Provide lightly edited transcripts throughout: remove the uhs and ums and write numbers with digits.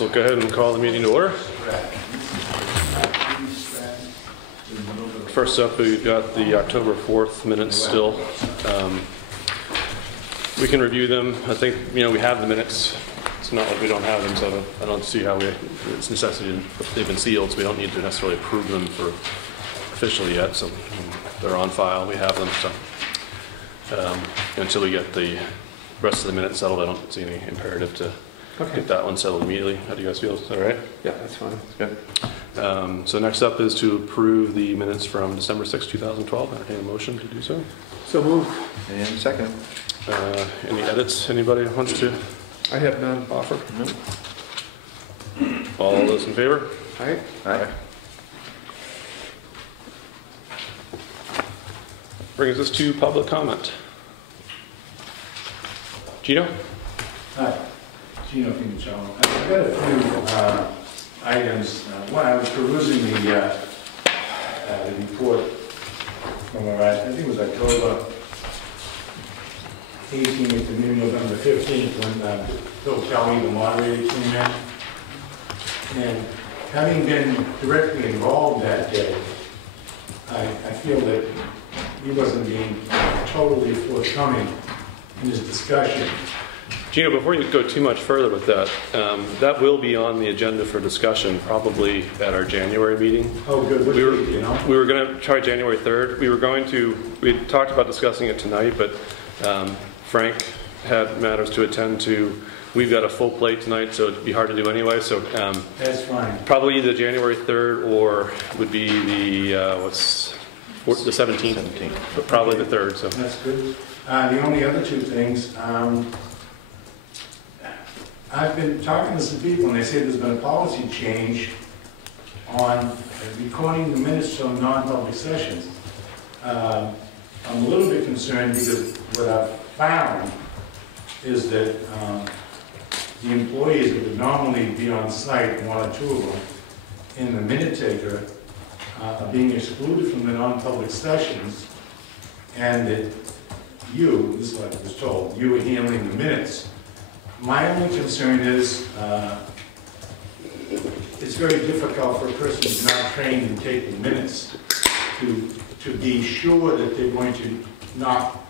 So go ahead and call the meeting to order. First up, we've got the October 4th minutes still. We can review them. I think, we have the minutes. It's not like we don't have them, so I don't see how it's necessity. They've been sealed, so we don't need to necessarily approve them for officially yet. So they're on file. We have them. So until we get the rest of the minutes settled, I don't see any imperative to get that one settled immediately. How do you guys feel? Is that all right? Yeah, that's fine. That's good. So next up is to approve the minutes from December 6, 2012. Entertain a motion to do so. So moved. And second. Any edits anybody wants to I have none. offer? No. All those in favor? Aye. Aye. Brings us to public comment. Gino? Hi, Gino Finucciolo. I've got a few items. One, I was perusing the report from I think it was October 18th to maybe November 15th when Bill Kelly, the moderator, came in. And having been directly involved that day, I feel that he wasn't being totally forthcoming in his discussion. Gino, before you go too much further with that, that will be on the agenda for discussion probably at our January meeting. Oh, good. We were going to try January 3rd. We talked about discussing it tonight, but Frank had matters to attend to. We've got a full plate tonight, so it'd be hard to do anyway. So that's fine. Probably either January 3rd or would be the the 17th. 17th. But probably the 3rd. So that's good. The only other two things. I've been talking to some people, and they say there's been a policy change on recording the minutes from non-public sessions. I'm a little bit concerned because what I've found is that the employees that would normally be on site, one or two of them, in the minute taker, are being excluded from the non-public sessions, and that this is what I was told, you were handling the minutes. My only concern is it's very difficult for a person who's not trained in taking minutes to be sure that they're going to not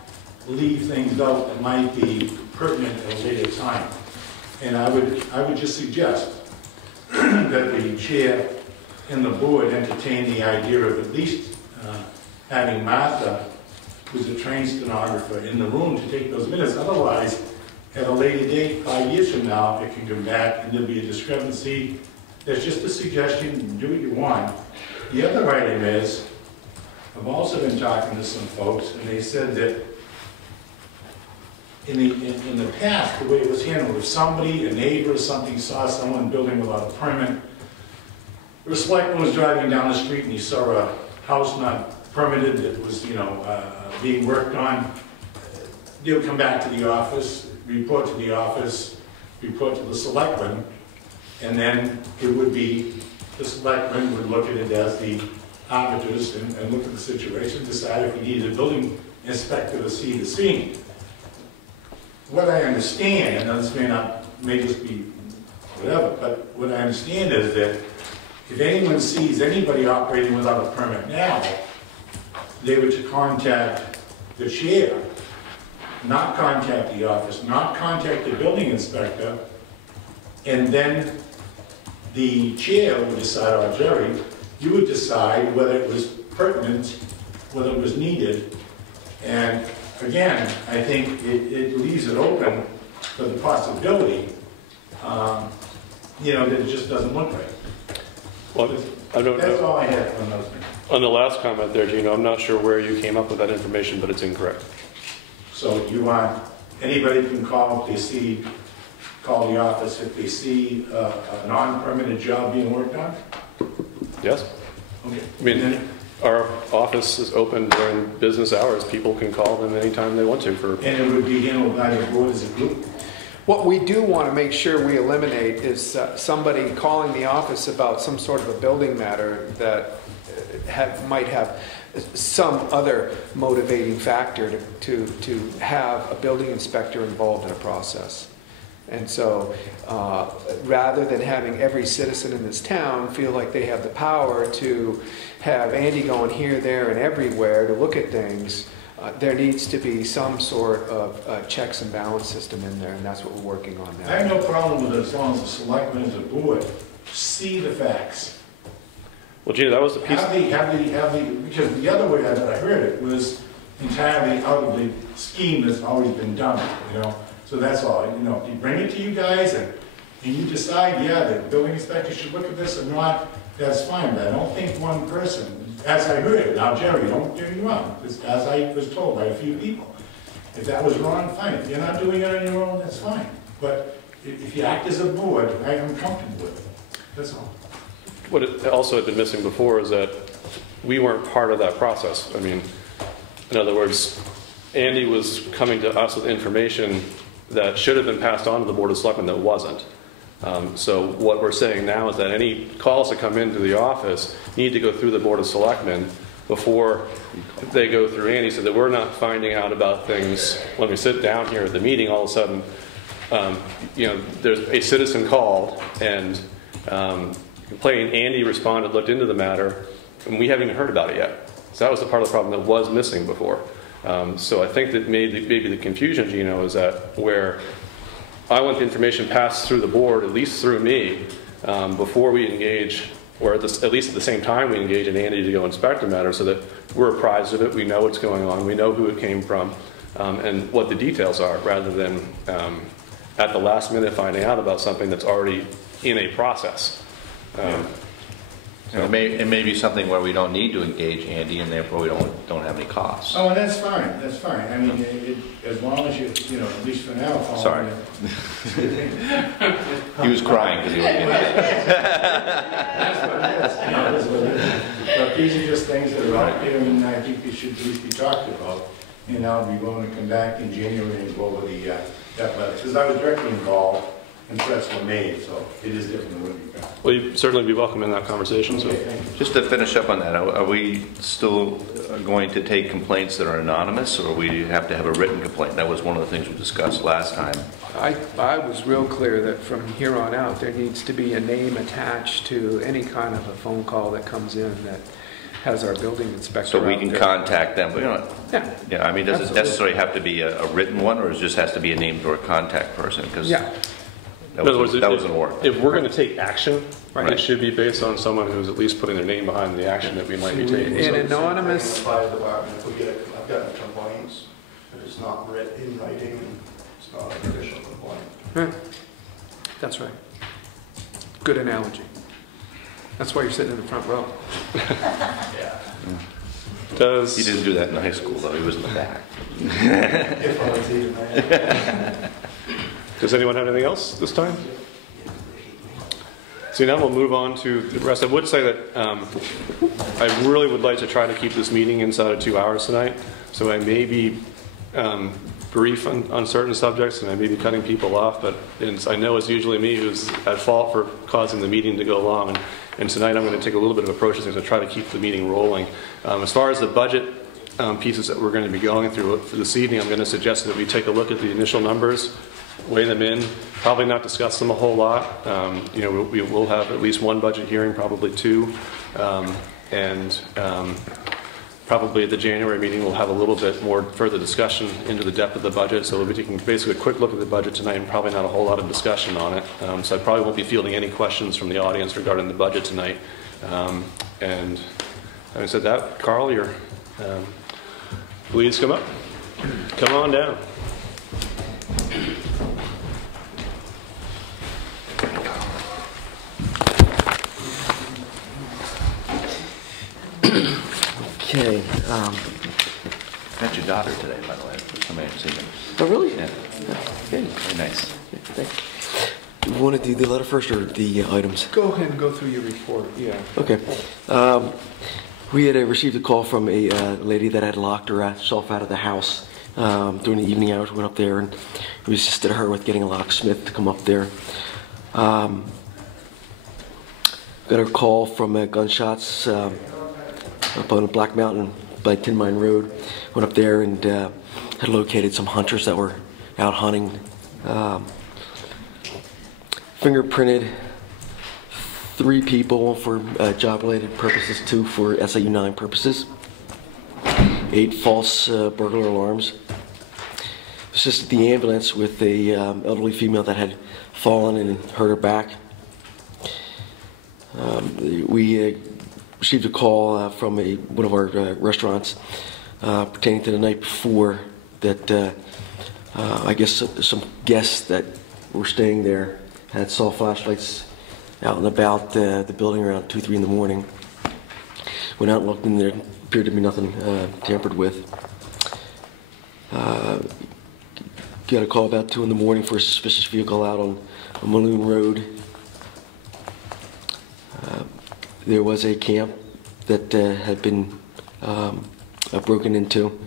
leave things out that might be pertinent at a later time. And I would just suggest that the chair and the board entertain the idea of at least having Martha, who's a trained stenographer, in the room to take those minutes. Otherwise, at a later date, 5 years from now, it can come back and there'll be a discrepancy. That's just a suggestion. Do what you want. The other item is, I've also been talking to some folks, and they said that in the past, the way it was handled, if somebody, a neighbor or something, saw someone building without a permit, the selectman was driving down the street and he saw a house not permitted that was, being worked on, they would come back to the office, report to the office, report to the selectmen, and then it would be, the selectmen would look at it as the arbiters and look at the situation, decide if we needed a building inspector to see the scene. What I understand, and this may just be whatever, but what I understand is that if anyone sees anybody operating without a permit now, they were to contact the chair, not contact the office, not contact the building inspector, and then the chair would decide, or Jerry, you would decide whether it was pertinent, whether it was needed. And again, I think it leaves it open for the possibility, that it just doesn't look right. Well, I don't know. That's all I had on those things. On the last comment there, Gino, I'm not sure where you came up with that information, but it's incorrect. So you want, anybody can call the office if they see a non-permanent job being worked on? Yes. Okay. I mean, our office is open during business hours. People can call them anytime they want to. And it would be handled by the board as a group? What we do want to make sure we eliminate is somebody calling the office about some sort of a building matter that might have some other motivating factor to have a building inspector involved in a process. And so rather than having every citizen in this town feel like they have the power to have Andy going here, there, and everywhere to look at things, there needs to be some sort of checks and balance system in there, and that's what we're working on now. I have no problem with it as long as the selectmen as a board see the facts. Well, Gina, that was the piece. Because the other way that I heard it was entirely out of the scheme that's always been done, you know? So that's all, you know, you bring it to you guys and you decide, yeah, the building inspector should look at this or not, that's fine, but I don't think one person, as I heard it, now Jerry, don't get me wrong, as I was told by a few people, if that was wrong, fine, if you're not doing it on your own, that's fine. But if you act as a board, I am comfortable with it, that's all. What it also had been missing before is that we weren't part of that process. I mean, in other words, Andy was coming to us with information that should have been passed on to the Board of Selectmen that wasn't. So what we're saying now is that any calls that come into the office need to go through the Board of Selectmen before they go through Andy, so that we're not finding out about things when we sit down here at the meeting. All of a sudden, you know, there's a citizen called and complained. Andy responded, looked into the matter, and we haven't even heard about it yet. So that was the part of the problem that was missing before. So I think that maybe the confusion, Gino, is that where I want the information passed through the board, at least through me, before we engage, or at least at the same time we engage in Andy to go inspect the matter, so that we're apprised of it, we know what's going on, we know who it came from, and what the details are, rather than at the last minute finding out about something that's already in a process. It may be something where we don't need to engage Andy, and therefore we don't have any costs. Oh, and that's fine, that's fine. I mean, as long as you know, at least for now. Sorry. He was crying because he was. That's what it is. You know, that's what it is. But these are just things that are out there, and I think they should at least be talked about. And I'll be willing to come back in January and go over that letter, because I was directly involved. And threats were made, so it is different than what you've got. Well, you'd certainly be welcome in that conversation. So. Okay, Just to finish up on that, are we still going to take complaints that are anonymous, or we have to have a written complaint? That was one of the things we discussed last time. I was real clear that from here on out, there needs to be a name attached to any kind of a phone call that comes in that has our building inspector. So we can contact them. You know, yeah. I mean, does it necessarily have to be a written one, or it just has to be a named or a contact person? Because that wasn't work. If we're going to take action, right, it should be based on someone who's at least putting their name behind the action that we might be taking. An anonymous. Fire department, if we get I've gotten complaints, but it's not written in writing, and it's not an official complaint. Right. That's right. Good analogy. That's why you're sitting in the front row. Yeah. He didn't do that in high school, though. He was in the back. If I was even there. Does anyone have anything else this time? So now we'll move on to the rest. I would say that I really would like to try to keep this meeting inside of 2 hours tonight. So I may be brief on certain subjects, and I may be cutting people off, but I know it's usually me who's at fault for causing the meeting to go long. And tonight I'm going to take a little bit of approach to things to try to keep the meeting rolling. As far as the budget pieces that we're going to be going through for this evening, I'm going to suggest that we take a look at the initial numbers, weigh them in, probably not discuss them a whole lot. You know, we will have at least one budget hearing, probably two, and probably at the January meeting we'll have a little bit more further discussion into the depth of the budget. So we'll be taking basically a quick look at the budget tonight and probably not a whole lot of discussion on it. So I probably won't be fielding any questions from the audience regarding the budget tonight. And having said that, Carl, you're please come up. Come on down. Okay. Met your daughter today, by the way. Somebody had seen her. Oh, really? Yeah. Okay. Very nice. Do you want to do the letter first or the items? Go ahead and go through your report. Yeah. Okay. We had received a call from a lady that had locked herself out of the house during the evening hours. We went up there and we assisted her with getting a locksmith to come up there. Got a call from gunshots up on Black Mountain by Tin Mine Road. Went up there and had located some hunters that were out hunting. fingerprinted 3 people for job-related purposes, 2 for SIU 9 purposes, 8 false burglar alarms. Assisted the ambulance with a elderly female that had fallen and hurt her back. We received a call from one of our restaurants pertaining to the night before that I guess some guests that were staying there had saw flashlights out and about the building around 2, 3 in the morning. Went out and looked in there, appeared to be nothing tampered with. Got a call about 2 in the morning for a suspicious vehicle out on Maloon Road. There was a camp that had been broken into.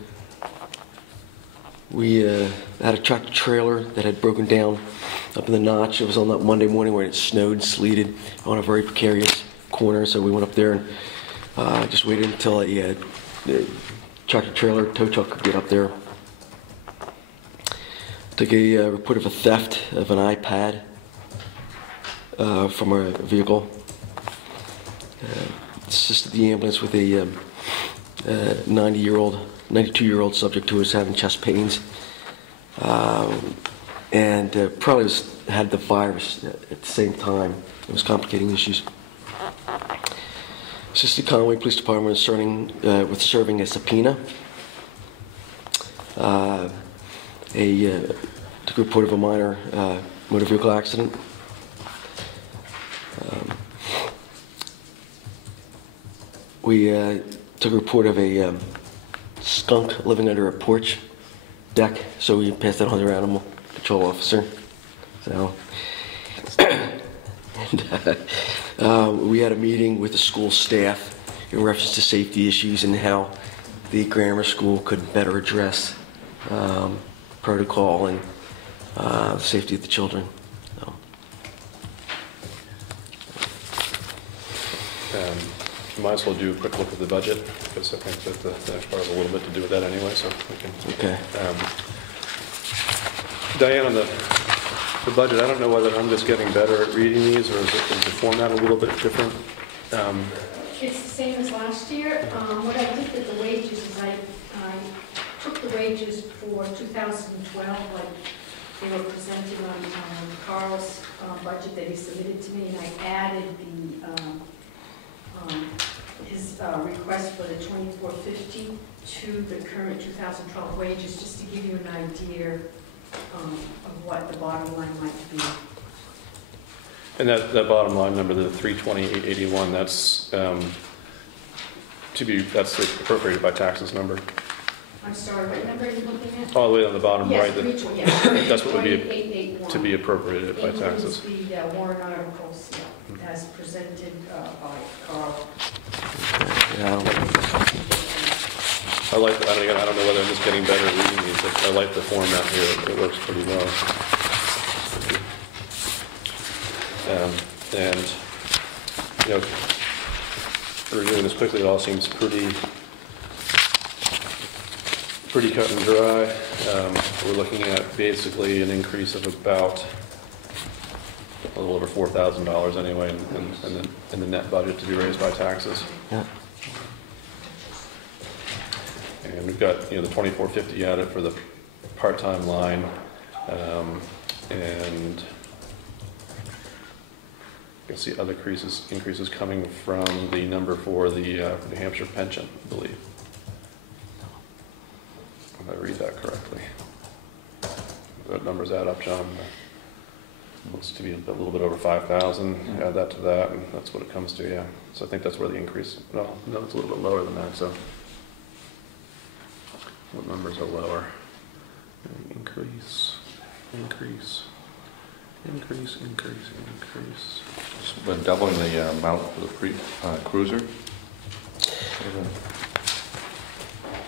We had a tractor trailer that had broken down up in the notch. It was on that Monday morning when it snowed and sleeted on a very precarious corner, so we went up there and just waited until a tractor trailer tow truck could get up there. Took a report of a theft of an iPad from a vehicle. Assisted the ambulance with a 92-year-old subject who was having chest pains, and probably had the virus at the same time. It was complicating issues. Assisted Conway Police Department with serving a subpoena. Took a report of a minor motor vehicle accident. We took a report of a skunk living under a porch deck, so we passed that on to our animal control officer. So, and, we had a meeting with the school staff in reference to safety issues and how the grammar school could better address protocol and the safety of the children. So. Might as well do a quick look at the budget, because I think that the next part has a little bit to do with that anyway, so we can. Okay. Diane, on the budget, I don't know whether I'm just getting better at reading these, or is the format a little bit different? It's the same as last year. What I did with the wages is I took the wages for 2012, like they were presented on Carl's budget that he submitted to me, and I added his request for the $24.50 to the current 2012 wages, just to give you an idea of what the bottom line might be. And that bottom line number, the 320,881, that's that's the appropriated by taxes number. I'm sorry, what number are you looking at? All the way on the bottom yes, right. That's what would be to be appropriated by taxes. The warrant articles as presented by Carl. Yeah. I like. I don't know whether I'm just getting better at reading these. But I like the format here. It works pretty well. And reviewing this quickly, it all seems pretty cut and dry. We're looking at basically an increase of about a little over $4,000 anyway in the net budget to be raised by taxes. Yeah. And we've got the 2450 added for the part-time line, and you can see other increases coming from the number for the New Hampshire pension, I believe. If I read that correctly. That numbers add up, John. Looks to be a little bit over 5,000. Add that to that, and that's what it comes to, yeah. So I think that's where the increase, no, it's a little bit lower than that, so. What numbers are lower? Increase. We're doubling the amount for the cruiser?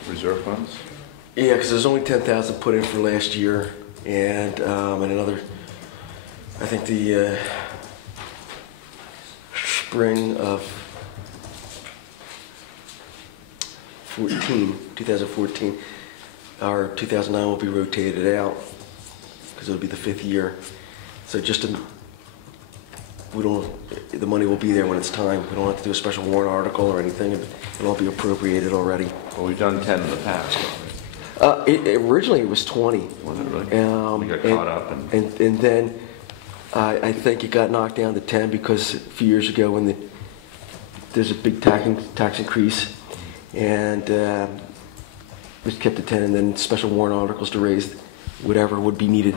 Reserve funds? Yeah, because there's only 10,000 put in for last year, and another. I think the spring of 2014, our 2009 will be rotated out because it'll be the 5th year. So just to we don't, the money will be there when it's time. We don't have to do a special warrant article or anything. It'll all be appropriated already. Well, we've done 10 in the past. Originally it was 20. Was it really? We got And- caught up and... And then I think it got knocked down to 10 because a few years ago when there's a big tax increase, and it was kept at 10, and then special warrant articles to raise whatever would be needed.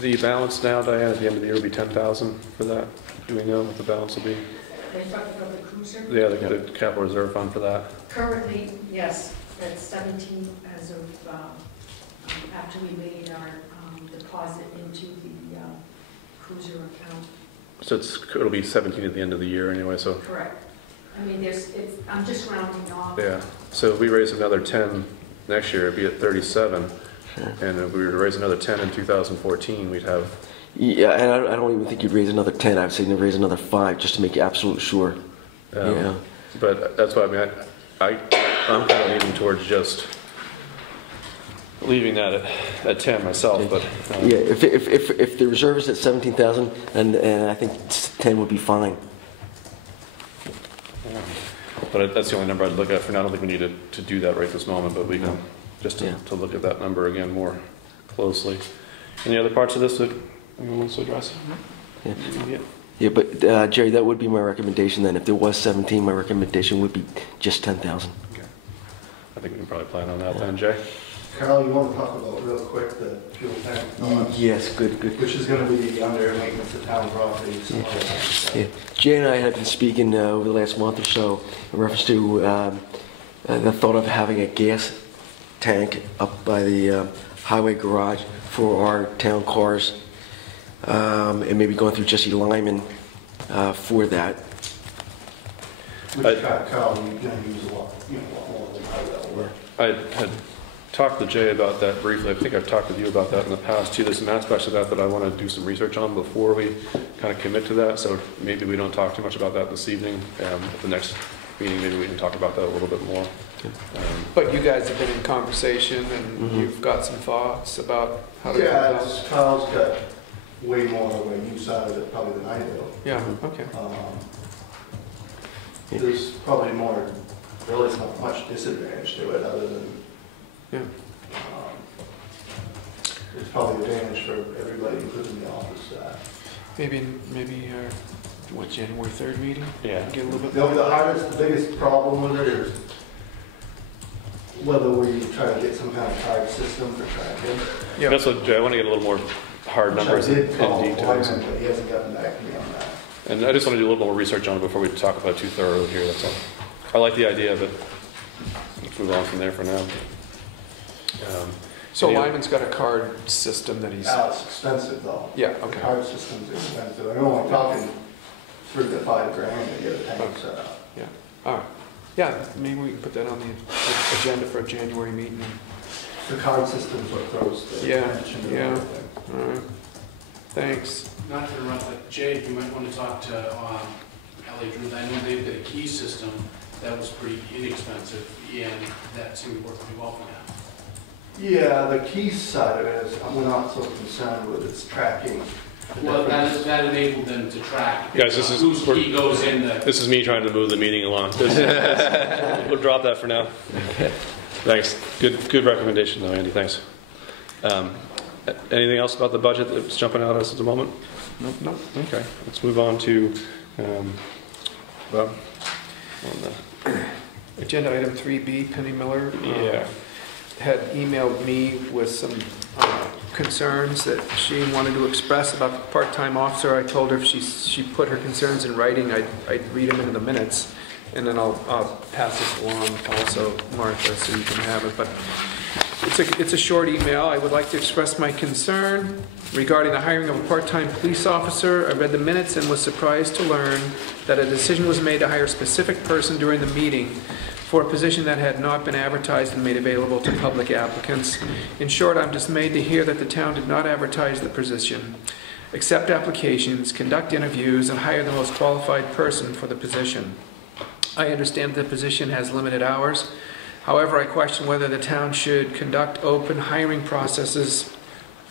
The balance now, Diane, at the end of the year will be 10,000 for that? Do we know what the balance will be? Are you talking about the cruiser? Yeah, the capital reserve fund for that. Currently, yes, that's 17 as of, after we made our deposit into the cruiser account. So it'll be 17 at the end of the year anyway, so, Correct. I mean, I'm just rounding off. yeah. So if we raise another 10 next year, it'd be at 37. And if we were to raise another 10 in 2014, we'd have, Yeah, and I don't even think you'd raise another 10. I'd say you'd raise another 5 just to make absolute sure. Yeah. but that's why I mean, I'm kind of leaning towards just leaving that at 10 myself, but. Yeah, if the reserve is at 17,000, and I think 10 would be fine. But that's the only number I'd look at for now. I don't think we need to do that right this moment, but we can, just Yeah. to look at that number again more closely. Any other parts of this that anyone wants to address? Yeah. Yeah. Yeah, but Jerry, that would be my recommendation then. If there was 17, my recommendation would be just 10,000. Okay. I think we can probably plan on that then, Jay. Carl, you want to talk about real quick the fuel tank? Yes, good. Which is going to be under maintenance of town property. So Yeah. Jay and I have been speaking over the last month or so in reference to the thought of having a gas tank up by the highway garage for our town cars, and maybe going through Jesse Lyman for that. Which Carl, you're going to use a lot more than high level. I had talked to Jay about that briefly. I think I've talked with you about that in the past too. There's some aspects of that I want to do some research on before we kind of commit to that. So maybe we don't talk too much about that this evening. At the next meeting, maybe we can talk about that a little bit more. But you guys have been in conversation, and you've got some thoughts about how to go Yeah, about it? Carl's got way more of a use out of it probably than I do. Yeah, okay. There's probably more, really not much disadvantage to it other than Yeah. it's probably advantage for everybody, including the office staff. Maybe January 3rd meeting? Yeah. Get a little bit. The biggest problem with it is whether we try to get some kind of card system for tracking. Yeah. That's what, Jay, I want to get a little more hard Which numbers I and did call details. Wyman, but he hasn't gotten back to me on that. And I just want to do a little more research on it before we talk about it too thoroughly here, that's all. I like the idea, but let's move on from there for now. So any- Lyman's got a card system that he's, Now, it's expensive though. yeah, The okay. card system's expensive. I'm only talking $3,000 to $5,000 to get a tank set up. All right. Yeah, maybe we can put that on the agenda for a January meeting. The card system's what throws the Yeah, tension and yeah. everything. All right. Thanks. Not to interrupt, but Jay, you might want to talk to LA Drew. I know they've got a key system that was pretty inexpensive, and that seemed to work pretty well for them. Yeah, the key side of it is, we're not so concerned with its tracking. Well, that enabled them to track Guys, this is- whose key goes in the... This is me trying to move the meeting along. We'll drop that for now. Thanks. Good recommendation though, Andy, thanks. Anything else about the budget that's jumping out at us at the moment? No. Okay, let's move on to, Bob? On the- Agenda item 3B, Penny Miller. Yeah. Had emailed me with some concerns that she wanted to express about the part-time officer. I told her if she put her concerns in writing, I'd read them into the minutes, and then I'll pass this along also, Martha, so you can have it. But it's a short email. I would like to express my concern regarding the hiring of a part-time police officer. I read the minutes and was surprised to learn that a decision was made to hire a specific person during the meeting for a position that had not been advertised and made available to public applicants. In short, I'm dismayed to hear that the town did not advertise the position, accept applications, conduct interviews, and hire the most qualified person for the position. I understand the position has limited hours. However, I question whether the town should conduct open hiring processes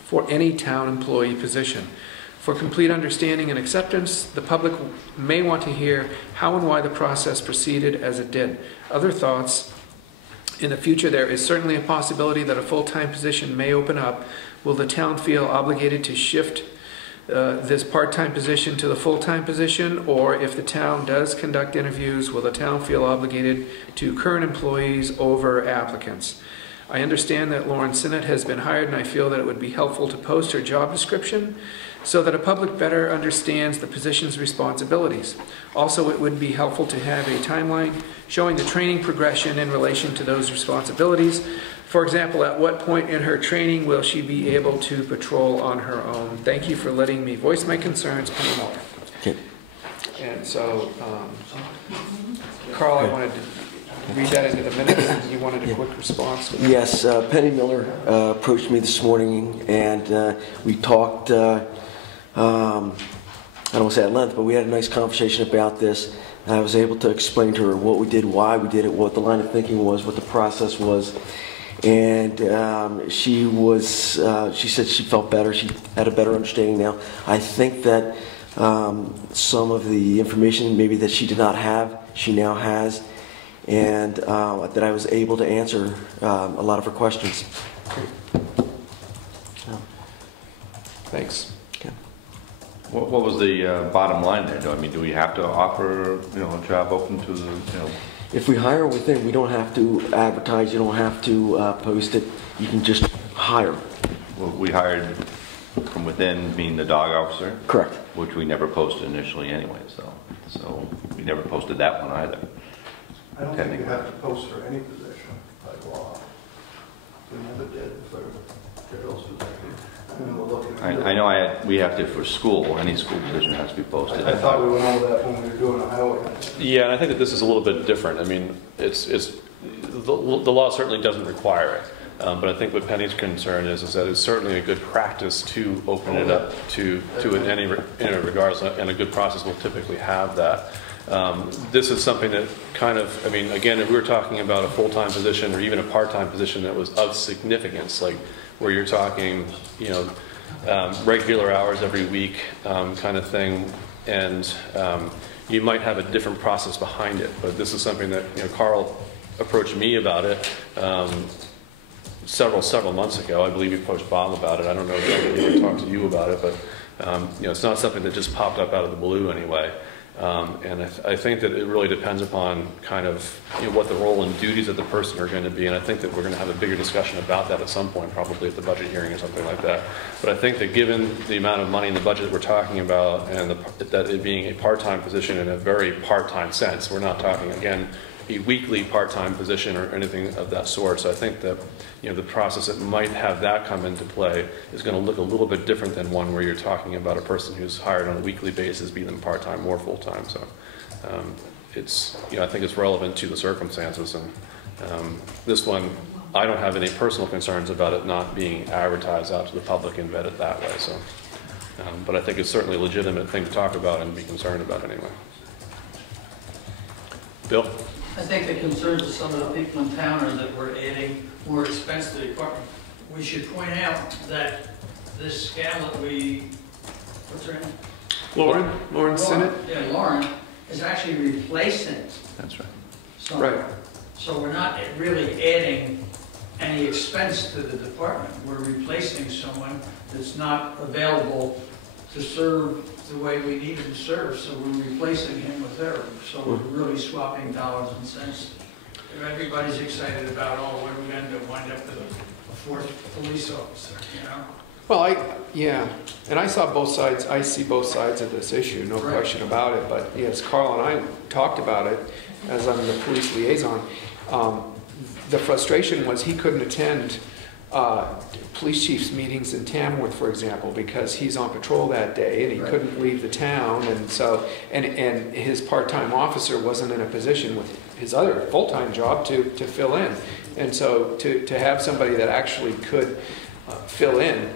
for any town employee position. For complete understanding and acceptance, the public may want to hear how and why the process proceeded as it did. Other thoughts? In the future, there is certainly a possibility that a full-time position may open up. Will the town feel obligated to shift this part-time position to the full-time position? Or if the town does conduct interviews, will the town feel obligated to current employees over applicants? I understand that Lauren Sinnott has been hired, and I feel that it would be helpful to post her job description so that a public better understands the position's responsibilities. Also, it would be helpful to have a timeline showing the training progression in relation to those responsibilities. For example, at what point in her training will she be able to patrol on her own? Thank you for letting me voice my concerns, Penny Miller. Okay. And so, Carl, I wanted to read that into the minutes, and you wanted a quick response. Yes, Penny Miller approached me this morning, and we talked, I don't want to say at length, but we had a nice conversation about this. I was able to explain to her what we did, why we did it, what the line of thinking was, what the process was. And she said she felt better. She had a better understanding now. I think that some of the information maybe that she did not have, she now has, and that I was able to answer a lot of her questions. Thanks. Okay. What was the bottom line there? I mean, do we have to offer, a job open to the, If we hire within, we don't have to advertise, you don't have to post it, you can just hire. Well, we hired from within, being the dog officer? Correct. Which we never posted initially anyway, so we never posted that one either. I don't think you have to post for any position by law. We never did for Carol's position. And we're looking at I know we have to for school, any school position has to be posted. I thought we went over that when we were doing the highway. Yeah, and I think that this is a little bit different. I mean, the law certainly doesn't require it. But I think what Penny's concern is that it's certainly a good practice to open it up to in any regards, and a good process will typically have that. This is something that kind of, I mean, again, if we were talking about a full-time position or even a part-time position that was of significance, like where you're talking, regular hours every week kind of thing, and you might have a different process behind it. But this is something that, Carl approached me about it several months ago. I believe he approached Bob about it. I don't know if he ever talked to you about it, but it's not something that just popped up out of the blue anyway. And I think that it really depends upon kind of what the role and duties of the person are going to be, and I think that we're going to have a bigger discussion about that at some point, probably at the budget hearing or something like that. But I think that given the amount of money in the budget that we're talking about, and that it being a part-time position in a very part-time sense, we're not talking, again, a weekly part-time position or anything of that sort. So I think that the process that might have that come into play is going to look a little bit different than one where you're talking about a person who's hired on a weekly basis, be them part-time or full-time. So it's I think it's relevant to the circumstances, and this one I don't have any personal concerns about it not being advertised out to the public and vetted that way. So, but I think it's certainly a legitimate thing to talk about and be concerned about anyway. Bill? I think the concerns of some of the people in town are that we're adding more expense to the department. We should point out that this gal that what's her name? Lauren Sinnott? Yeah, Lauren is actually replacing That's right. someone. Right. So we're not really adding any expense to the department. We're replacing someone that's not available to serve the way we need him to serve, so we're replacing him with her. So we're really swapping dollars and cents. If everybody's excited about, what are we going to wind up with a fourth police officer, Well, and I saw both sides. I see both sides of this issue, no Right. question about it. But yes, Carl and I talked about it as I'm the police liaison. The frustration was he couldn't attend police chief's meetings in Tamworth, for example, because he's on patrol that day and he Right. couldn't leave the town, and so and his part-time officer wasn't in a position with his other full-time job to fill in, and so to have somebody that actually could fill in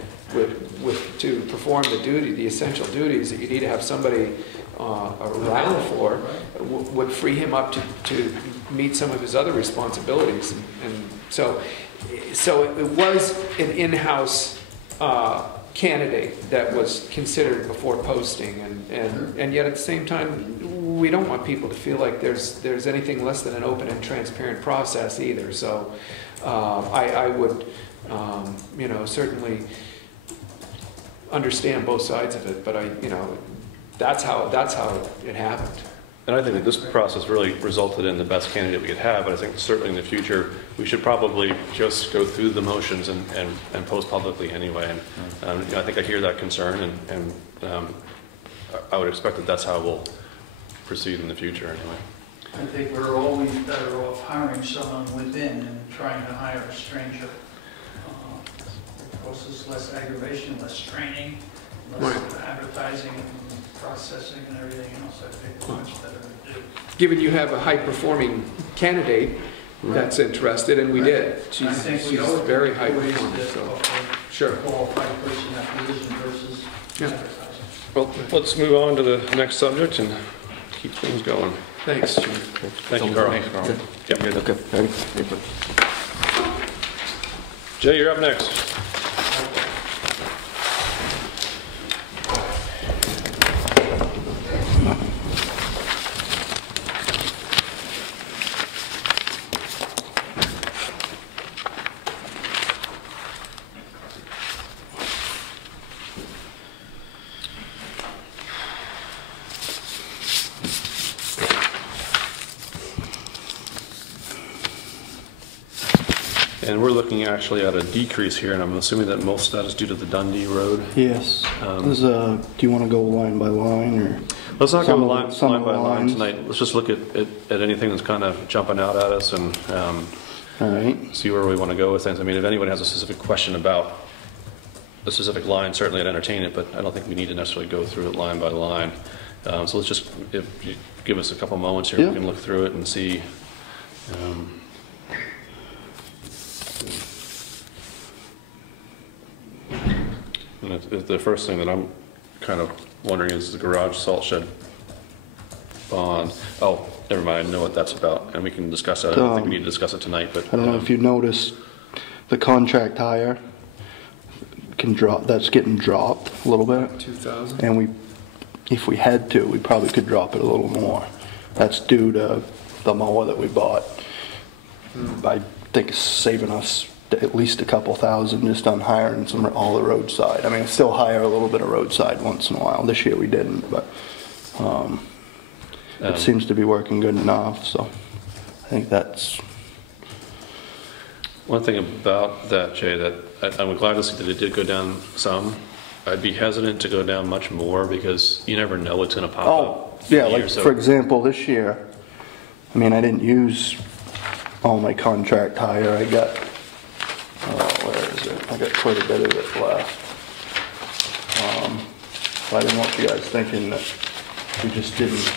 to perform the essential duties that you need to have somebody around for would free him up to meet some of his other responsibilities, and so it was an in-house candidate that was considered before posting, and yet at the same time, we don't want people to feel like there's anything less than an open and transparent process either. So I would, certainly understand both sides of it, but that's how it happened. And I think that this process really resulted in the best candidate we could have, but I think certainly in the future, we should probably just go through the motions and post publicly anyway. And I think I hear that concern, and I would expect that that's how we'll proceed in the future anyway. I think we're always better off hiring someone within than trying to hire a stranger. It causes less aggravation, less training, less advertising and processing and everything else. I think it's much better to do. Given you have a high-performing candidate that's interested, and we did. She's very high-performing, so, sure. Qualified person at position versus advertising. Well, let's move on to the next subject and keep things going. Thanks, Chief. Thank you, Carl. Thanks, Carl. Yep. Okay. Thank you. Jay, you're up next. And we're looking actually at a decrease here, and I'm assuming that most of that is due to the Dundee Road. Yes. Do you want to go line by line, or? Let's not go Some of line the by line lines. tonight. Let's just look at anything that's kind of jumping out at us and All right. see where we want to go with things. I mean, if anyone has a specific question about a specific line, certainly I'd entertain it, but I don't think we need to necessarily go through it line by line. So let's just, if you give us a couple moments here, Yeah. we can look through it and see. And the first thing that I'm kind of wondering is the garage salt shed bond. Oh, never mind, I know what that's about, and we can discuss that. I don't think we need to discuss it tonight, but. I don't know if you noticed, the contract hire can drop, that's getting dropped a little bit. 2,000. And if we had to, we probably could drop it a little more. That's due to the mower that we bought. I think it's saving us at least a couple thousand just on hiring all the roadside. I mean, still hire a little bit of roadside once in a while. This year we didn't, but it seems to be working good enough, so I think that's... One thing about that, Jay, that I'm glad to see that it did go down some. I'd be hesitant to go down much more because you never know what's going to pop up. Yeah, like for example, this year, I mean, I didn't use all my contract hire. I got, where is it? I got quite a bit of it left. I didn't want you guys thinking that we just didn't.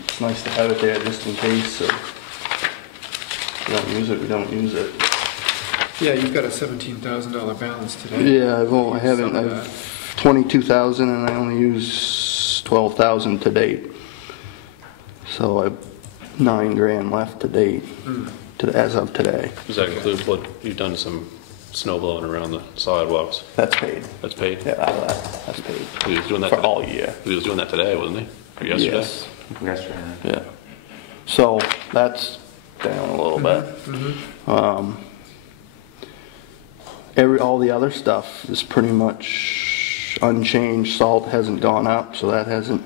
It's nice to have it there just in case. If we don't use it, we don't use it. Yeah, you've got a $17,000 balance today. Yeah, well, I haven't. I've 22,000 and I only use 12,000 to date. So I've $9,000 left to date, as of today. Does that include what you've done some snow blowing around the sidewalks? That's paid. That's paid? Yeah, that's paid. He was doing that For all year. He was doing that today, wasn't he? Or yesterday? Yes. Yesterday. Yeah. So that's down a little bit. All the other stuff is pretty much unchanged. Salt hasn't gone up, so that hasn't.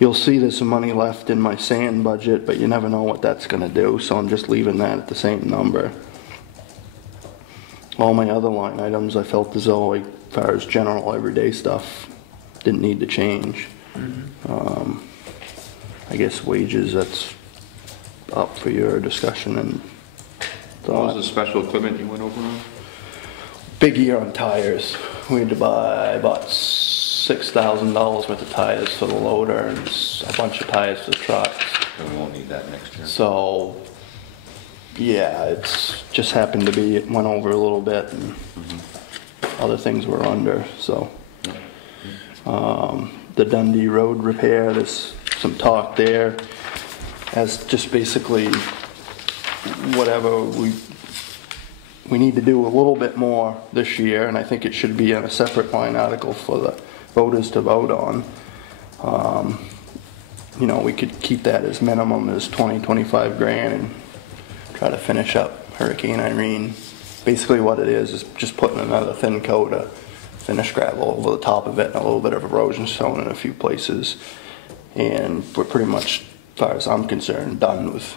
You'll see there's some money left in my sand budget, but you never know what that's going to do, so I'm just leaving that at the same number. All my other line items, I felt as though, like, as far as general everyday stuff, didn't need to change. I guess wages, that's up for your discussion and What was thought. the special equipment you went over on? Big year on tires. We had to buy about $6,000 worth of tires for the loader and a bunch of tires for the trucks. And we won't need that next year. So, yeah, it's just happened to be, it went over a little bit and other things were under, so. The Dundee Road repair, there's some talk there as just basically whatever we need to do a little bit more this year, and I think it should be in a separate line article for the voters to vote on. You know, we could keep that as minimum as 25 grand and try to finish up Hurricane Irene. Basically what it is just putting another thin coat of finished gravel over the top of it and a little bit of erosion stone in a few places. And we're pretty much, as far as I'm concerned, done with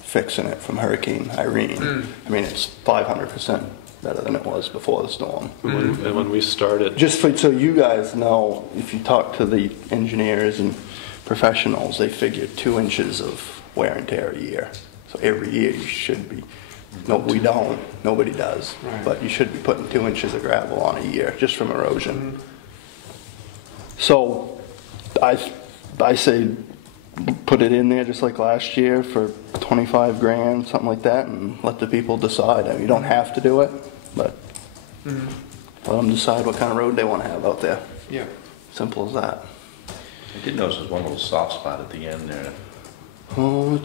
fixing it from Hurricane Irene. I mean, it's 500% better than it was before the storm. And when we started, Just so you guys know, if you talk to the engineers and professionals, they figure 2 inches of wear and tear a year. So every year you should be, no, we don't, nobody does, Right. but you should be putting 2 inches of gravel on a year, just from erosion. So I say put it in there just like last year for 25 grand, something like that, and let the people decide. I mean, you don't have to do it, but let them decide what kind of road they want to have out there. Yeah. Simple as that. I did notice there's one little soft spot at the end there. Oh,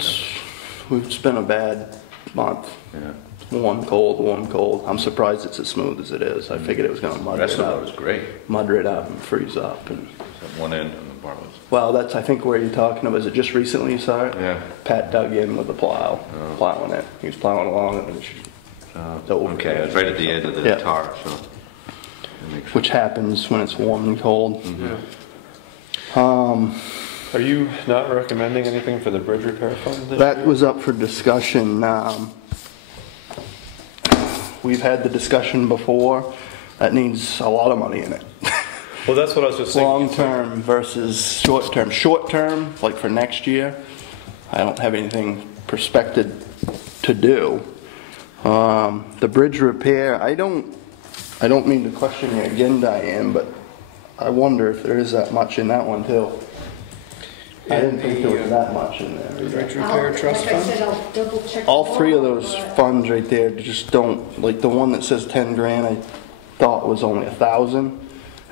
it's been a bad month. Yeah. One cold. I'm surprised it's as smooth as it is. I figured it was going to The mud rest it of it up. was great. Mud it up and freeze up. And Except one end on the bar was. well, that's I think where you're talking about. Is it just recently you saw it? Yeah. Pat dug in with the plow, Oh. plowing it. He was plowing along it, and it's over. Okay, it was right at the edge of the Yeah. tar, so. that makes Which happens when it's warm and cold. Yeah. are you not recommending anything for the bridge repair fund this That year? was up for discussion. We've had the discussion before. That needs a lot of money in it. Well, that's what I was just thinking. Long term versus short term. Short term, like for next year, I don't have anything prospected to do. The bridge repair, I don't mean to question you again, Diane, but I wonder if there is that much in that one too. I didn't think there was that much in there. Bridge either. repair trust Like I fund? said, I'll double check. All three of tomorrow, those but- funds right there just don't, like the one that says 10 grand, I thought was only 1,000.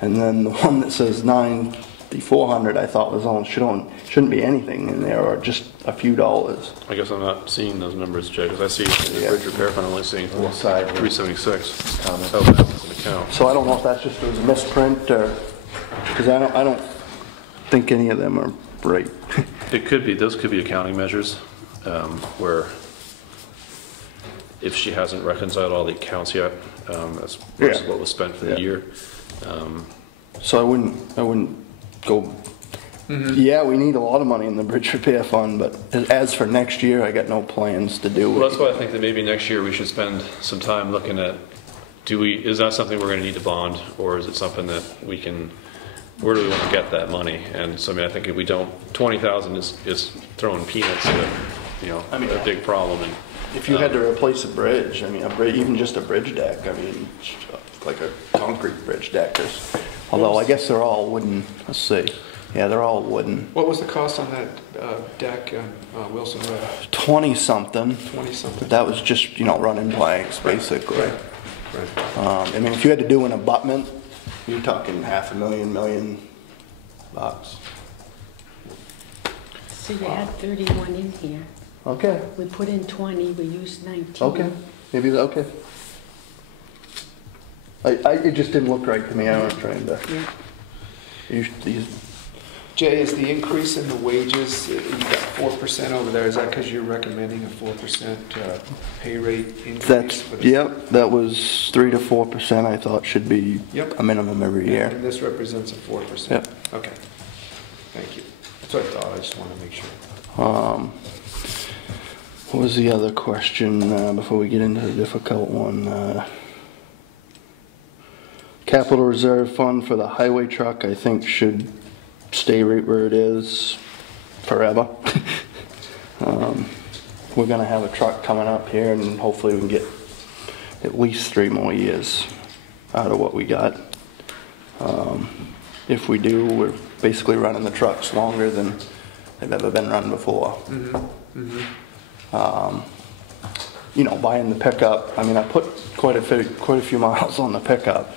And then the one that says 9,400, I thought was only, shouldn't be anything in there, or just a few dollars. I guess I'm not seeing those numbers, Jay, because I see the Yeah. bridge repair fund, I'm only seeing On the side, yeah. 376. Oh, that's an account. So I don't know if that's just a misprint, or, because I don't think any of them are right. It could be, those could be accounting measures, where if she hasn't reconciled all the accounts yet, as versus Yeah. what was spent for the Yeah. year. So I wouldn't go, yeah, we need a lot of money in the bridge repair fund, but as for next year, I got no plans to do Well, it. that's why I think that maybe next year we should spend some time looking at, is that something we're gonna need to bond, or is it something that we can, where do we wanna get that money? And so, I mean, I think if we don't, 20,000 is throwing peanuts at, I mean, a big problem, and If you had to replace a bridge, I mean, even just a bridge deck, I mean, like a concrete bridge deck, although I guess they're all wooden, let's see. Yeah, they're all wooden. What was the cost on that deck on Wilson Road? 20-something, 20-something? but that was just, running planks, basically. Right. I mean, if you had to do an abutment, you're talking $500,000, million bucks. So you had 31 in here. Okay, We put in 20, we used 19. okay, maybe, okay. It just didn't look right to me, I was trying to. Yeah. Jay, is the increase in the wages, you got 4% over there, is that because you're recommending a 4% pay rate increase? That's, for the- yep, that was 3 to 4% I thought should be Yep. a minimum every year. And this represents a 4%? Yep. Okay, thank you. That's what I thought, I just want to make sure. What was the other question before we get into the difficult one? Capital Reserve Fund for the highway truck, I think should stay right where it is forever. We're gonna have a truck coming up here and hopefully we can get at least 3 more years out of what we got. If we do, we're basically running the trucks longer than they've ever been run before. Buying the pickup, I mean, I put quite a few miles on the pickup.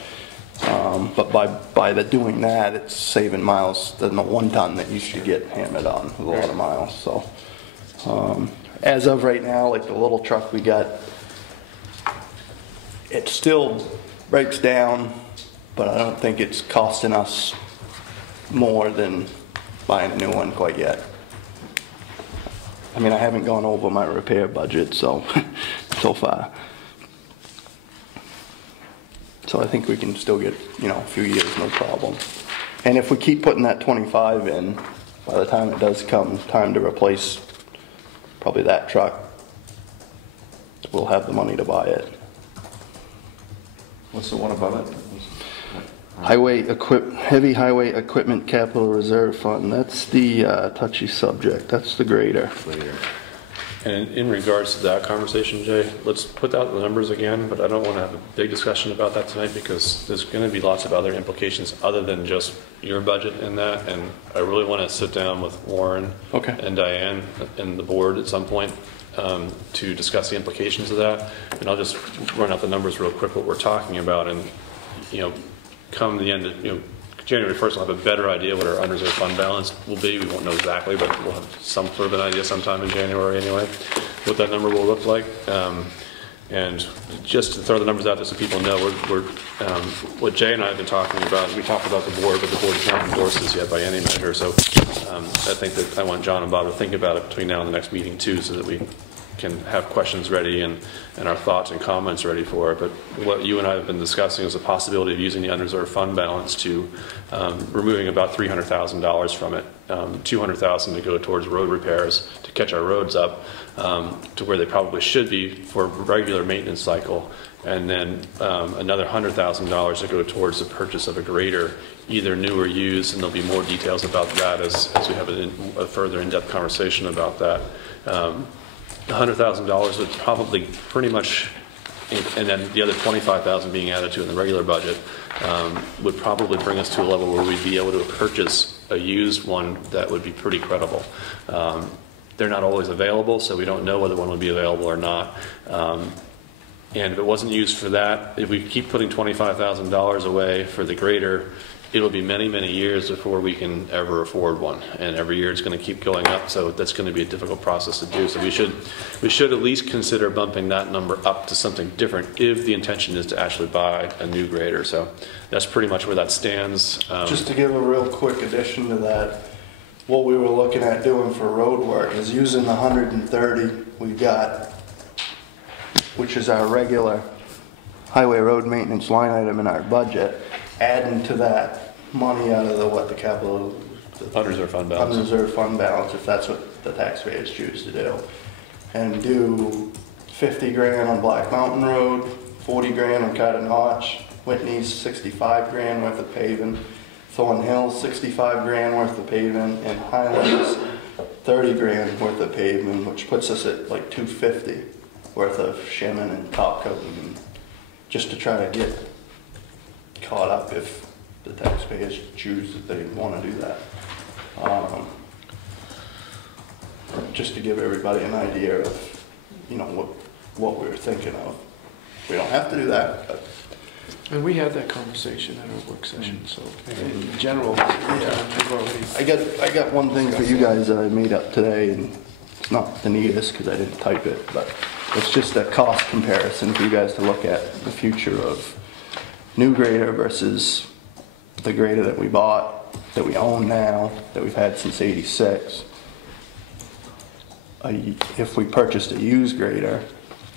But by doing that, it's saving miles than the 1 ton that used to get hammered on with a lot of miles. So, as of right now, like the little truck we got, it still breaks down, but I don't think it's costing us more than buying a new one quite yet. I mean, I haven't gone over my repair budget, so far. So I think we can still get, a few years, no problem. And if we keep putting that 25 in, by the time it does come time to replace probably that truck, we'll have the money to buy it. What's the one above it? Heavy highway equipment capital reserve fund. That's the touchy subject. That's the grader. And in regards to that conversation, Jay, let's put out the numbers again, but I don't want to have a big discussion about that tonight because there's going to be lots of other implications other than just your budget in that. And I really want to sit down with Warren and Diane and the board at some point to discuss the implications of that. And I'll just run out the numbers real quick, what we're talking about. And, come the end of, January 1st, we'll have a better idea what our unreserved fund balance will be. We won't know exactly, but we'll have some sort of an idea sometime in January anyway, what that number will look like. And just to throw the numbers out there so people know, what Jay and I have been talking about, we talked about the board, but the board has not endorsed this yet by any measure. So I think that I want John and Bob to think about it between now and the next meeting too, so that we can have questions ready and our thoughts and comments ready for it. But what you and I have been discussing is the possibility of using the unreserved fund balance to removing about $300,000 from it, $200,000 to go towards road repairs to catch our roads up to where they probably should be for a regular maintenance cycle, and then another $100,000 to go towards the purchase of a grader, either new or used, and there'll be more details about that as we have a further in-depth conversation about that. $100,000 would probably pretty much, and then the other $25,000 being added to in the regular budget, would probably bring us to a level where we'd be able to purchase a used one that would be pretty credible. They're not always available, so we don't know whether one would be available or not. And if it wasn't used for that, if we keep putting $25,000 away for the grader, it'll be many, many years before we can ever afford one. And every year it's going to keep going up, so that's going to be a difficult process to do. So we should at least consider bumping that number up to something different if the intention is to actually buy a new grader. So that's pretty much where that stands. Just to give a real quick addition to that, what we were looking at doing for road work is using the 130 we got, which is our regular highway road maintenance line item in our budget, adding to that money out of the capital, the unreserved fund balance. Unreserved fund balance, if that's what the taxpayers choose to do, and do 50 grand on Black Mountain Road, 40 grand on Carter Notch, Whitney's 65 grand worth of paving, Thorn Hills 65 grand worth of paving, and Highlands 30 grand worth of paving, which puts us at like 250 worth of shimming and top coating, and just to try to get caught up if the taxpayers choose that they want to do that. Just to give everybody an idea of, what we were thinking of. We don't have to do that, but. And we had that conversation at our work session, so in general, I got one thing for you guys that I made up today, and it's not the neatest because I didn't type it, but it's just a cost comparison for you guys to look at the future of new grader versus the grader that we bought, that we own now, that we've had since '86. If we purchased a used grader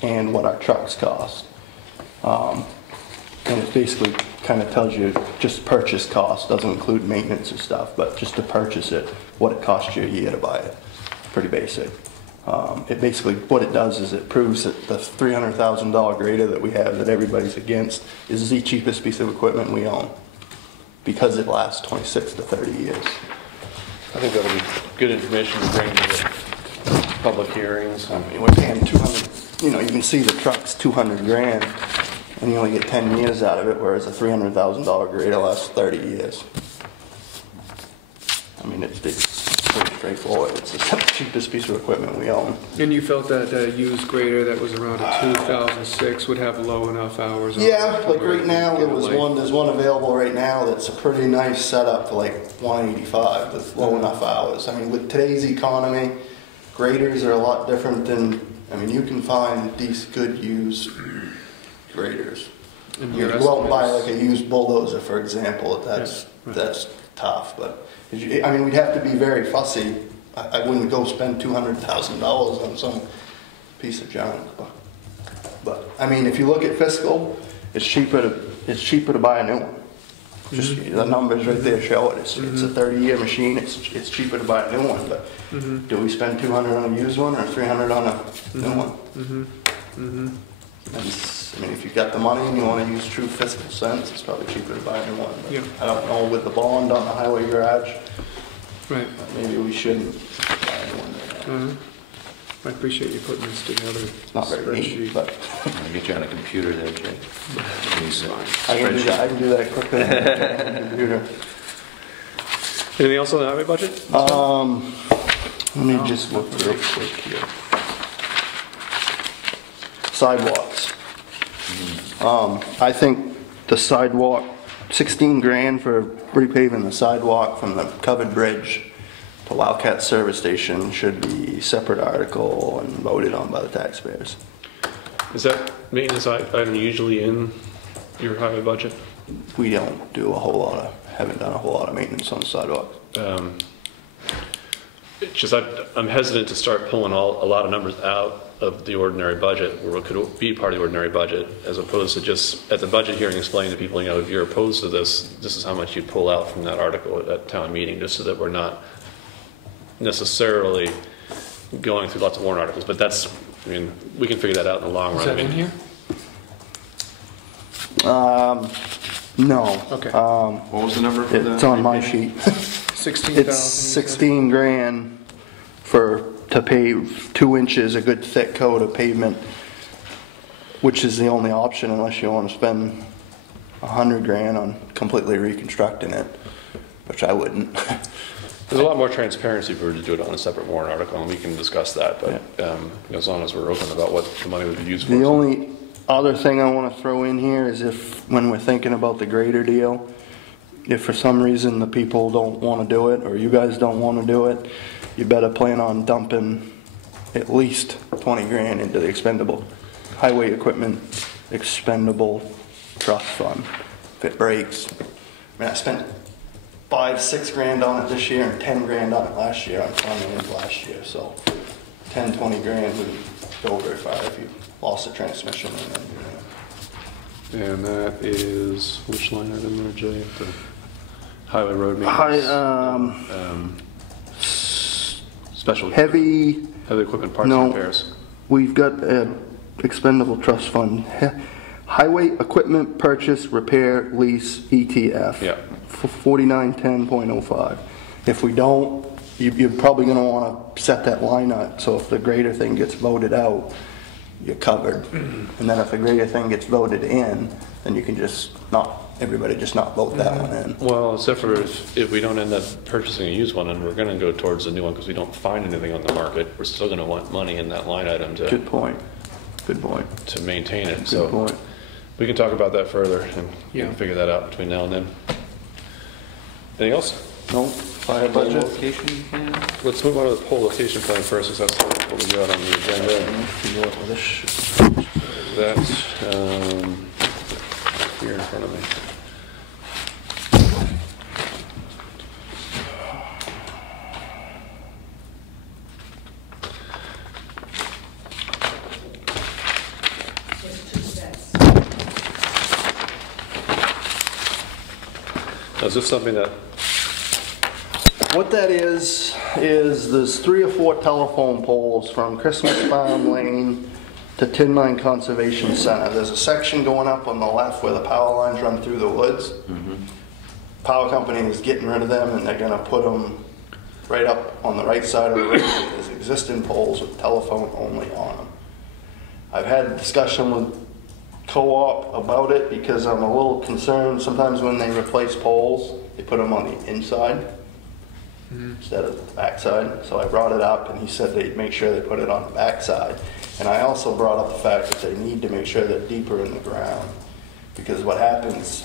and what our trucks cost. And it basically kind of tells you just purchase cost, doesn't include maintenance and stuff, but just to purchase it, what it costs you a year to buy it. Pretty basic. It basically, what it does is it proves that the $300,000 grader that we have that everybody's against is the cheapest piece of equipment we own because it lasts 26 to 30 years. I think that'll be good information to bring to the public hearings. I mean, we're paying 200, you can see the truck's 200 grand and you only get 10 years out of it, whereas a $300,000 grader lasts 30 years. I mean, it's pretty straightforward. It's the cheapest piece of equipment we own. And you felt that the used grader that was around a 2006 would have low enough hours on it? Yeah, like right now, there's one available right now that's a pretty nice setup for like 185 with low enough hours. I mean, with today's economy, graders are a lot different than, you can find these good used graders. And You your go out and buy estimates? like a used bulldozer, for example, that's, Yeah, right. that's tough, but, I mean, we'd have to be very fussy. I wouldn't go spend $200,000 on some piece of junk, but, I mean, if you look at fiscal, it's cheaper to buy a new one. Just, the numbers right there show it, it's a 30-year machine, it's cheaper to buy a new one, but do we spend 200 on a used one or 300 on a new one? I mean, if you've got the money and you want to use true fiscal sense, it's probably cheaper to buy a new one. But Yeah. I don't know, with the bond on the highway garage, Right. maybe we shouldn't buy a new one. I appreciate you putting this together. It's not very neat, but I'll get you on a computer there, Jay. I can do that quicker than a computer. Anything else on the highway budget? Let me just look real quick here. Sidewalks. I think the sidewalk, 16 grand for repaving the sidewalk from the covered bridge to Wildcat Service Station should be a separate article and voted on by the taxpayers. Is that maintenance item usually in your highway budget? We don't do a whole lot of, haven't done a whole lot of maintenance on the sidewalks. It's just I'm hesitant to start pulling a lot of numbers out of the ordinary budget, where it could be part of the ordinary budget, as opposed to just at the budget hearing explaining to people, if you're opposed to this, this is how much you'd pull out from that article at town meeting, just so that we're not necessarily going through lots of warrant articles. But that's, I mean, we can figure that out in the long run. Is that in here? No. Okay. What was the number for that? It's on my sheet. 16,000. It's 16 grand to pave 2 inches, a good thick coat of pavement, which is the only option unless you want to spend 100 grand on completely reconstructing it, which I wouldn't. There's a lot more transparency if we were to do it on a separate warrant article, and we can discuss that, but as long as we're open about what the money would be used for. The only other thing I want to throw in here is if, when we're thinking about the grader deal, if for some reason the people don't want to do it, or you guys don't want to do it, you better plan on dumping at least 20 grand into the expendable highway equipment expendable trust fund. If it breaks, I mean, I spent 5-6 grand on it this year and 10 grand on it last year on funding last year, so 10-20 grand wouldn't go very far if you lost the transmission and then, And that is, which line item there, Jay? The highway road maintenance? Special heavy equipment parts No. and repairs. We've got an expendable trust fund. Highway equipment purchase, repair, lease, ETF. Yeah. For 4910.05. If we don't, you're probably going to want to set that line up. So if the grader thing gets voted out, you're covered. And then if the grader thing gets voted in, then you can just everybody just not vote that one in. Well, except for if we don't end up purchasing a used one, and we're going to go towards a new one because we don't find anything on the market, we're still going to want money in that line item Good point. Good point. to maintain it. Good So point. we can talk about that further and we Yeah. can figure that out between now and then. Anything else? No, fire budget. Let's move on to the poll location plan first, because that's what we got on the agenda. That's here in front of me. There's 2 sets. Now, is this something that, What that is there's 3 or 4 telephone poles from Christmas Farm Lane to Tin Mine Conservation Center. There's a section going up on the left where the power lines run through the woods. Power company is getting rid of them, and they're gonna put them right up on the right side of the road. There's existing poles with telephone only on them. I've had a discussion with co-op about it because I'm a little concerned. Sometimes when they replace poles, they put them on the inside instead of the backside. So I brought it up, and he said they'd make sure they put it on the backside. And I also brought up the fact that they need to make sure they're deeper in the ground, because what happens,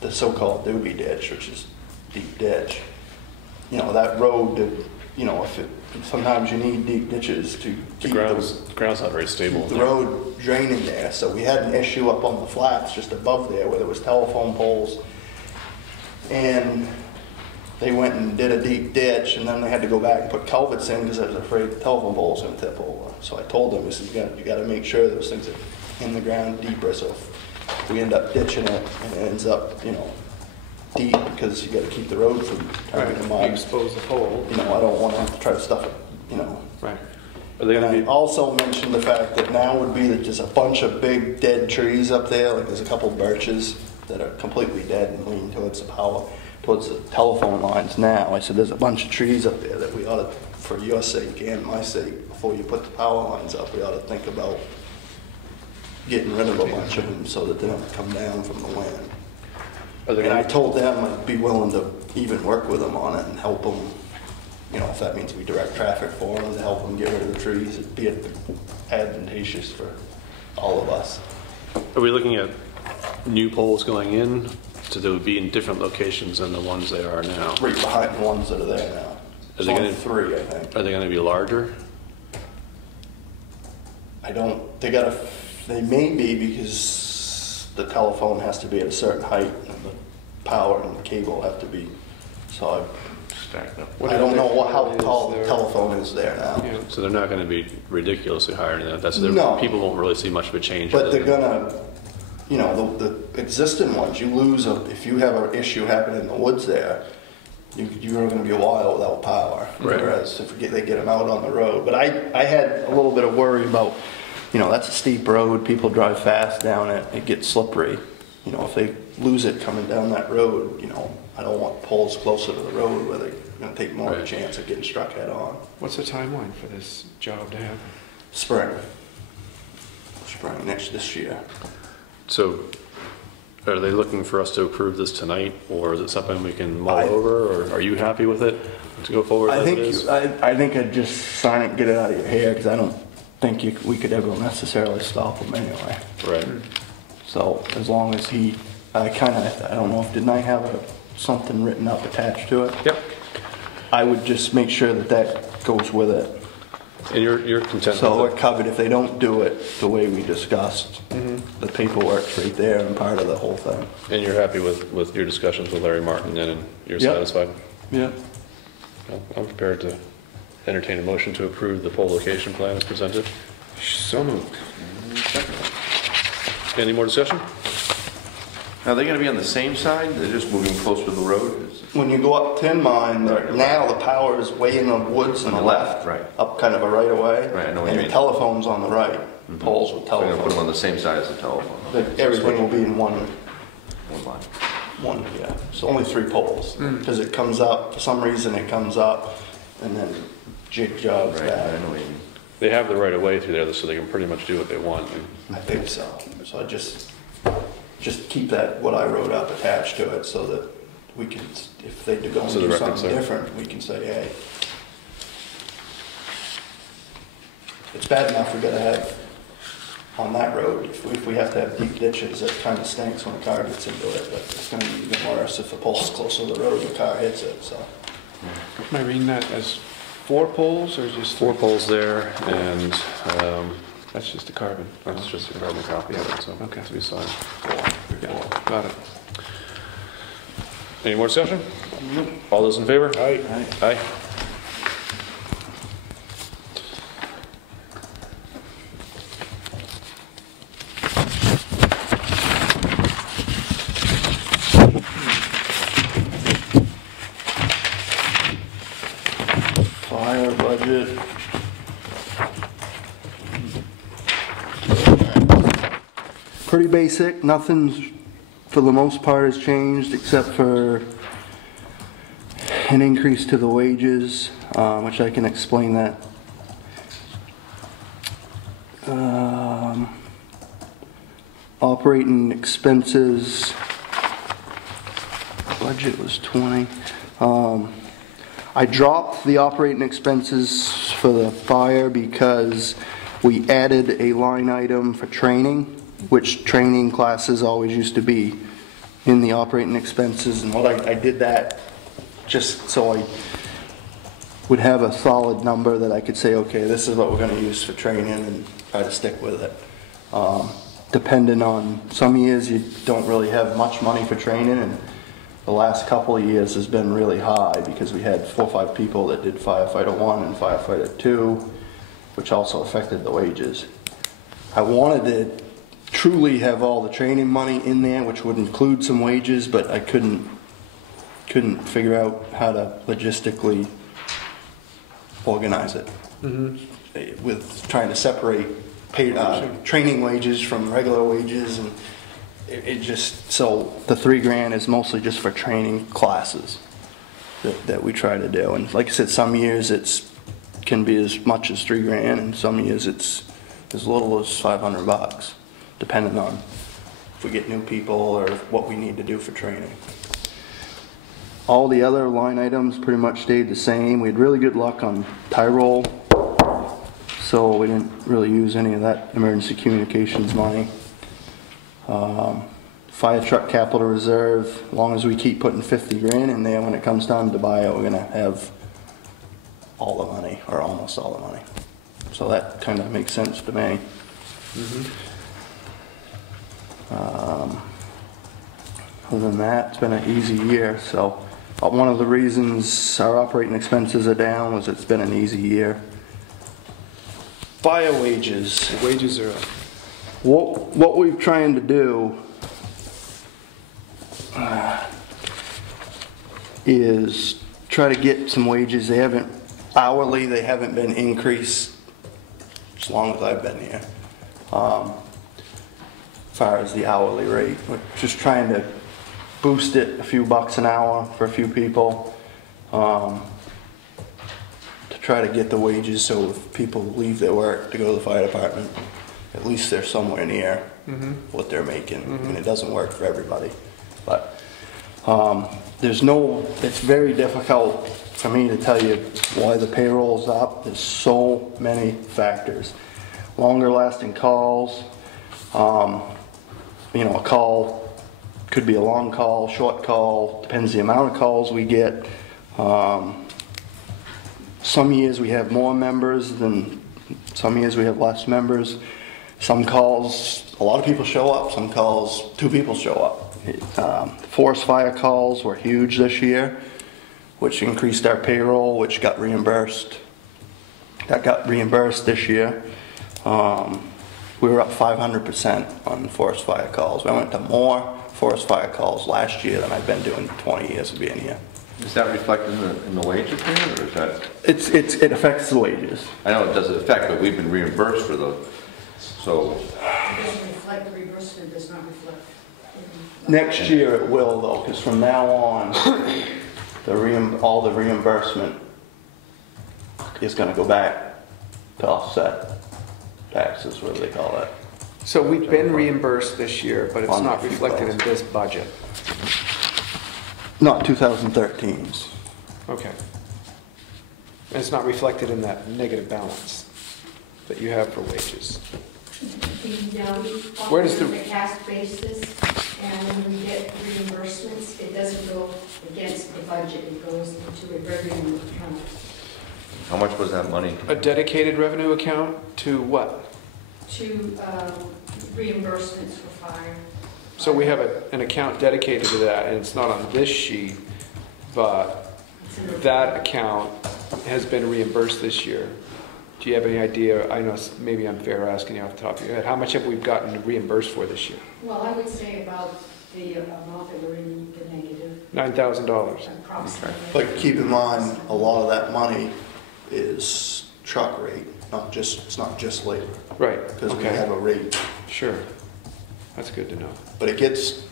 the so-called doobie ditch, which is deep ditch, that road, if sometimes you need deep ditches to The keep ground's not very stable. the road draining there. So we had an issue up on the flats just above there where there was telephone poles. And they went and did a deep ditch, and then they had to go back and put culverts in because I was afraid the telephone poles were going to tip over. So I told them, I said, you got to make sure those things are in the ground deeper. So if we end up ditching it and it ends up, deep, because you got to keep the road from turning to mud. Expose the pole. I don't want to have to try to stuff it. Right. Are they And gonna I be, also mentioned the fact that now would be that there's a bunch of big dead trees up there. Like there's a couple birches that are completely dead and leaning towards the power, towards the telephone lines now. I said there's a bunch of trees up there that we ought to, for your sake and my sake, before you put the power lines up, we ought to think about getting rid of a bunch of them so that they don't come down from the wind. are they And I gonna, told them I'd be willing to even work with them on it and help them, if that means we direct traffic for them, to help them get rid of the trees. It'd be advantageous for all of us. are we looking at new poles going in? So they would be in different locations than the ones they are now? Right behind the ones that are there now. Are There's they only gonna- 3, I think. Are they gonna be larger? They may be because the telephone has to be at a certain height and the power and the cable have to be, so Stacked up. I don't know how What tall is the there? telephone is there now. Yeah. So they're not gonna be ridiculously higher than that? No. People won't really see much of a change. But other they're than- gonna, the existing ones, you lose, if you have an issue happening in the woods there, you're gonna be a while without power. Right. Whereas if they get them out on the road. But I had a little bit of worry about, that's a steep road, people drive fast down it, it gets slippery. If they lose it coming down that road, I don't want poles closer to the road where they're gonna take more of a Right. chance of getting struck head on. What's the timeline for this job to happen? Spring this year. So are they looking for us to approve this tonight, or is it something we can mull I- over, or are you happy with it to go forward I as think it is? I think I'd just sign it and get it out of your hair because I don't think we could ever necessarily stop him anyway. Right. So as long as I don't know if didn't I have something written up attached to it? Yep. I would just make sure that goes with it. And you're content So with we're it? covered. If they don't do it the way we discussed, the paperwork's right there and part of the whole thing. And you're happy with your discussions with Larry Martin then, and you're Yep. satisfied? Yeah. Well, I'm prepared to entertain a motion to approve the pole location plan as presented. So moved. Any more discussion? Are they gonna be on the same side? They're just moving closer to the road? When you go up Tin Mine, now the power is way in the woods on the left. Right. Up kind of a right of way. Right, I know what you And the mean. telephone's on the right. Poles with So they're gonna put them on telephones. the same side as the telephone? But everything will be in one, One line. yeah. It's only 3 poles. Because it comes up, for some reason it comes up and then jig jogs Right, I back. know what you mean. They have the right of way through there, so they can pretty much do what they want. I think so. So I just keep that, what I wrote up attached to it so that we can, if they do go and So the do record, something sir. different, we can say, hey. It's bad enough we gotta have on that road, if we have to have deep ditches, that kind of stinks when a car gets into it, but it's gonna be even worse if the pole's close to the road and the car hits it, so. Am I reading that as 4 poles or just 4 poles there, and That's just a carbon. that's just a carbon copy of it, so Okay. to be signed. Yeah, got it. Any more discussion? All those in favor? Aye. Aye. Fire budget. Pretty basic, nothing for the most part has changed except for an increase to the wages, which I can explain that. Operating expenses, budget was 20. I dropped the operating expenses for the fire because we added a line item for training, which training classes always used to be in the operating expenses. And what I did that just so would have a solid number that I could say, okay, this is what we're gonna use for training and try to stick with it. Depending on, some years you don't really have much money for training, and the last couple of years has been really high because we had 4 or 5 people that did firefighter 1 and firefighter 2, which also affected the wages. I wanted to truly have all the training money in there, which would include some wages, but I couldn't figure out how to logistically organize it. With trying to separate training wages from regular wages, and it just, so the $3,000 is mostly just for training classes that we try to do. And like I said, some years can be as much as $3,000, and some years it's as little as $500, depending on if we get new people or what we need to do for training. All the other line items pretty much stayed the same. We had really good luck on tie roll, so we didn't really use any of that emergency communications money. Fire truck capital reserve, as long as we keep putting $50,000 in there, when it comes time to buy it, we're gonna have all the money, or almost all the money. So that kind of makes sense to me. Other than that, it's been an easy year. So one of the reasons our operating expenses are down was it's been an easy year. Fire wages. The wages are up. What we're trying to do is try to get some wages. They haven't been increased as long as I've been here. As far as the hourly rate, we're just trying to boost it a few bucks an hour for a few people, to try to get the wages, so if people leave their work to go to the fire department, at least they're somewhere near what they're making. And it doesn't work for everybody, but it's very difficult for me to tell you why the payroll's up. There's so many factors. Longer lasting calls, a call could be a long call, short call, depends the amount of calls we get. Some years we have more members than, some years we have less members. Some calls, a lot of people show up, some calls, 2 people show up. Forest fire calls were huge this year, which increased our payroll, which got reimbursed. That got reimbursed this year. We were up 500% on forest fire calls. We went to more forest fire calls last year than I've been doing 20 years of being here. Is that reflected in the wages here, or is that? It affects the wages. I know it doesn't affect, but we've been reimbursed for those, so. It doesn't reflect, the reimbursement does not reflect. Next year it will, though, because from now on, all the reimbursement is going to go back to offset taxes, what do they call that? So we've been reimbursed this year, but it's not reflected in this budget. Not 2013's. Okay. And it's not reflected in that negative balance that you have for wages. Where does the cash basis, and when we get reimbursements, it doesn't go against the budget, it goes into a revenue account. How much was that money? A dedicated revenue account to what? To reimbursements for fire. So we have an account dedicated to that, and it's not on this sheet, but that account has been reimbursed this year. Do you have any idea? I know it's maybe unfair asking you off the top of your head. How much have we gotten reimbursed for this year? Well, I would say about the amount that we're in the negative. $9,000. Approximately. But keep in mind, a lot of that money is truck rate, it's not just labor. Right. Because we have a rate. Sure. That's good to know. But it gets,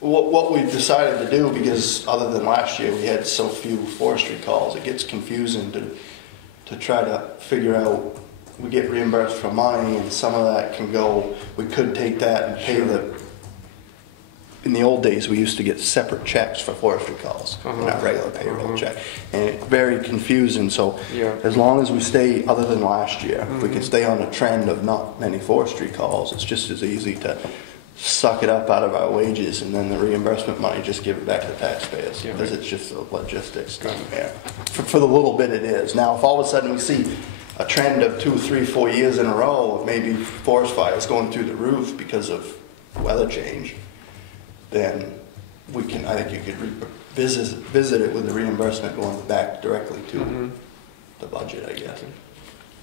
what we've decided to do, because other than last year we had so few forestry calls, it gets confusing to try to figure out, we get reimbursed for money, and some of that can go, we could take that and pay in the old days we used to get separate checks for forestry calls, not regular payroll check. And it's very confusing, so as long as we stay, other than last year, if we can stay on a trend of not many forestry calls, it's just as easy to suck it up out of our wages and then the reimbursement money, just give it back to the taxpayers. Yeah, Because right. it's just a logistics nightmare. For the little bit it is. Now, if all of a sudden we see a trend of 2, 3, 4 years in a row of maybe forest fires going through the roof because of weather change, then we can, I think you could visit it with the reimbursement going back directly to the budget, I guess.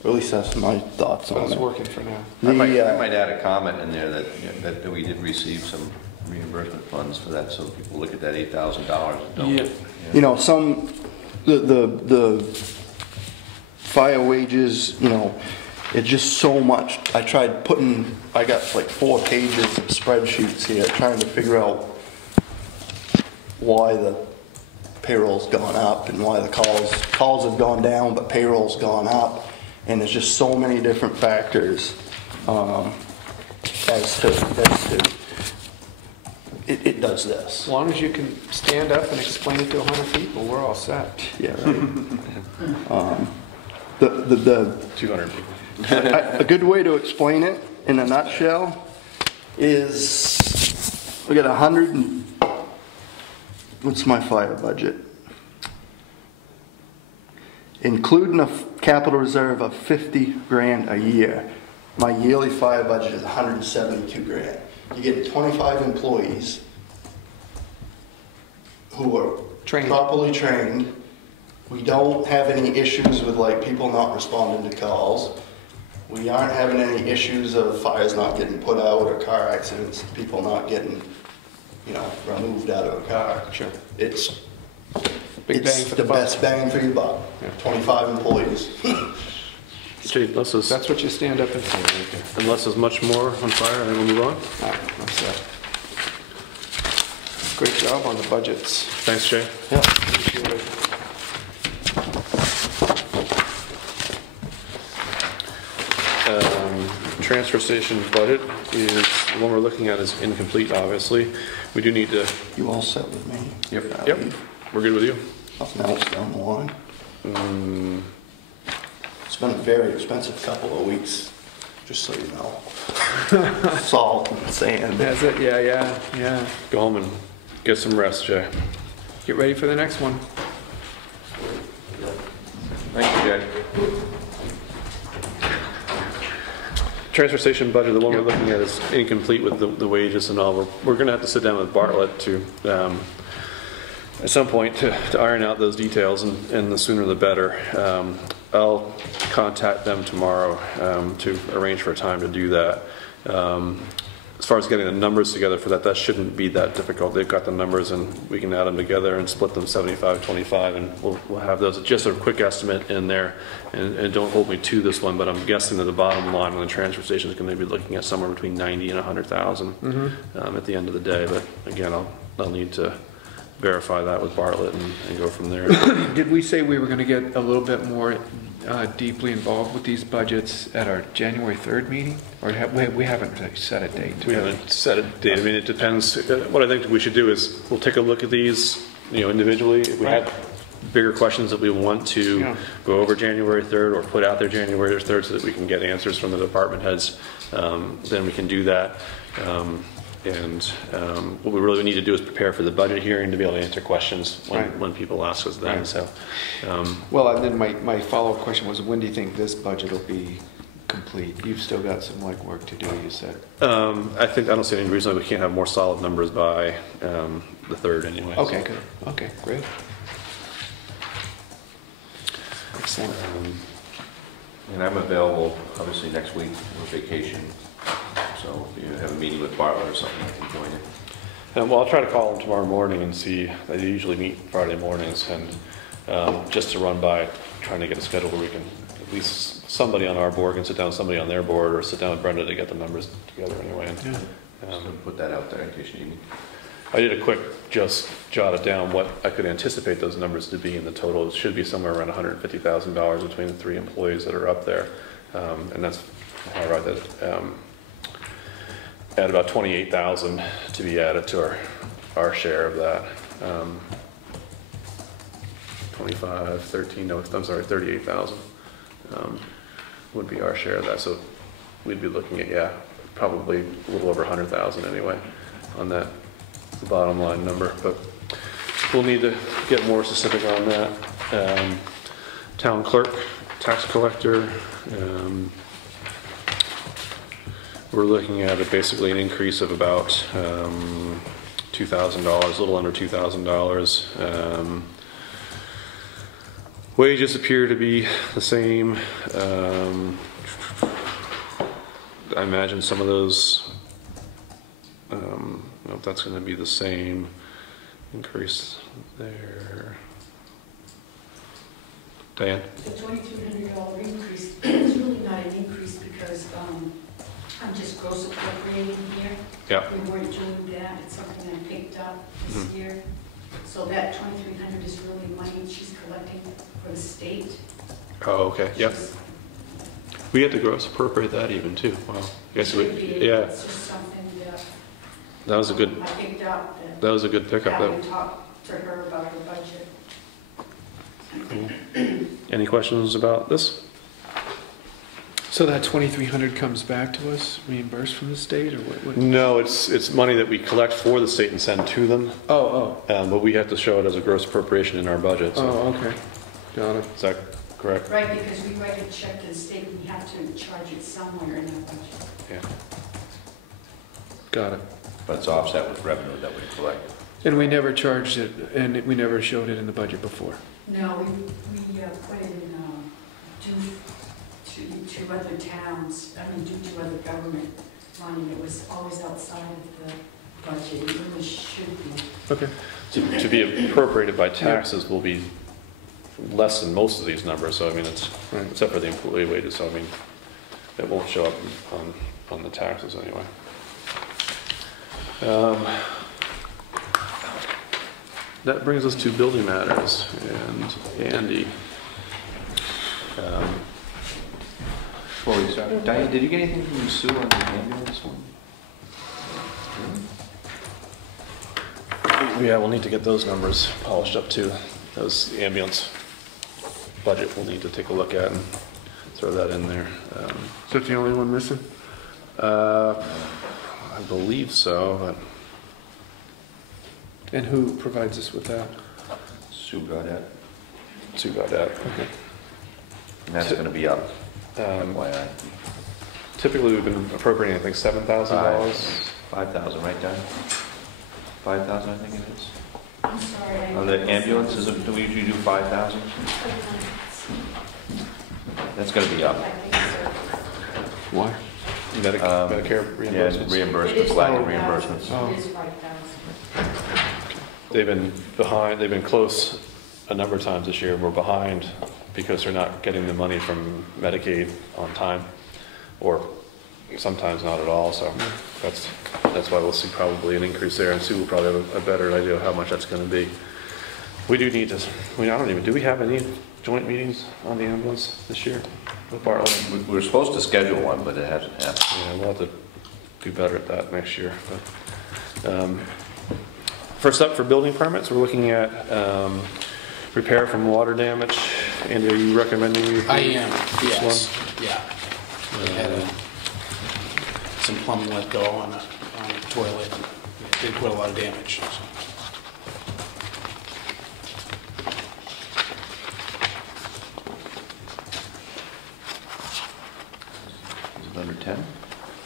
Or at least that's my thoughts But on it's it. working for now. I might The, add a comment in there that we did receive some reimbursement funds for that, so people look at that $8,000 and don't. Yeah. you know, the fire wages, you know, it's just so much. I got like 4 pages of spreadsheets here trying to figure out why the payroll's gone up and why the calls have gone down, but payroll's gone up. And there's just so many different factors as to it does As this. long as you can stand up and explain it to 100 people, we're all set. Yeah, right. The 200 people. a good way to explain it in a nutshell is we got 100 and what's my fire budget? Including a capital reserve of 50 grand a year, my yearly fire budget is 172 grand. You get 25 employees who are Trained. properly trained. We don't have any issues with like people not responding to calls. We aren't having any issues of fires not getting put out or car accidents, people not getting, you know, removed out of a car. Sure. It's Big bang for the buck. best bang for your buck. Yeah. 25 employees. Jay, unless there's, That's what you stand up and say right there. unless there's much more on fire, I think we'll move on. All right, I'm set. Great job on the budgets. Thanks, Jay. Yeah. Appreciate it. Transfer station budget is, the one we're looking at is incomplete, obviously. We do need to, You all set with me? yep, we're good with you. Nothing else down the line. Mm, It's been a very expensive couple of weeks, just so you know. Salt and sand. That's it, yeah. Go home and get some rest, Jay. Get ready for the next one. Thank you, Jay. Transfer station budget, the one we're looking at is incomplete with the wages and all. We're going to have to sit down with Bartlett to, at some point, to iron out those details, and the sooner the better. I'll contact them tomorrow to arrange for a time to do that. As far as getting the numbers together for that, that shouldn't be that difficult. They've got the numbers, and we can add them together and split them 75-25, and we'll have those. Just a quick estimate in there, and don't hold me to this one, but I'm guessing that the bottom line on the transfer station is going to be looking at somewhere between 90 and 100,000 at the end of the day. But again, I'll need to verify that with Bartlett and go from there. Did we say we were going to get a little bit more deeply involved with these budgets at our January 3rd meeting? Or we haven't really set a date? We haven't set a date. I mean, it depends. What I think we should do is we'll take a look at these, individually. If we had bigger questions that we want to go over January 3rd or put out there January 3rd so that we can get answers from the department heads, then we can do that. What we really need to do is prepare for the budget hearing to be able to answer questions when people ask us then. Right. So, Well, and then my follow-up question was, when do you think this budget will be complete? You've still got some legwork to do, you said. I don't see any reason why we can't have more solid numbers by the 3rd anyway. Okay, good. Okay, great. Excellent. And I'm available, obviously, next week for vacation. So if you have a meeting with Bartlett or something, I can join you. Well, I'll try to call them tomorrow morning and see. They usually meet Friday mornings, and just to run by, trying to get a schedule where we can, at least somebody on our board can sit down with somebody on their board, or sit down with Brenda to get the numbers together anyway. So put that out there in case you need me. I did a quick, just jotted down what I could anticipate those numbers to be in the total. It should be somewhere around $150,000 between the 3 employees that are up there, and that's how I write that. Add about 28,000 to be added to our share of that. 38,000 would be our share of that. So we'd be looking at, probably a little over 100,000 anyway on that bottom line number, but we'll need to get more specific on that. Town clerk, tax collector, we're looking at basically an increase of about $2,000, a little under $2,000. Wages appear to be the same. I imagine some of those, I don't know if that's going to be the same increase there. Diane? The $2,200 increase is really not an increase because I'm just gross appropriating here. Yeah. We weren't doing that. It's something I picked up this year. So that $2,300 is really money she's collecting for the state. Oh, okay. Yep. We had to gross appropriate that even too. Wow. Yes, we, yeah. It's just something that was a good. I picked up. That was a good pickup. Having talked to her about her budget. Any questions about this? So that 2,300 comes back to us, reimbursed from the state, or what? No, it's money that we collect for the state and send to them. But we have to show it as a gross appropriation in our budget. So. Oh, okay. Got it. Is that correct? Right, because we write a check to the state, we have to charge it somewhere in our budget. Yeah. Got it. But it's offset with revenue that we collect. And we never charged it, and we never showed it in the budget before. No, we put it in due to other towns, due to other government money. It was always outside of the budget. It really should be. Okay. To be appropriated by taxes will be less than most of these numbers. So I mean, it's except for the employee wages. So I mean, it won't show up on the taxes anyway. That brings us to building matters and Andy. Before we start, Diane, did you get anything from Sue on the ambulance one? Yeah, we'll need to get those numbers polished up too. Those ambulance budget we'll need to take a look at and throw that in there. Is that the only one missing? I believe so. But And who provides us with that? Sue Gaudette. Sue got that. Okay. And that's going to be up. FYI. Typically, we've been appropriating, I think, $7,000. 5,000, right, Diane? 5,000, I think it is. I'm sorry. On the ambulances, do we usually do 5,000? That's going to be up. I think so. Why? Medicare reimbursements. Yeah, reimbursements, lack of reimbursements. It is 5,000. They've been behind. They've been close a number of times this year. We're behind because they're not getting the money from Medicaid on time, or sometimes not at all. So that's why we'll see probably an increase there, and Sue will probably have a better idea of how much that's going to be. We do need to. I don't even. Do we have any joint meetings on the ambulance this year with Bartlett? We were supposed to schedule one, but it hasn't happened. Yeah, we'll have to do better at that next year. But, first up for building permits, we're looking at repair from water damage. Andy, are you recommending you? I am, this yes, yeah. We had some plumbing let go on a toilet. It did quite a lot of damage. So. Is it under 10?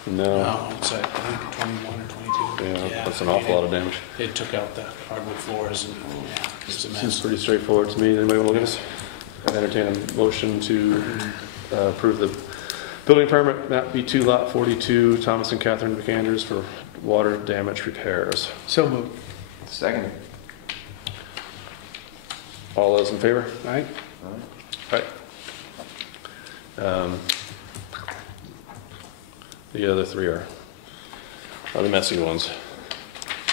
No. No, it's at, I think, 21 or 22. Yeah, that's an awful lot of damage. It took out the hardwood floors and, yeah, it was a Seems mess. pretty straightforward to me. Anybody want to look at this? I entertain a motion to approve the building permit, map B2, lot 42, Thomas and Catherine McAndrews for water damage repairs. So moved. Second. All those in favor? All right. Right. The other three are the messy ones,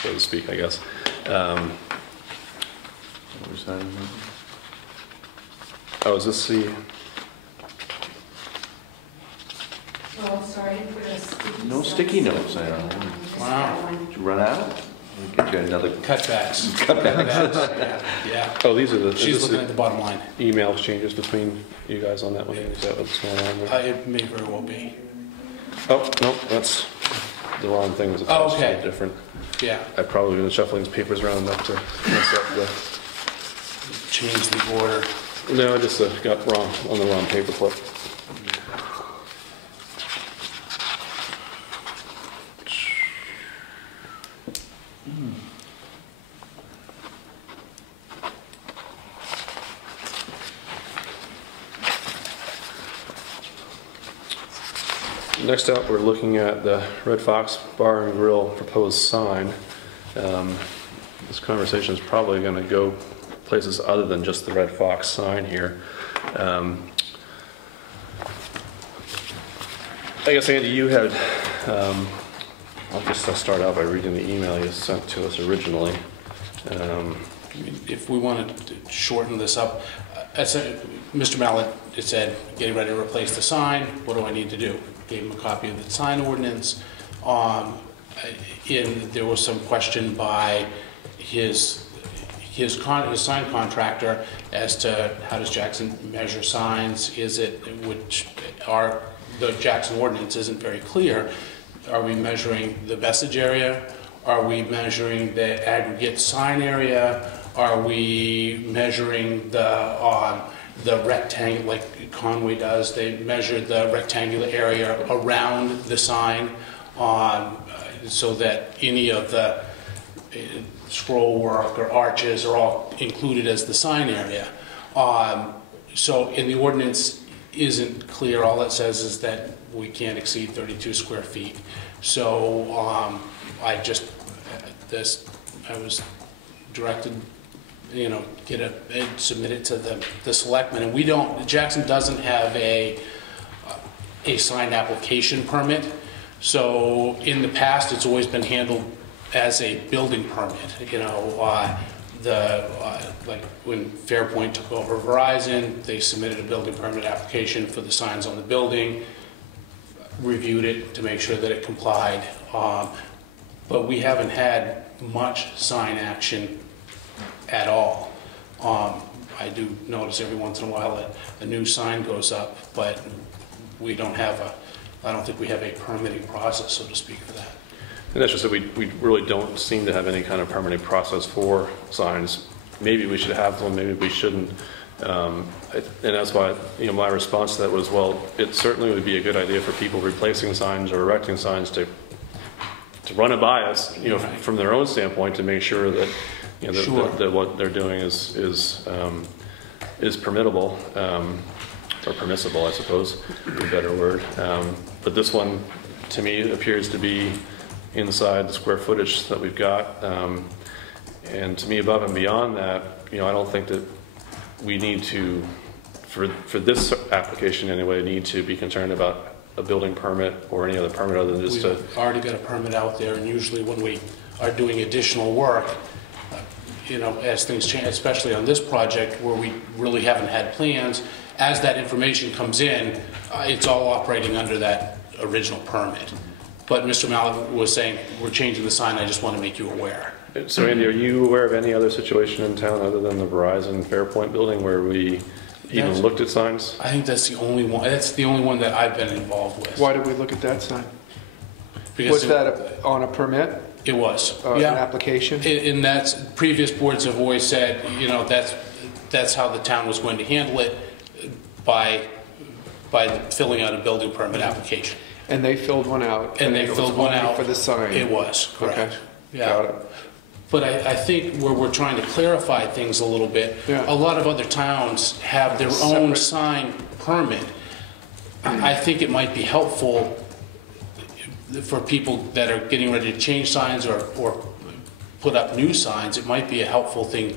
so to speak, I guess. Oh, is this the? Well, I'm sorry, I didn't put a sticky. No sticky notes there. Wow. Did you run out? We'll get you another Cutbacks. cutback. Yeah. Oh, these are the. She's looking at the bottom line. Email exchanges between you guys on that one. Is that what's going on there? It may very well be. Oh no, that's the wrong thing was Oh, attached to okay. a different. Yeah, I've probably been shuffling these papers around enough to mess up the. change the order. No, I just got wrong on the wrong paper clip. Next up, we're looking at the Red Fox Bar and Grill proposed sign. This conversation is probably going to go places other than just the Red Fox sign here. I guess, Andy, you had, I'll just start out by reading the email you sent to us originally. If we wanted to shorten this up, Mr. Mallett had said, getting ready to replace the sign, what do I need to do? Gave him a copy of the sign ordinance. There was some question by his sign contractor as to how does Jackson measure signs? The Jackson ordinance isn't very clear. Are we measuring the vestige area? Are we measuring the aggregate sign area? Are we measuring the rectangle like Conway does? They measure the rectangular area around the sign so that any of the scroll work or arches are all included as the sign area. So in the ordinance isn't clear. All it says is that we can't exceed 32 square feet. So I was directed, submit it to the selectmen, and Jackson doesn't have a signed application permit. So in the past, it's always been handled as a building permit. Like when Fairpoint took over Verizon, they submitted a building permit application for the signs on the building, reviewed it to make sure that it complied. But we haven't had much sign action at all. I do notice every once in a while that a new sign goes up, but I don't think we have a permitting process, so to speak, for that. And that's just that we really don't seem to have any kind of permitting process for signs. Maybe we should have one, maybe we shouldn't. And that's why, my response to that was, well, it certainly would be a good idea for people replacing signs or erecting signs to run it by us, from their own standpoint, to make sure that, that what they're doing is permittable, or permissible, I suppose, is a better word. But this one, to me, appears to be inside the square footage that we've got. And to me, above and beyond that, I don't think that we need to, for this application anyway, need to be concerned about a building permit or any other permit other than just We've already got a permit out there, and usually when we are doing additional work, as things change, especially on this project where we really haven't had plans, as that information comes in, it's all operating under that original permit. But Mr. Mallett was saying, we're changing the sign, I just want to make you aware. So Andy, are you aware of any other situation in town other than the Verizon Fairpoint building where we even looked at signs? I think that's the only one. That's the only one that I've been involved with. Why did we look at that sign? Because Was that on a permit? It was. An application? And that's, previous boards have always said, that's how the town was going to handle it, by filling out a building permit application. And they filled one out? And they filled one out. For the sign? It was, correct. Okay. Yeah. Got it. But I think where we're trying to clarify things a little bit, a lot of other towns have their own sign permit. I think it might be helpful for people that are getting ready to change signs or put up new signs. It might be a helpful thing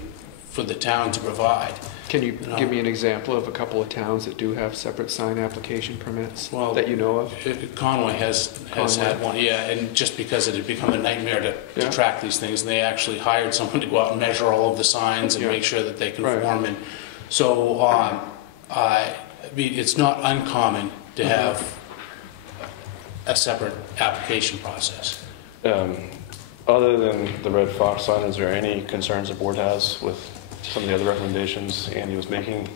for the town to provide. Can you give me an example of a couple of towns that do have separate sign application permits that you know of? Conway has had one, and just because it had become a nightmare to track these things, and they actually hired someone to go out and measure all of the signs and make sure that they conform. And so it's not uncommon to have a separate application process. Other than the Red Fox sign, is there any concerns the board has with some of the other recommendations Andy was making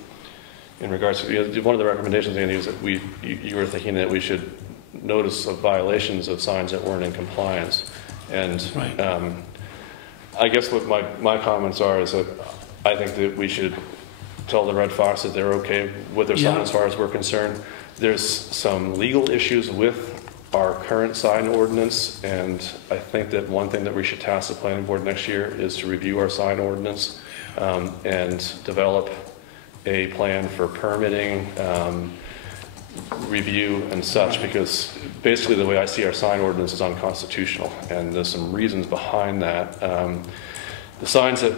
in regards to, one of the recommendations, Andy, is that you were thinking that we should notice of violations of signs that weren't in compliance. And Right. I guess what my comments are is that I think that we should tell the Red Fox that they're okay with their sign Yeah. as far as we're concerned. There's some legal issues with our current sign ordinance, and I think that one thing that we should task the planning board next year is to review our sign ordinance and develop a plan for permitting, review and such, because basically the way I see our sign ordinance is unconstitutional, and there's some reasons behind that. The signs that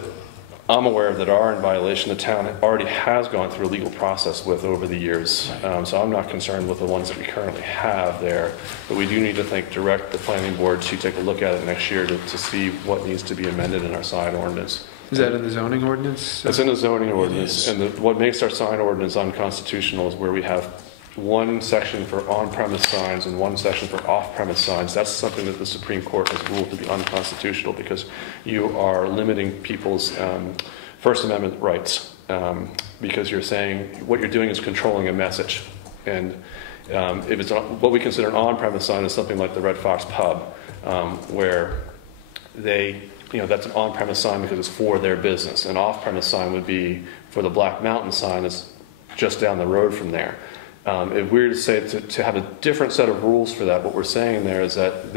I'm aware of that are in violation, the town already has gone through a legal process with over the years. So I'm not concerned with the ones that we currently have there, but we do need to direct the planning board to take a look at it next year to see what needs to be amended in our sign ordinance. Is that in the zoning ordinance? It's in the zoning ordinance, and what makes our sign ordinance unconstitutional is where we have one section for on-premise signs and one section for off-premise signs. That's something that the Supreme Court has ruled to be unconstitutional, because you are limiting people's First Amendment rights, because you're saying what you're doing is controlling a message. And if it's what we consider an on-premise sign is something like the Red Fox Pub, where they, that's an on-premise sign because it's for their business. An off-premise sign would be for the Black Mountain sign that's just down the road from there. If we were to say to have a different set of rules for that, what we're saying there is that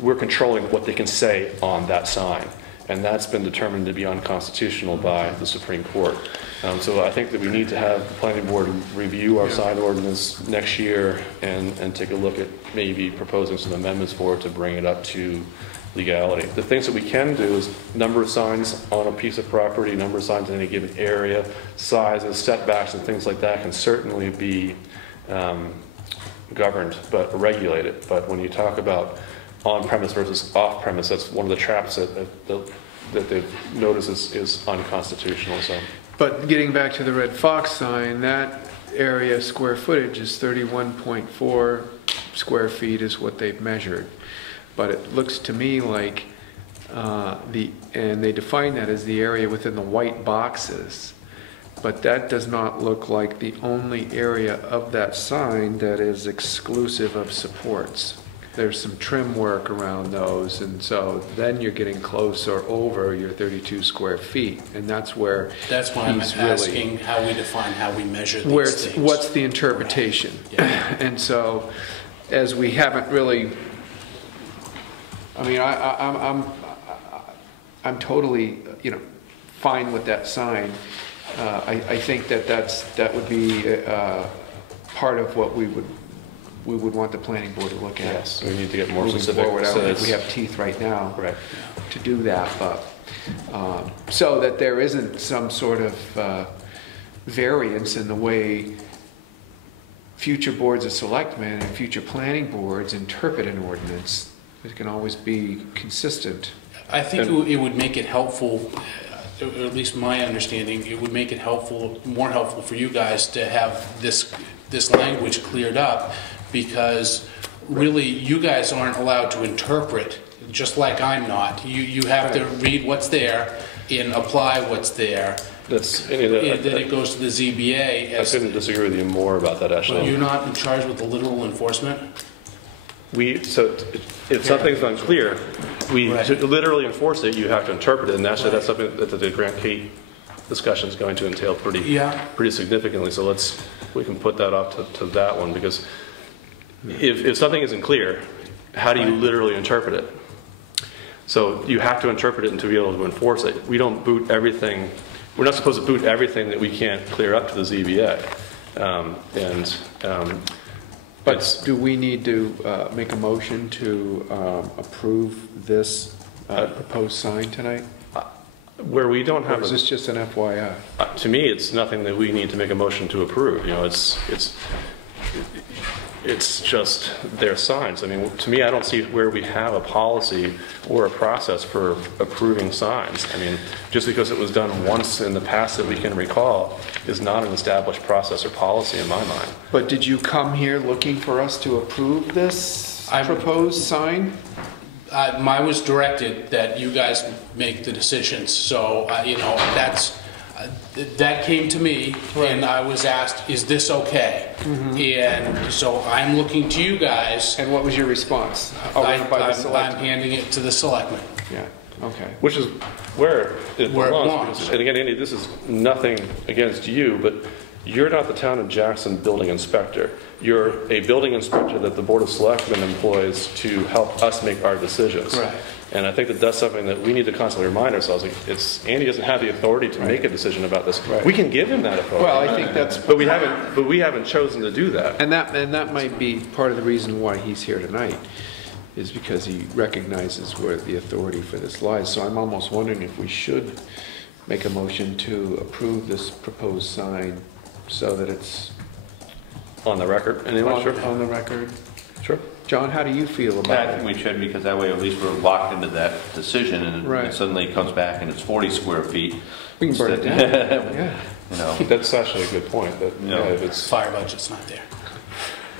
we're controlling what they can say on that sign, and that's been determined to be unconstitutional by the Supreme Court. So I think that we need to have the planning board review our sign ordinance next year and take a look at maybe proposing some amendments for it to bring it up to legality. The things that we can do is number of signs on a piece of property, number of signs in any given area, sizes, setbacks, and things like that can certainly be governed but regulated. But when you talk about on-premise versus off-premise, that's one of the traps that they've noticed is unconstitutional. So, But getting back to the Red Fox sign, that area square footage is 31.4 square feet is what they've measured. But it looks to me like and they define that as the area within the white boxes. But that does not look like the only area of that sign that is exclusive of supports. There's some trim work around those, and so then you're getting close or over your 32 square feet, and that's where That's why I'm he's asking how we define, how we measure these where things. what's the interpretation? Yeah. And so, as we haven't really, I mean, I'm totally, fine with that sign. I think that would be part of what we would want the planning board to look at. yes, we need to get more Moving specific. forward. I don't think So we have teeth right now right. to do that, but so that there isn't some sort of variance in the way future boards of selectmen and future planning boards interpret an ordinance. It can always be consistent. I think it would make it helpful, or at least my understanding, it would make it more helpful for you guys to have this language cleared up, because really you guys aren't allowed to interpret, just like I'm not. You have to read what's there and apply what's there. Then it goes to the ZBA. I couldn't disagree with you more about that, actually. You're not in charge with the literal enforcement? So if something's unclear, to literally enforce it, you have to interpret it, and actually that's something that the Grant Kate discussion is going to entail pretty significantly. So we can put that off to that one, because if something isn't clear, how do you literally interpret it? So you have to interpret it and to be able to enforce it. We don't boot everything. We're not supposed to boot everything that we can't clear up to the ZBA. But do we need to make a motion to approve this proposed sign tonight? Where we don't have, or is this just an FYI? To me, it's nothing that we need to make a motion to approve. It's just their signs. I mean, to me, I don't see where we have a policy or a process for approving signs. I mean, just because it was done once in the past that we can recall is not an established process or policy in my mind. But did you come here looking for us to approve this proposed sign? Mine was directed that you guys make the decisions. So, That came to me, and I was asked, is this okay? And so I'm looking to you guys. And what was your response? Oh, by the I'm selectmen. handing it to the selectmen. Yeah, okay. Which is where it Where it belongs. belongs. because- And again, Andy, this is nothing against you, but you're not the town of Jackson building inspector. You're a building inspector that the Board of Selectmen employs to help us make our decisions. Correct. And I think that that's something that we need to constantly remind ourselves. Like, Andy doesn't have the authority to make a decision about this. Right. We can give him that authority. Well, I think that's, But we haven't chosen to do that. and that might be part of the reason why he's here tonight, is because he recognizes where the authority for this lies. So I'm almost wondering if we should make a motion to approve this proposed sign so that it's On the record, anyone? Sure. on the record. Sure. John, how do you feel I about think it? we should, because that way at least we're locked into that decision, and Right. it suddenly comes back and it's 40 square feet. We can burn it down. instead- Yeah. You know, That's actually a good point. That No. if it's Fire budget's not there.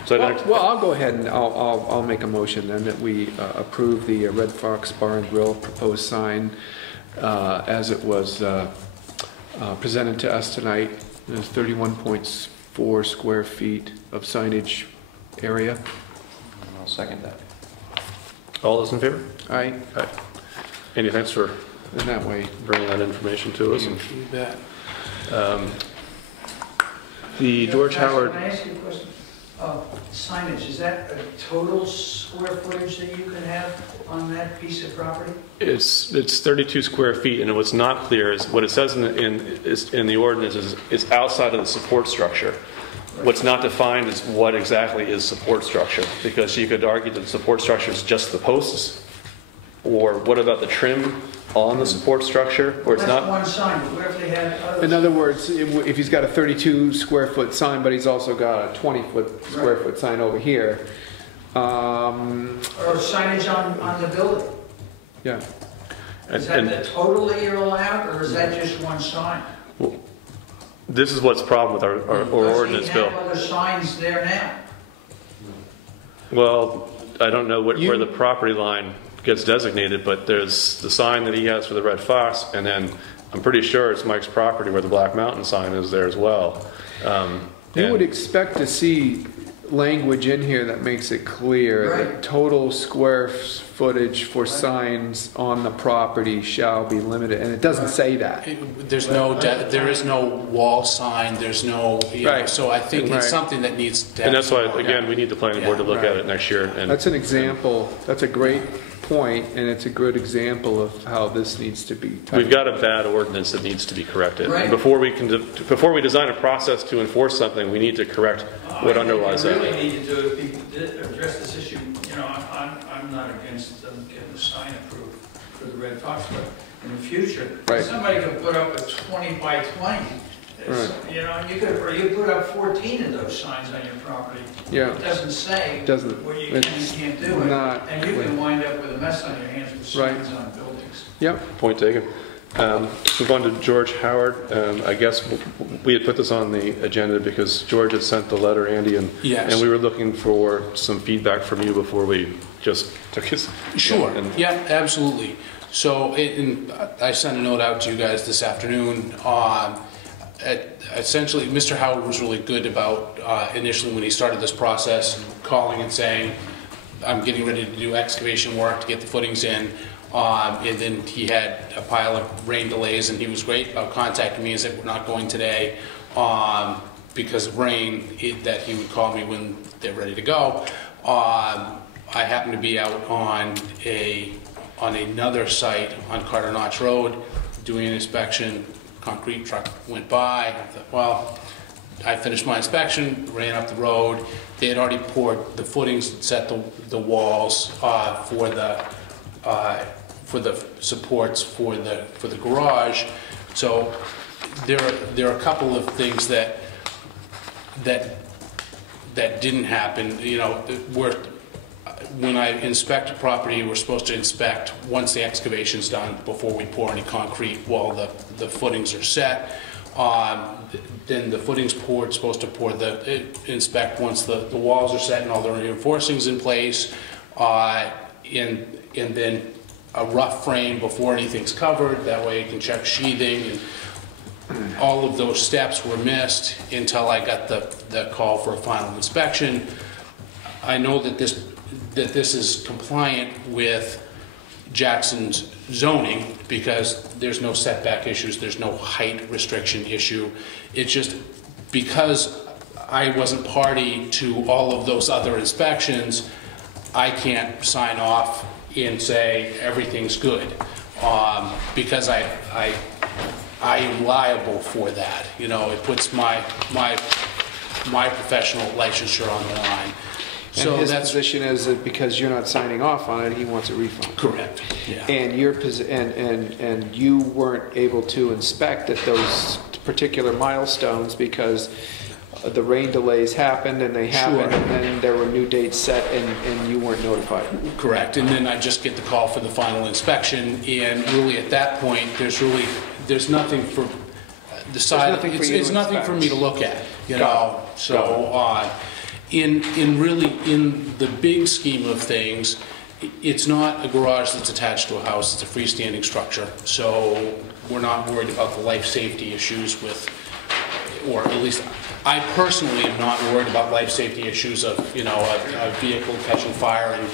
so Well, I'll go ahead and I'll make a motion then that we approve the Red Fox Bar and Grill proposed sign as it was presented to us tonight. There's 31.4 square feet of signage area. I'll second that. all those in favor? Aye, Aye. Andy, thanks for and that way. bringing that information to us. You bet. The George Howard. Can I ask you a question? Signage, is that a total square footage that you can have on that piece of property? It's 32 square feet, and what's not clear is what it says in the ordinance is it's outside of the support structure. What's not defined is what exactly is support structure, because you could argue that the support structure is just the posts, or what about the trim on the support structure, or it's That's not. one sign, but what if they had others? In other words, if he's got a 32 square foot sign, but he's also got a 20 square foot sign over here, Or signage on the building? yeah. Is that And the total that you're allowed, or is that just one sign? this is what's the problem with our ordinance Does bill. he have other signs there now? Well, I don't know where the property line gets designated, but there's the sign that he has for the Red Fox, and then I'm pretty sure it's Mike's property where the Black Mountain sign is there as well. You would And- expect to see language in here that makes it clear that Right. total square footage for signs on the property shall be limited, and it doesn't say that. There is no wall sign, there's no, Right. so I think Right. it's something that needs to. And that's why, have some- again, we need the planning board to look at it next year. And That's an example, that's a great point, and it's a good example of how this needs to be. we've got a bad ordinance that needs to be corrected. Right. And before we design a process to enforce something, we need to correct what underlies I think that. we really need to do it, address this issue, you know, I'm not against them getting the sign approved for the Red Fox, but in the future, Right. somebody could put up a 20 by 20, it's, you know, or you put up 14 of those signs on your property. Yeah. It doesn't say Doesn't- what you can and it's can't do it, not and you can wind up with a mess on your hands with Right. signs on buildings. Yep, Point taken. Move on to George Howard. I guess we had put this on the agenda because George had sent the letter, Andy, and Yes. we were looking for some feedback from you before we just took his. Sure, And- yeah, absolutely. So, I sent a note out to you guys this afternoon. Essentially, Mr. Howard was really good about, initially when he started this process, calling and saying, I'm getting ready to do excavation work to get the footings in. And then he had a pile of rain delays, and he was great about contacting me and said, we're not going today because of rain, that he would call me when they're ready to go. I happened to be out on another site on Carter Notch Road doing an inspection. Concrete truck went by. I thought, well, I finished my inspection, ran up the road. They had already poured the footings, set the walls for the supports for the garage. So there are a couple of things that didn't happen. You know, when I inspect a property, we're supposed to inspect once the excavation's done before we pour any concrete while the footings are set. Then the footings poured, supposed to inspect once the walls are set and all the reinforcing's in place. And then a rough frame before anything's covered. That way you can check sheathing. And all of those steps were missed until I got the call for a final inspection. I know that this is compliant with Jackson's zoning because there's no setback issues, there's no height restriction issue. It's just because I wasn't party to all of those other inspections, I can't sign off and say everything's good, because I am liable for that. You know, it puts my professional licensure on the line. So And his that's position is that because you're not signing off on it, he wants a refund. correct. Yeah. And and you weren't able to inspect at those particular milestones because the rain delays happened and they happened, Sure. and then there were new dates set and you weren't notified. Correct, and then I just get the call for the final inspection, and really at that point, there's nothing for the side. nothing for you to It's nothing for inspect. me to look at, you Got know. it. So, in the big scheme of things, it's not a garage that's attached to a house. It's a freestanding structure, so we're not worried about the life safety issues with, or at least I personally am not worried about life safety issues of, you know, a vehicle catching fire and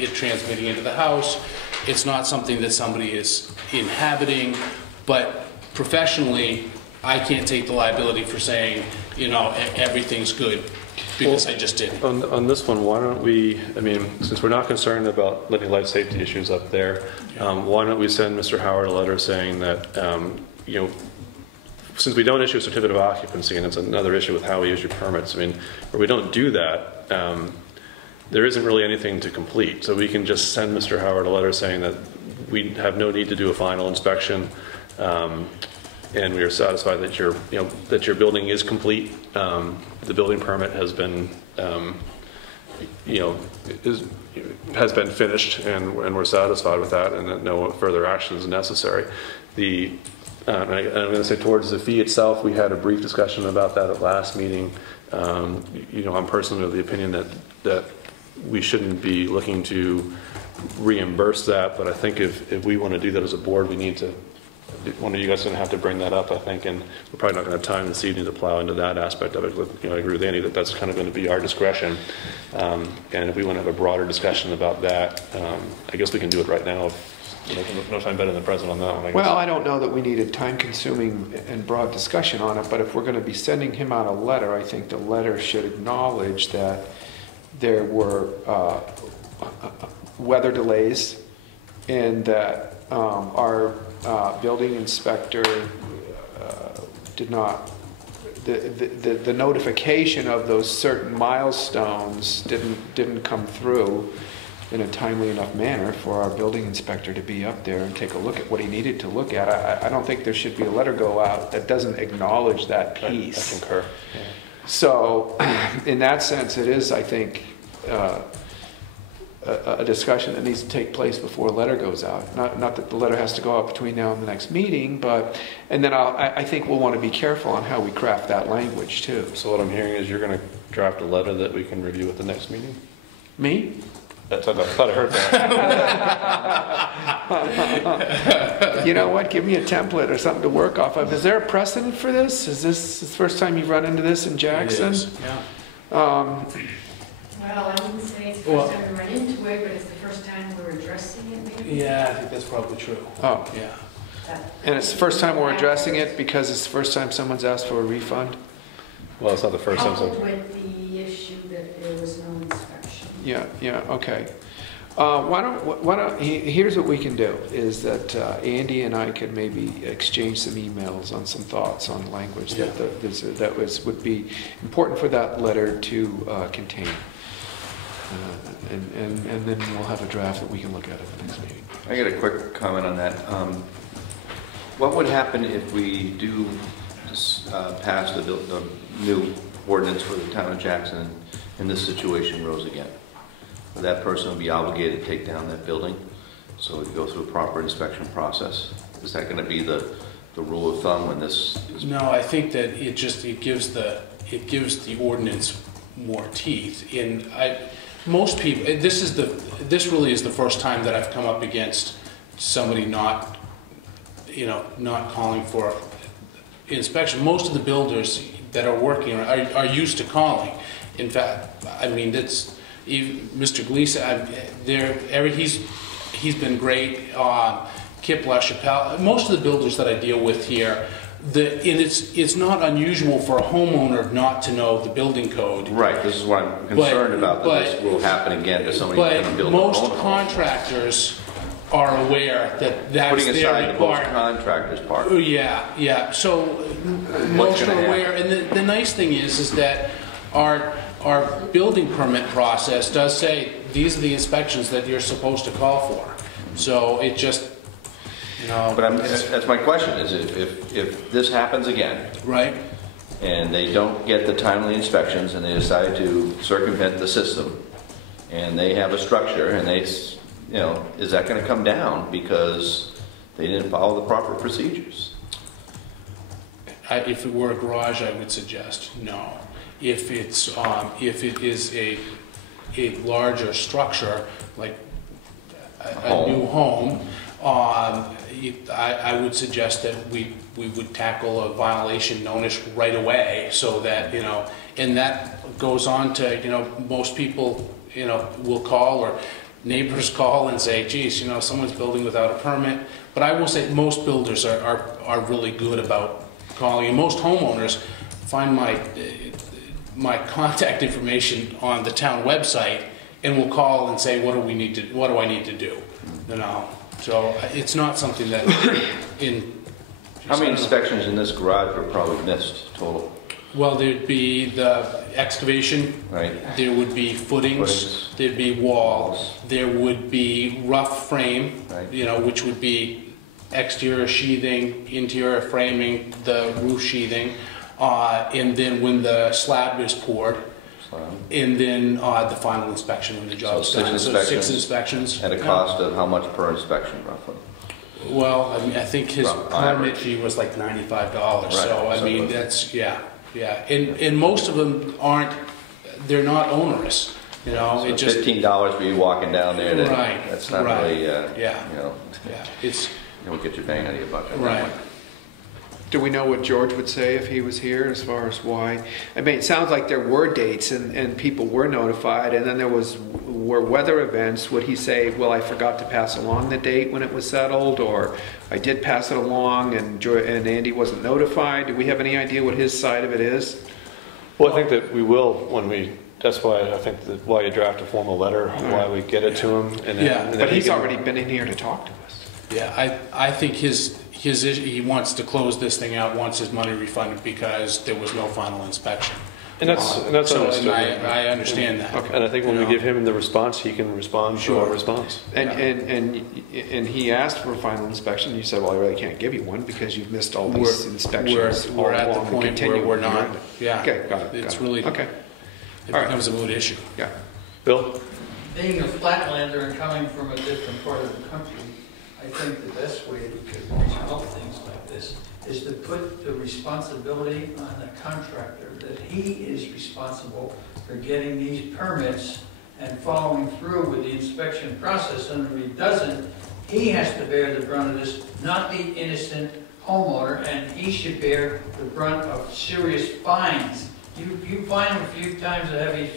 it transmitting into the house. It's not something that somebody is inhabiting, but professionally, I can't take the liability for saying, you know, everything's good because I just didn't. On this one, why don't we, I mean, since we're not concerned about any life safety issues up there, why don't we send Mr. Howard a letter saying that, you know, since we don't issue a certificate of occupancy, and it's another issue with how we issue permits, I mean, where we don't do that, there isn't really anything to complete. So we can just send Mr. Howard a letter saying that we have no need to do a final inspection, and we are satisfied that your building is complete. The building permit has been, has been finished, and we're satisfied with that, and that no further action is necessary. I'm going to say towards the fee itself, we had a brief discussion about that at last meeting. I'm personally of the opinion that we shouldn't be looking to reimburse that, but I think if we want to do that as a board, we need to, one of you guys is going to have to bring that up, I think, and we're probably not going to have time this evening to plow into that aspect of it. I agree with Andy that that's kind of going to be our discretion, and if we want to have a broader discussion about that, I guess we can do it right now. No time better than present on that one, I guess. Well, I don't know that we need a time-consuming and broad discussion on it, but if we're going to be sending him out a letter, I think the letter should acknowledge that there were weather delays and that our building inspector did not, the notification of those certain milestones didn't come through in a timely enough manner for our building inspector to be up there and take a look at what he needed to look at. I don't think there should be a letter go out that doesn't acknowledge that piece. I concur. Yeah. So, in that sense, it is, I think, a discussion that needs to take place before a letter goes out. Not that the letter has to go out between now and the next meeting, and then I think we'll want to be careful on how we craft that language too. So what I'm hearing is you're going to draft a letter that we can review at the next meeting? Me? I thought I heard that. You know what? Give me a template or something to work off of. Is there a precedent for this? Is this the first time you've run into this in Jackson? It is, yeah. Well, I wouldn't say it's the first time we run into it, but it's the first time we're addressing it, maybe. Yeah, I think that's probably true. Oh, Yeah. and it's the first time we're addressing it because it's the first time someone's asked for a refund? Well, it's not the first time. Coupled with the issue that there was no inspection. Yeah, okay. Here's what we can do, is that Andy and I could maybe exchange some emails on some thoughts on language that would be important for that letter to contain. And then we'll have a draft that we can look at at the next meeting. I got a quick comment on that. What would happen if we do pass the new ordinance for the town of Jackson and this situation rose again? That person would be obligated to take down that building, so it goes through a proper inspection process. Is that going to be the rule of thumb when this is? No, I think that it gives the ordinance more teeth. And most people, this really is the first time that I've come up against somebody not calling for inspection. Most of the builders that are working are used to calling. In fact, I mean, Mr. Gleason, he's been great. Kip LaChapelle, most of the builders that I deal with here, and it's not unusual for a homeowner not to know the building code. Right, this is what I'm concerned about, that this will happen again to somebody who's going to build their own home. Most contractors are aware that that's Putting their aside the most requirement. contractors part. Yeah. So most are aware, and the nice thing is that our building permit process does say these are the inspections that you're supposed to call for. So it just, But that's my question, is if this happens again, right? and they don't get the timely inspections, and they decide to circumvent the system, and they have a structure, and is that going to come down because they didn't follow the proper procedures? If it were a garage, I would suggest no. If it is a larger structure, like a new home, I would suggest that we would tackle a violation notice right away, so that, and that goes on to, most people, will call, or neighbors call and say, geez, someone's building without a permit. But I will say most builders are really good about calling, and most homeowners find my contact information on the town website and will call and say, what do I need to do? So it's not something that How many inspections in this garage were probably missed total? Well, there'd be the excavation, right? There would be footings, there'd be walls, there would be rough frame, right, which would be exterior sheathing, interior framing, the roof sheathing, and then when the slab is poured, and then the final inspection when the job's done. So 6 inspections. At a cost of how much per inspection, roughly? Well, I think his permit fee was like $95. Right. So, that's, yeah. And most of them they're not onerous. So it just $15 for you walking down there. Right. That's not really, it's, you don't get your bang out of your buck. Right. Do we know what George would say if he was here, as far as why? I mean, it sounds like there were dates and people were notified, and then were weather events. Would he say, well, I forgot to pass along the date when it was settled, or I did pass it along and Andy wasn't notified? Do we have any idea what his side of it is? Well, I think that we will that's why I think that why you draft a formal letter, why we get it to him. But he's already been in here to talk to us. Yeah, I think he wants to close this thing out, wants his money refunded because there was no final inspection. And that's understood. And I understand that. Okay. And I think when we give him the response, he can respond to our response. And he asked for a final inspection. You said, well, I really can't give you one because you've missed all these inspections. We're at the point where we're not. Yeah. Okay, got it. It's really, okay. It becomes a moot issue. Yeah. Bill? Being a flatlander and coming from a different part of the country, I think the best way to resolve things like this is to put the responsibility on the contractor, that he is responsible for getting these permits and following through with the inspection process, and if he doesn't, he has to bear the brunt of this, not the innocent homeowner, and he should bear the brunt of serious fines. You fine him a few times a heavy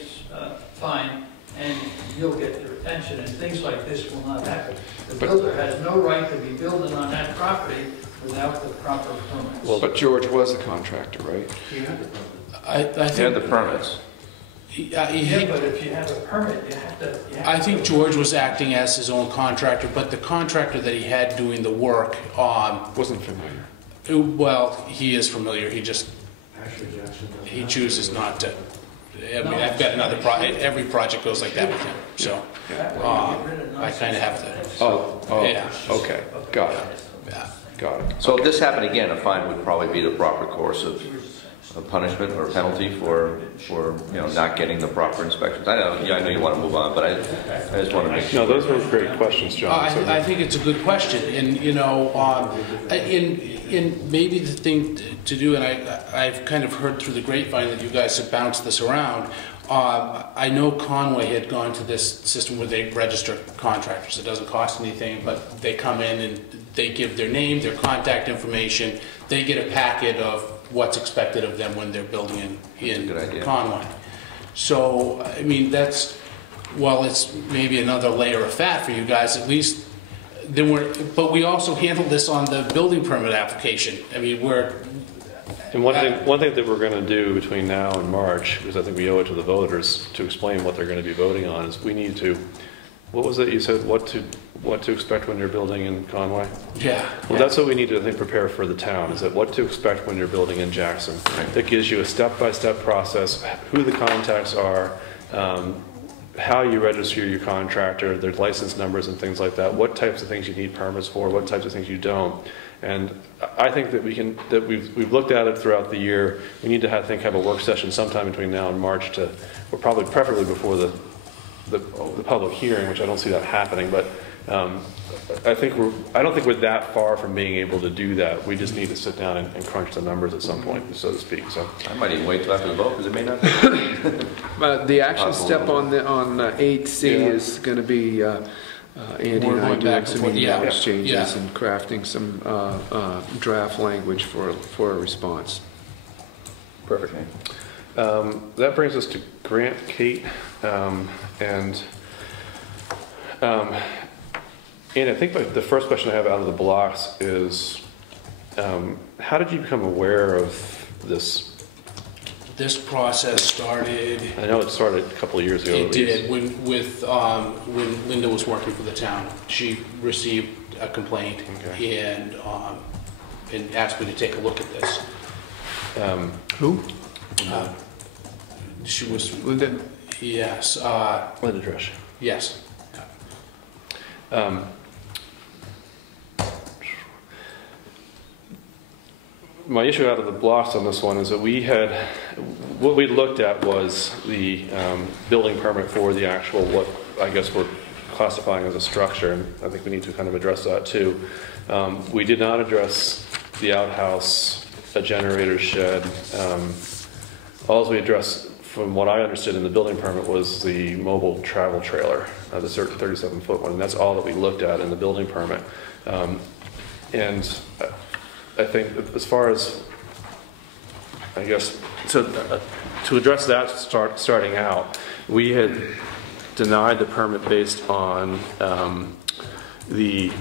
fine, and you'll get their attention, and things like this will not happen. The builder has no right to be building on that property without the proper permits. Well, but George was a contractor, right? He had the permit. I think he had the permits. But if you have a permit, you have to... I think George was acting as his own contractor, but the contractor that he had doing the work... wasn't familiar. Well, he is familiar. He chooses not to. I mean, I've got another project. Every project goes like that with him. So I kind of have to. Oh, yeah. Okay, got it. Yeah. Got it. So if this happened again, a fine would probably be the proper course of punishment or penalty for not getting the proper inspections. I know you want to move on, but I just want to make sure. No, those were great questions, John. I think it's a good question, and and maybe the thing to do, and I've kind of heard through the grapevine that you guys have bounced this around. I know Conway had gone to this system where they register contractors. It doesn't cost anything, but they come in and they give their name, their contact information. They get a packet of what's expected of them when they're building in Good idea. Conway. So, I mean, that's, well, it's maybe another layer of fat for you guys, at least. But we also handle this on the building permit application. I mean, And one thing that we're going to do between now and March, because I think we owe it to the voters to explain what they're going to be voting on, is we need to, what was it you said, what to expect when you're building in Conway? Yeah. Well, that's what we need to, I think, prepare for the town, is that what to expect when you're building in Jackson. That gives you a step-by-step process, who the contacts are, how you register your contractor, their license numbers and things like that, what types of things you need permits for, what types of things you don't. And I think that we've looked at it throughout the year. We need to have a work session sometime between now and March or probably preferably before the public hearing, which I don't see that happening, but I don't think we're that far from being able to do that. We just need to sit down and crunch the numbers at some point, so to speak. So I might even wait till after the vote, because it may not be. But the action step on 8C is going to be Andy and I doing some email exchanges and crafting some draft language for a response. Perfect. That brings us to Grant, Kate, and I think the first question I have out of the blocks is, how did you become aware of this? This process started. I know it started a couple of years ago. It did when Linda was working for the town. She received a complaint and asked me to take a look at this. Who? She was Linda. Yes. Linda Dresch. Yes. My issue out of the blocks on this one is that what we looked at was the building permit for the actual, what I guess we're classifying as a structure, and I think we need to kind of address that too. We did not address the outhouse, a generator shed. All we addressed, from what I understood in the building permit, was the mobile travel trailer, the certain 37-foot one, and that's all that we looked at in the building permit. And I think as far as, I guess, to address that starting out, we had denied the permit based on the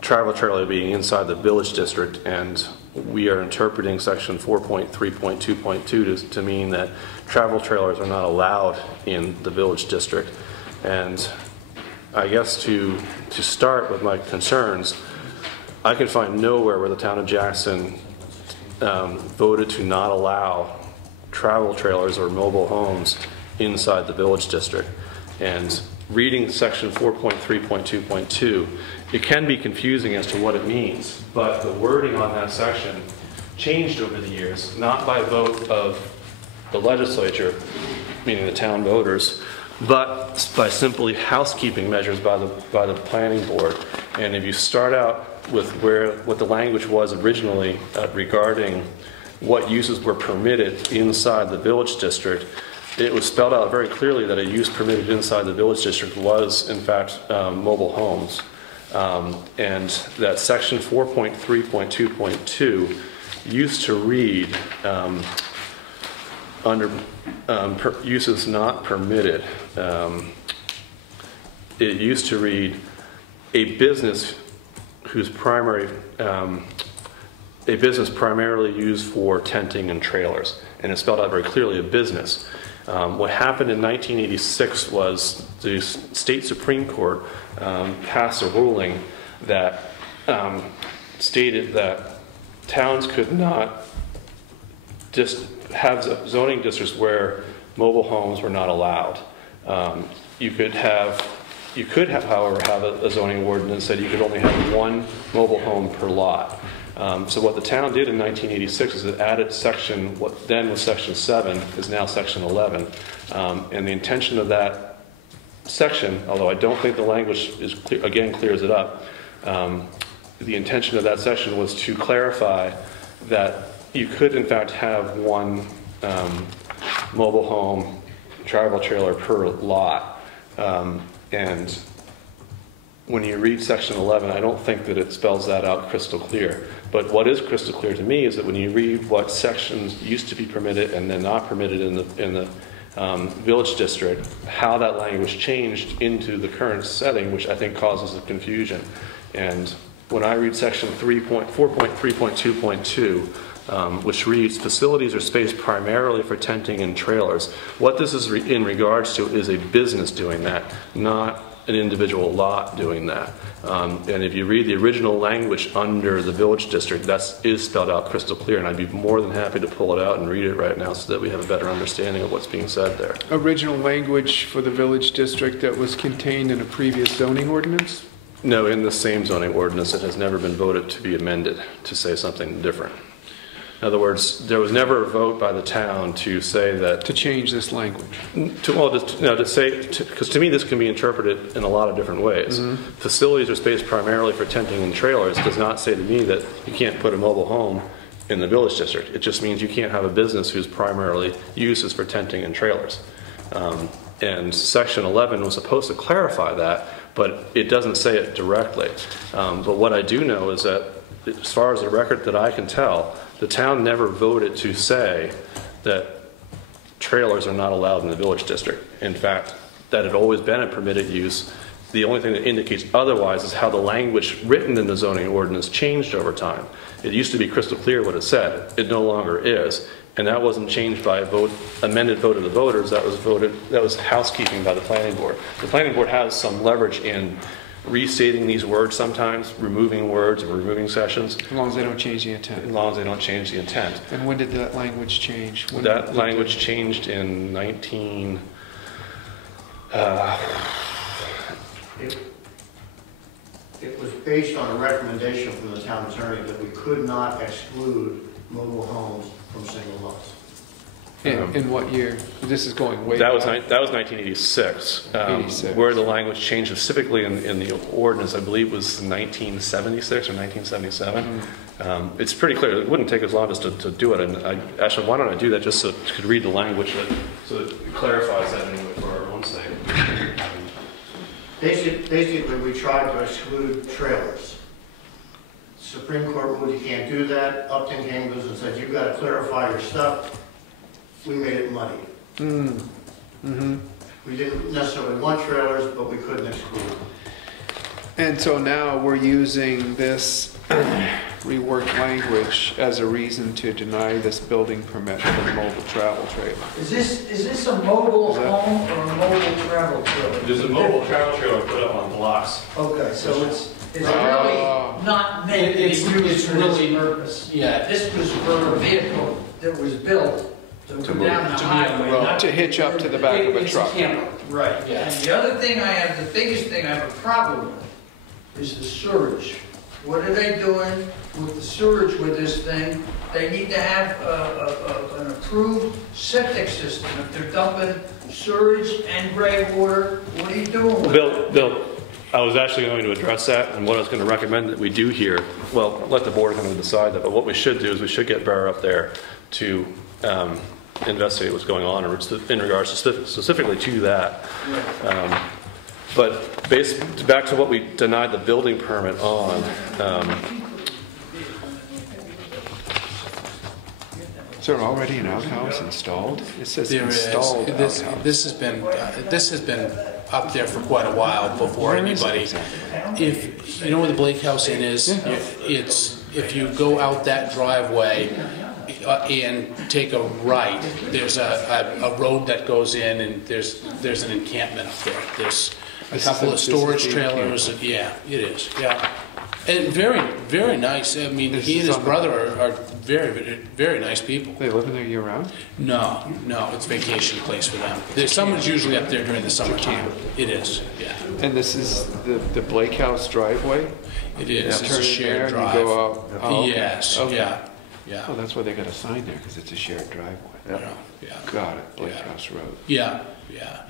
travel trailer being inside the village district, and we are interpreting section 4.3.2.2 to mean that travel trailers are not allowed in the village district. And I guess to start with my concerns, I could find nowhere where the town of Jackson voted to not allow travel trailers or mobile homes inside the village district. And reading section 4.3.2.2, it can be confusing as to what it means, but the wording on that section changed over the years, not by vote of the legislature, meaning the town voters, but by simply housekeeping measures by the planning board. And if you start out with what the language was originally regarding what uses were permitted inside the village district, it was spelled out very clearly that a use permitted inside the village district was, in fact, mobile homes. And that section 4.3.2.2 used to read under uses not permitted. It used to read a business whose primary a business primarily used for tenting and trailers, and it spelled out very clearly a business. What happened in 1986 was the state Supreme Court passed a ruling that stated that towns could not just have zoning districts where mobile homes were not allowed. You could, however, have a zoning ordinance that you could only have one mobile home per lot. So what the town did in 1986 is it added section, what then was section 7, is now section 11. And the intention of that section, although I don't think the language is clears it up, the intention of that section was to clarify that you could in fact have one mobile home, travel trailer per lot. And when you read section 11, I don't think that it spells that out crystal clear. But what is crystal clear to me is that when you read what sections used to be permitted and then not permitted in the village district, how that language changed into the current setting, which I think causes a confusion. And when I read section 4.3.2.2, which reads, facilities are space primarily for tenting and trailers. What this is in regards to is a business doing that, not an individual lot doing that. And if you read the original language under the village district, that is spelled out crystal clear, and I'd be more than happy to pull it out and read it right now so that we have a better understanding of what's being said there. Original language for the village district that was contained in a previous zoning ordinance? No, in the same zoning ordinance, it has never been voted to be amended to say something different. In other words, there was never a vote by the town to say that... To change this language? To say, because to me this can be interpreted in a lot of different ways. Mm-hmm. Facilities are space primarily for tenting and trailers does not say to me that you can't put a mobile home in the village district. It just means you can't have a business whose primarily use is for tenting and trailers. And section 11 was supposed to clarify that, but it doesn't say it directly. But what I do know is that as far as the record that I can tell, the town never voted to say that trailers are not allowed in the village district. In fact, that had always been a permitted use. The only thing that indicates otherwise is how the language written in the zoning ordinance changed over time. It used to be crystal clear what it said. It no longer is. And that wasn't changed by a vote, amended vote of the voters. That was housekeeping by the planning board. The planning board has some leverage in restating these words sometimes, removing words or removing sessions. As long as they don't change the intent. As long as they don't change the intent. And when did that language change? That language changed in 19... It was based on a recommendation from the town attorney that we could not exclude mobile homes from single lots. In what year? This is going way back. That was 1986. 86. Where the language changed specifically in the ordinance, I believe, was 1976 or 1977. It's pretty clear. It wouldn't take as long just to do it. And actually, why don't I do that just so you could read the language so it clarifies that anyway for our own sake. Basically, we tried to exclude trailers. Supreme Court ruled you can't do that. Upton came to us and said, you've got to clarify your stuff. We made it muddy. Mm-hmm. We didn't necessarily want trailers, but we couldn't exclude them. And so now we're using this reworked language as a reason to deny this building permit for the mobile travel trailer. Is this a mobile home or a mobile travel trailer? There's a mobile travel trailer put up on blocks. Okay, so it's really not meant to be used for this purpose. Yeah. This was for a vehicle that was built to go down the highway. not To hitch up to the back of a it's truck. camper. Right. Yeah. And the other thing the biggest thing I have a problem with is the sewage. What are they doing with the sewage with this thing? They need to have an approved septic system. If they're dumping sewage and gray water, what are you doing with it? Bill, I was actually going to address that, and what I was going to recommend that we do here, well, let the board kind of decide that, but what we should do is we should get Bear up there to investigate what's going on in regards to specifically to that. But back to what we denied the building permit on. Is there already an outhouse installed? It says There is. installed outhouse. This has been up there for quite a while before anybody. If you know where the Blake House Inn is, it's if you go out that driveway and take a right, there's a road that goes in, and there's an encampment up there. There's a couple of storage trailers. Yeah, it is. Yeah. And very, very nice. I mean, he and his brother are very, very nice people. They live in there year round? No, it's vacation place for them. Someone's usually up there during the summertime. It is, yeah. And this is the Blake House driveway? It is. It's Turn a in there shared and drive. you go out? Oh, okay. Yes, Okay. yeah. Oh, that's why they got a sign there, because it's a shared driveway. Yeah. Got it, Blake House Road. Yeah. Yeah.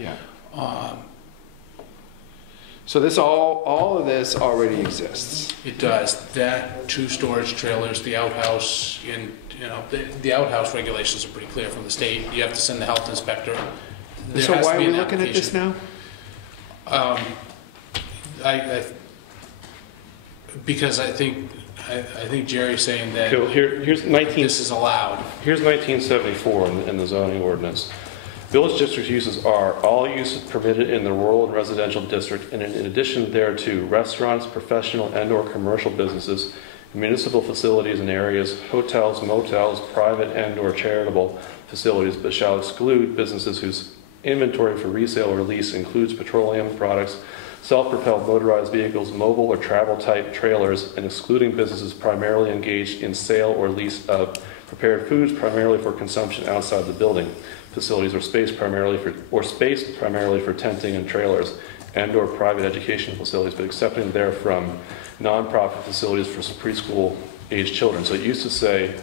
So this, all of this already exists. It does. That, 2 storage trailers, the outhouse, and, you know, the outhouse regulations are pretty clear from the state. You have to send the health inspector. There So has to why are be we an looking at this application. now? Because I think Jerry's saying that So here's 19. this is allowed. Here's 1974 in the zoning ordinance. Village district uses are all uses permitted in the rural and residential district, and in addition thereto, restaurants, professional and/or commercial businesses, municipal facilities and areas, hotels, motels, private and/or charitable facilities, but shall exclude businesses whose inventory for resale or lease includes petroleum products, self-propelled motorized vehicles, mobile or travel type trailers, and excluding businesses primarily engaged in sale or lease of prepared foods primarily for consumption outside the building facilities, or space primarily for tenting and trailers, and/or private educational facilities, but excepting therefrom nonprofit facilities for preschool age children. So it used to say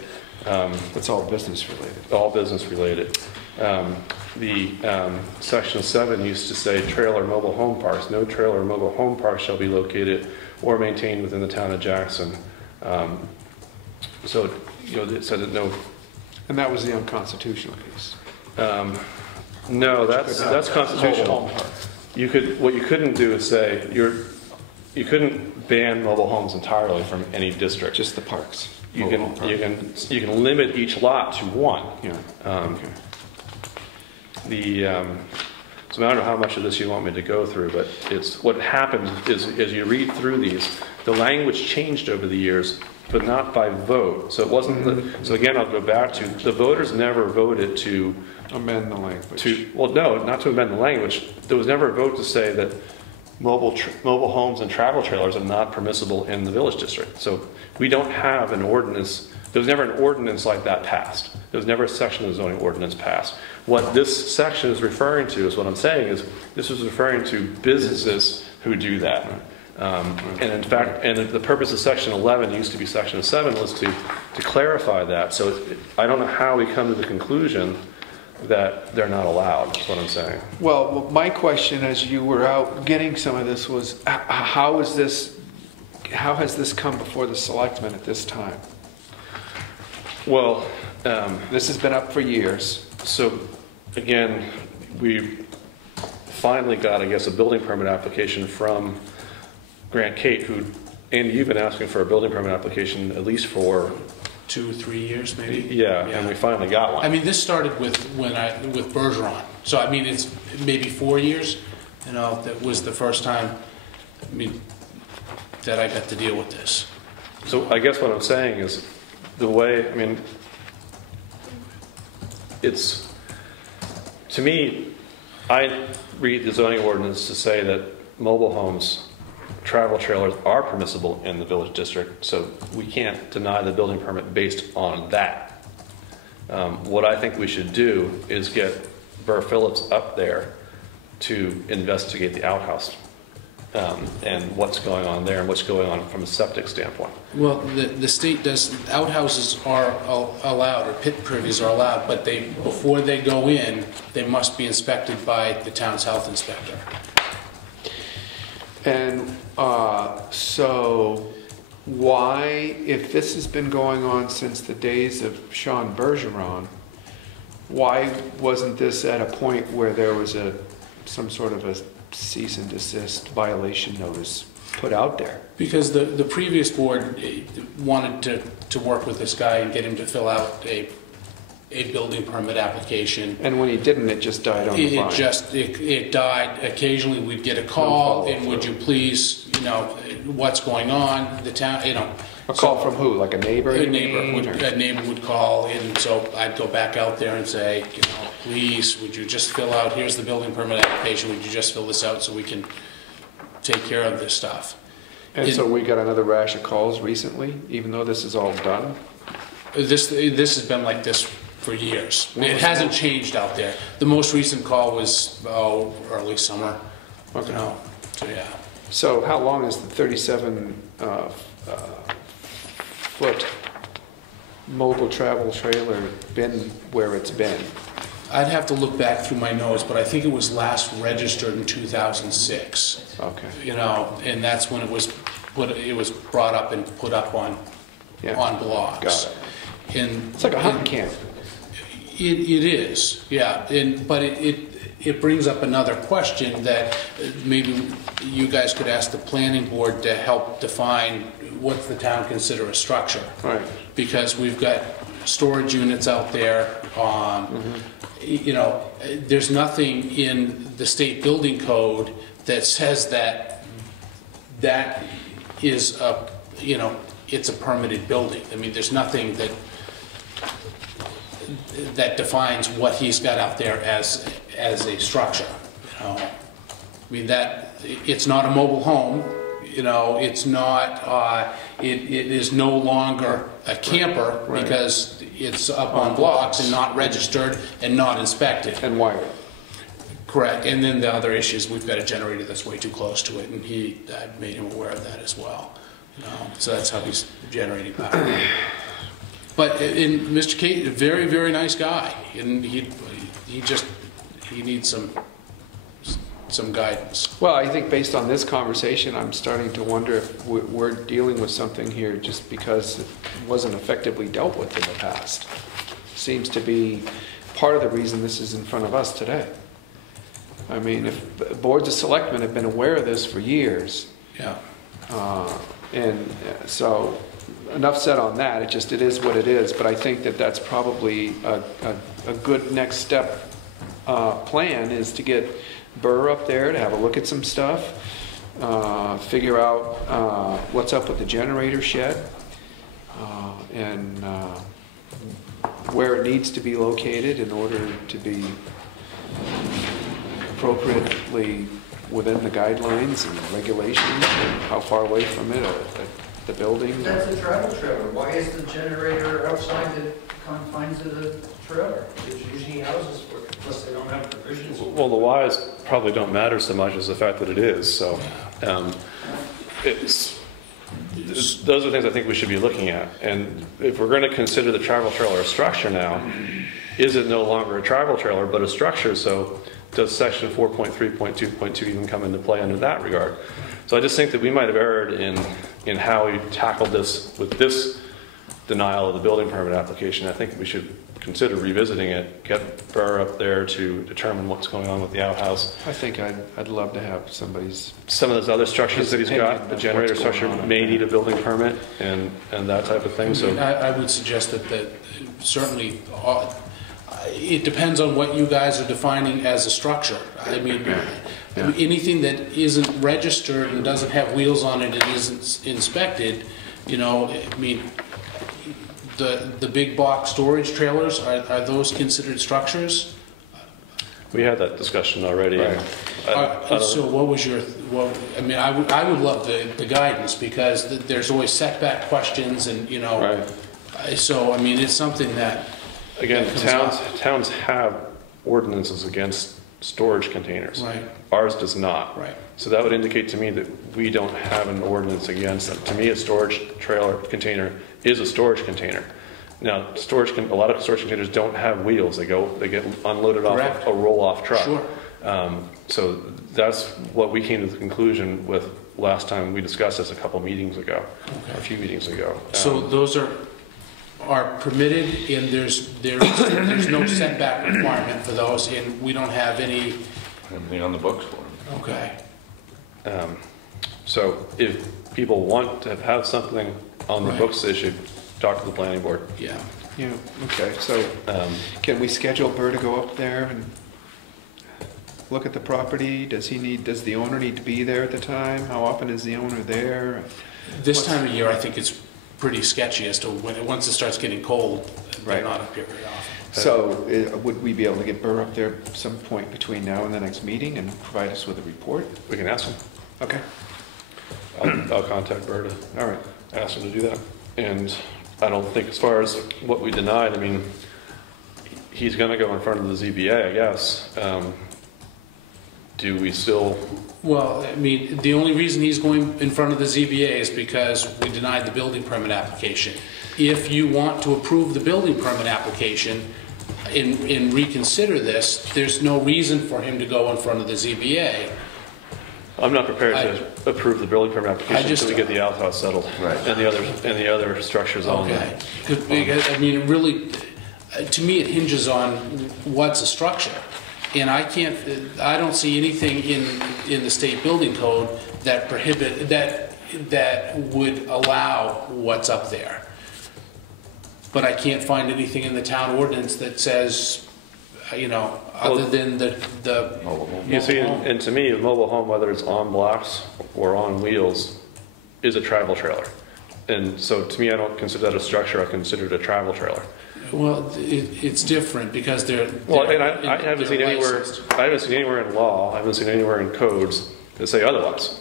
It's all business related. all business related. Section 7 used to say trailer mobile home parks. No trailer or mobile home park shall be located or maintained within the town of Jackson. So, you know, it said that no. And that was the unconstitutional piece. No, that's constitutional. What you couldn't do is say you couldn't ban mobile homes entirely from any district. Just the parks. You can limit each lot to 1. Yeah. So I don't know how much of this you want me to go through, but it's what happens is as you read through these, the language changed over the years, but not by vote. So it wasn't. So again, I'll go back to the voters never voted to amend the language. No, not to amend the language. There was never a vote to say that mobile homes and travel trailers are not permissible in the village district. So we don't have an ordinance. There was never an ordinance like that passed. There was never a section of the zoning ordinance passed. What this section is referring to is what I'm saying is this is referring to businesses who do that. And in fact, the purpose of section 11 used to be section 7 was to clarify that. So I don't know how we come to the conclusion that they're not allowed, is what I'm saying. Well, my question as you were out getting some of this was, how has this come before the selectmen at this time? Well, this has been up for years. So again, we finally got, I guess, a building permit application from Grant Cate, who, Andy, you've been asking for a building permit application at least for 2-3 years, maybe. Yeah, and we finally got one. I mean, this started with Bergeron. So I mean, it's maybe 4 years. You know, that was the first time. I mean, that I got to deal with this. So I guess what I'm saying is the way. I mean, it's to me. I read the zoning ordinance to say that mobile homes, travel trailers are permissible in the village district, so we can't deny the building permit based on that. What I think we should do is get Burr Phillips up there to investigate the outhouse and what's going on there and what's going on from a septic standpoint. Well, the state does, outhouses are allowed, or pit privies are allowed, but before they go in, they must be inspected by the town's health inspector. And so why, if this has been going on since the days of Sean Bergeron, why wasn't this at a point where there was some sort of a cease and desist violation notice put out there? Because the previous board wanted to work with this guy and get him to fill out a building permit application. And when he didn't, it just died on the vine. It died. Occasionally we'd get a call, and would you please, you know, what's going on? The town, you know. A call from who? Like a neighbor? A neighbor would call, and so I'd go back out there and say, you know, please, would you just fill out, here's the building permit application, would you just fill this out so we can take care of this stuff? And so we got another rash of calls recently, even though this is all done? This has been like this for years. It hasn't changed out there. The most recent call was, early summer. Okay. You know, so yeah. So how long has the 37 foot mobile travel trailer been where it's been? I'd have to look back through my notes, but I think it was last registered in 2006. Okay. You know, and that's when it was brought up and put up on blogs. Got it. And It's like a hunting camp. It is, yeah. But it brings up another question that maybe you guys could ask the planning board to help define what the town consider a structure. Right. Because we've got storage units out there. You know, there's nothing in the state building code that says that is a, you know, it's a permitted building. I mean, there's nothing that defines what he's got out there as a structure. You know, I mean, that it's not a mobile home. You know, it's not. It is no longer a camper because it's up on blocks and not registered and not inspected. And wired. Correct. And then the other issues, we've got a generator that's way too close to it, and I made him aware of that as well. You know, so that's how he's generating power. But in Mr. Kate, a very, very nice guy, and he needs some guidance. Well, I think based on this conversation, I'm starting to wonder if we're dealing with something here just because it wasn't effectively dealt with in the past. Seems to be part of the reason this is in front of us today. I mean, if boards of selectmen have been aware of this for years. Yeah. And so enough said on that. It is what it is. But I think that's probably a good next step plan is to get Burr up there to have a look at some stuff, figure out what's up with the generator shed, and where it needs to be located in order to be appropriately within the guidelines and regulations, and how far away from it the building. That's a travel trailer. Why is the generator outside the confines of the trailer? There's usually houses for it, unless they don't have provisions. Well, the whys probably don't matter so much as the fact that it is, so those are things I think we should be looking at. And if we're going to consider the travel trailer a structure now, is it no longer a travel trailer but a structure? So does section 4.3.2.2 even come into play under that regard? So I just think that we might have erred in how we tackled this with this denial of the building permit application. I think we should consider revisiting it, get Burr up there to determine what's going on with the outhouse. I think I'd love to have some of those other structures that he's got, the generator structure may need a building permit and that type of thing. So I would suggest that certainly it depends on what you guys are defining as a structure. I mean, anything that isn't registered and doesn't have wheels on it and isn't inspected, you know, I mean, the big box storage trailers, are those considered structures? we had that discussion already. Right. So what was I mean, I would love the guidance because there's always setback questions and, you know. Right. So, I mean, it's something that. Again, towns have ordinances against storage containers. Right. Ours does not. Right. So that would indicate to me that we don't have an ordinance against them. To me, a storage trailer container is a storage container. Now, a lot of storage containers don't have wheels. They get unloaded off Correct. a roll-off truck. Sure. So that's what we came to the conclusion with last time we discussed this a few meetings ago. So those are permitted, and there's no setback requirement for those, and we don't have any. Everything on the books for them. Okay. So if people want to have something on the Right. books, they should talk to the planning board. Yeah. Yeah, okay, so can we schedule Burr to go up there and look at the property? Does the owner need to be there at the time? How often is the owner there? This time of year, I think it's pretty sketchy as to once it starts getting cold, they're Right. not up here very often. So would we be able to get Burr up there some point between now and the next meeting and provide us with a report? We can ask them. Okay, I'll contact Burr to all right. ask him to do that. And I don't think, as far as what we denied, I mean, he's going to go in front of the ZBA, I guess. Do we still? Well, I mean, the only reason he's going in front of the ZBA is because we denied the building permit application. If you want to approve the building permit application, and reconsider this, there's no reason for him to go in front of the ZBA. I'm not prepared to approve the building permit application until we get the outhouse settled. Right. And the other structures on Okay. there. Because, I mean, it really, to me, it hinges on what's a structure. And I don't see anything in the state building code that that would allow what's up there. But I can't find anything in the town ordinance that says, other than the You see, and to me, a mobile home, whether it's on blocks or on wheels, is a travel trailer. And so to me, I don't consider that a structure, I consider it a travel trailer. Well, it's different because they're. Well, and I haven't seen anywhere, I haven't seen anywhere in law, I haven't seen anywhere in codes that say otherwise.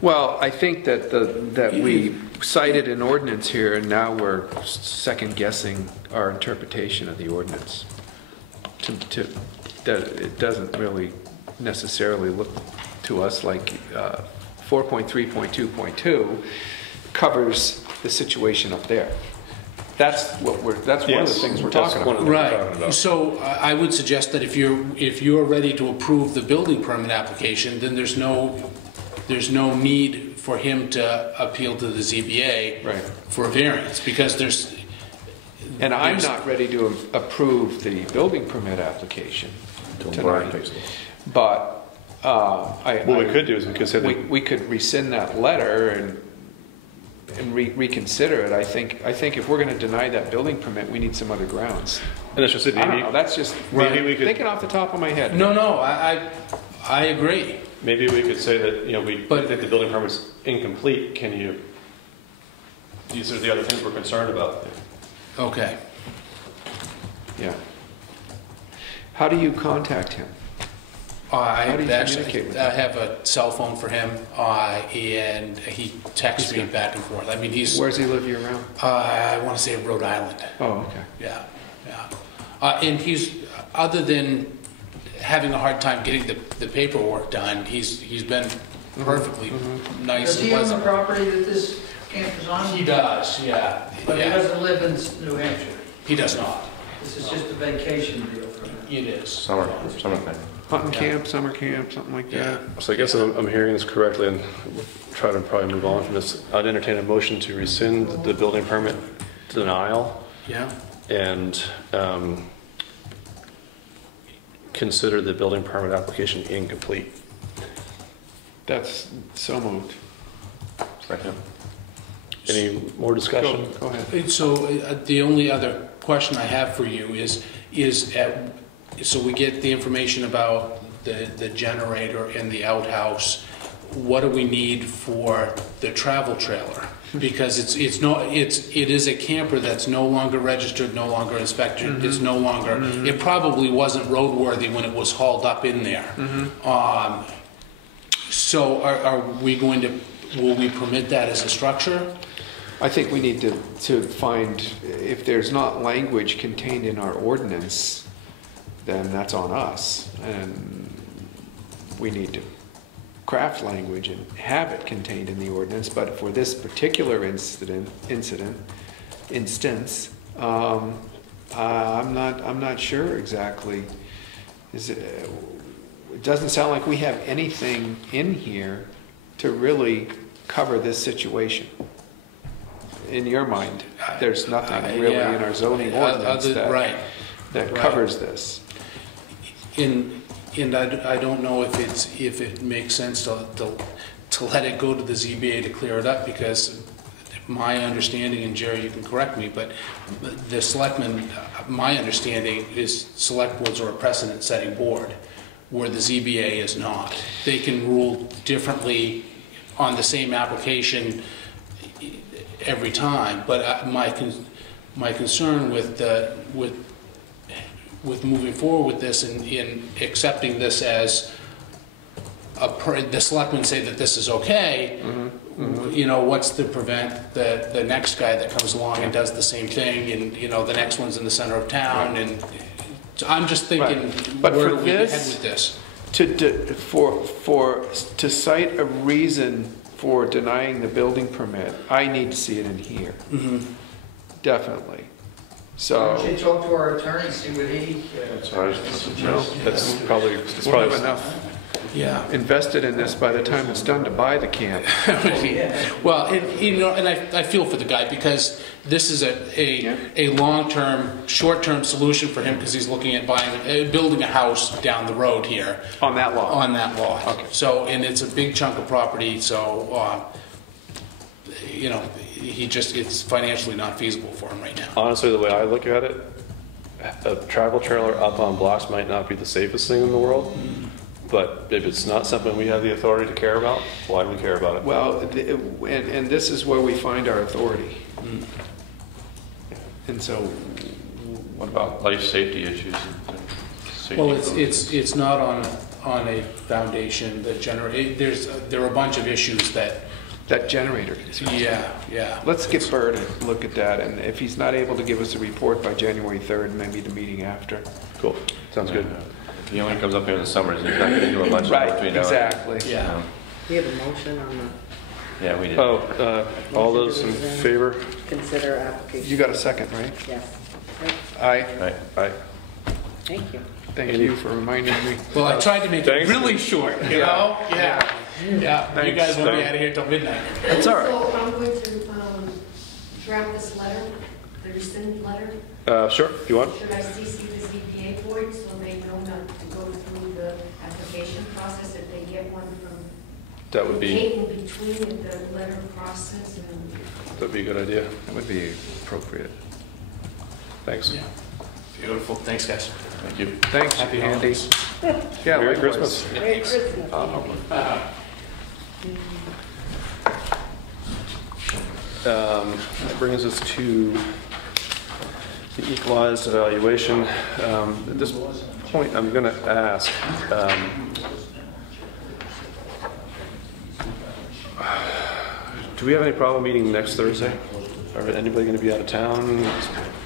Well, I think that we cited an ordinance here, and now we're second guessing our interpretation of the ordinance. That it doesn't really necessarily look to us like 4.3.2.2 covers the situation up there. That's one of the things we're talking about. Right. So I would suggest that if you're ready to approve the building permit application, then there's no need for him to appeal to the ZBA for a variance, because there's. And I'm not ready to approve the building permit application tonight. But what we could do is we could rescind that letter and reconsider it. I think if we're going to deny that building permit, we need some other grounds. And that's just it. I don't know. That's just thinking off the top of my head. No, I agree. Maybe we could say that we think the building permit's incomplete. These are the other things we're concerned about. Okay. Yeah. How do you contact him? How do you communicate with him? I have a cell phone for him, and he texts me back and forth. I mean, Where's he live year-round? I want to say Rhode Island. Oh, okay. Yeah. And he's, other than having a hard time getting the paperwork done, he's been perfectly nice. Does he own the property that this camp is on? He does, yeah. But he doesn't live in New Hampshire? He does not. This is just a vacation deal for him? It is. Summer thing. Hunting camp, summer camp, something like that. So I guess I'm hearing this correctly, and we'll try to probably move on from this. I'd entertain a motion to rescind the building permit denial. Yeah. And consider the building permit application incomplete. That's so moved. Second. Any more discussion? Go ahead. So the only other question I have for you is so we get the information about the generator and the outhouse. What do we need for the travel trailer? Because it is a camper that's no longer registered, no longer inspected. It's no longer. It probably wasn't roadworthy when it was hauled up in there. So will we permit that as a structure? I think we need to find, if there's not language contained in our ordinance, then that's on us. And we need to craft language and have it contained in the ordinance. But for this particular instance, I'm not sure exactly. It doesn't sound like we have anything in here to really cover this situation. In your mind, there's nothing really in our zoning ordinance that covers this. And I don't know if it makes sense to let it go to the ZBA to clear it up, because my understanding, and Jerry, you can correct me, but the selectmen, my understanding is select boards are a precedent-setting board, where the ZBA is not. They can rule differently on the same application every time, but my concern with moving forward with this and in accepting this as the selectmen say that this is okay, what's to prevent the next guy that comes along and does the same thing, and the next one's in the center of town, and so I'm just thinking, but where for do we head this, with this? To cite a reason for denying the building permit, I need to see it in here. Definitely. Why don't So, you talk to our attorney, see what he It's probably, we'll have enough Yeah. invested in this by the time it's done to buy the camp. Well, and I feel for the guy because this is a long-term, short-term solution for him because he's looking at building a house down the road here. On that lot? On that lot. Okay. So, and it's a big chunk of property, so, it's financially not feasible for him right now. honestly, the way I look at it, a travel trailer up on blocks might not be the safest thing in the world, but if it's not something we have the authority to care about, why do we care about it? Well, and this is where we find our authority. And so, What about life safety issues? and safety Well, codes? it's not on a foundation that there are a bunch of issues that, that generator. yeah. Let's get Bert to look at that, and if he's not able to give us a report by January 3rd, maybe the meeting after. Cool, sounds good. If he only comes up here in the summers, he's not gonna do a bunch Right, between now and. exactly. Yeah. We have a motion on the, Yeah, we did. Oh, all those in favor? consider application. You got a second, right? Yes. Right. Aye. Right. Aye. Thank you. Thank you for reminding me. Well, I tried to make it Thanks. really short, you know? Yeah. You guys won't be out of here till midnight. That's all right. So I'm going to draft this letter, the rescind letter. Sure, if you want. Should I CC the ZBA board so they know not to go through the application process if they get one from That would be, Kate in between the letter process and that'd be a good idea. That would be appropriate. Thanks. Yeah. Beautiful. Thanks, guys. Thank you. Thanks, Happy Andy. holidays. Yeah, Merry likewise. Christmas. Merry Christmas. That brings us to the equalized evaluation. At this point, I'm going to ask, do we have any problem meeting next Thursday? Are anybody going to be out of town,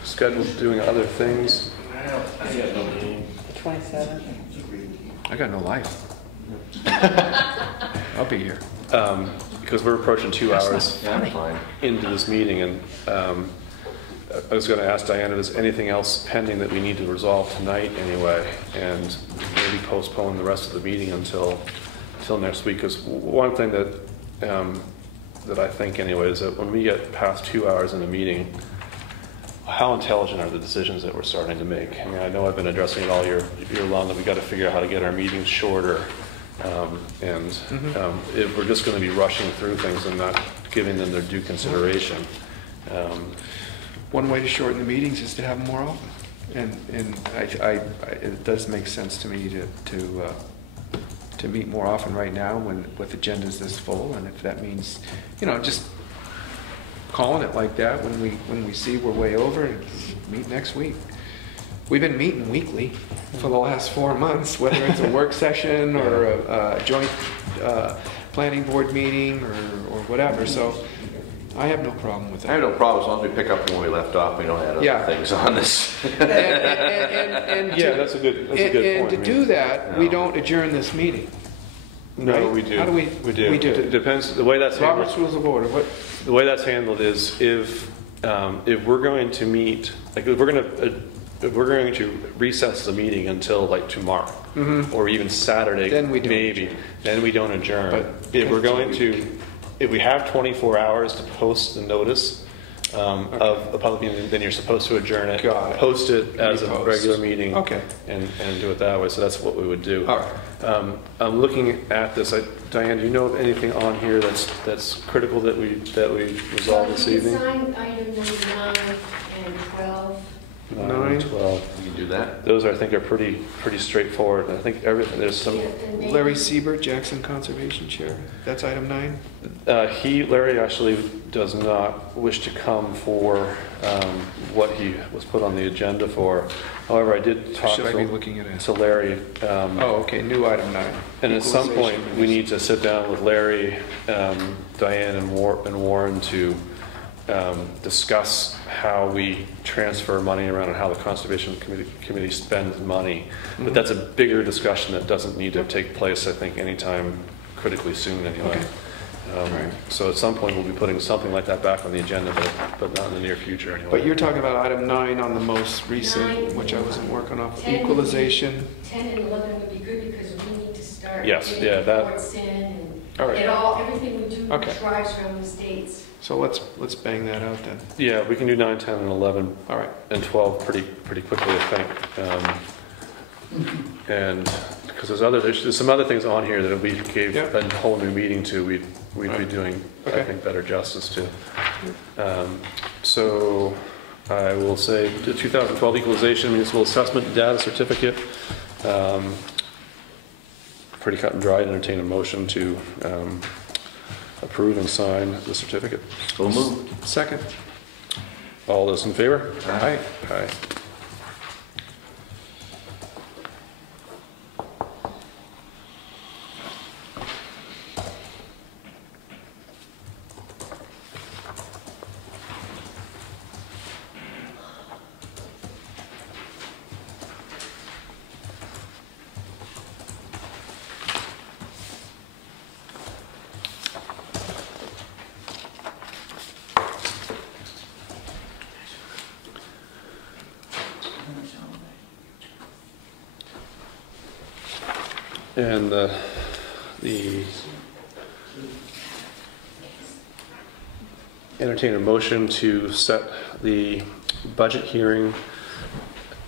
scheduled doing other things? 27th. I got no life. I'll be here. Because we're approaching 2 hours Yeah, I'm fine. into this meeting, and I was going to ask Diana, is anything else pending that we need to resolve tonight anyway, and maybe postpone the rest of the meeting until next week? Because one thing that I think anyway is that when we get past 2 hours in a meeting, how intelligent are the decisions that we're starting to make? I mean, I know I've been addressing it all year long, that we got to figure out how to get our meetings shorter. If we're just going to be rushing through things and not giving them their due consideration. One way to shorten the meetings is to have them more often. And it does make sense to me to meet more often right now with agendas this full. And if that means, just calling it like that when we see we're way over, and meet next week. We've been meeting weekly for the last 4 months, whether it's a work session or a joint planning board meeting or whatever. So I have no problem with I have that. no problem, as long as we pick up when we left off, we don't add Yeah. other things on this. And Yeah, that's a good point. And to I mean, do that, we No. don't adjourn this meeting. No, right? we do. How do we? We do. We do. It depends, the way that's handled. Robert's Rules of Order, what? The way that's handled is if we're going to meet, like if we're going to recess the meeting until like tomorrow, or even Saturday, Then we don't maybe, then we don't adjourn. But If we're it's a going week. to, if we have 24 hours to post the notice of a public meeting, then you're supposed to adjourn it. Got it. Post it as a Repost. regular meeting. Okay. And do it that way, so that's what we would do. All right. I'm looking at this. Diane, do you know of anything on here that's critical that we resolve this You can evening? sign item number 9 and 12. 9, 12. We can do that. Those I think are pretty straightforward. And I think everything, there's some, And maybe- Larry Siebert, Jackson Conservation Chair. That's item 9. Larry actually does not wish to come for what he was put on the agenda for. However, I did talk Should I be looking at it? to Larry. Oh, okay, new item 9. And at some point, Equalization we need to sit down with Larry, Diane, and Warren to discuss how we transfer money around and how the Conservation Committee spends money. But that's a bigger discussion that doesn't need to take place, I think, anytime critically soon anyway. Okay. So at some point, we'll be putting something like that back on the agenda, but not in the near future anyway. But you're talking about item 9 on the most recent, 9, which I wasn't working off, 10 equalization. 10 and 11 would be good because we need to start Yes, getting yeah, that- reports in and All right. everything we do Okay. drives around the states. So let's bang that out then. Yeah, we can do 9, 10, and 11, All right. and 12 pretty quickly, I think. And because there's some other things on here that if we gave Yep. a whole new meeting to, we'd be Right. doing, I Okay. think, better justice to. So I will say the 2012 equalization municipal assessment data certificate. Pretty cut and dry. Entertain a motion to approve and sign the certificate. So moved. Second. All those in favor? Aye. Aye. And the entertain a motion to set the budget hearing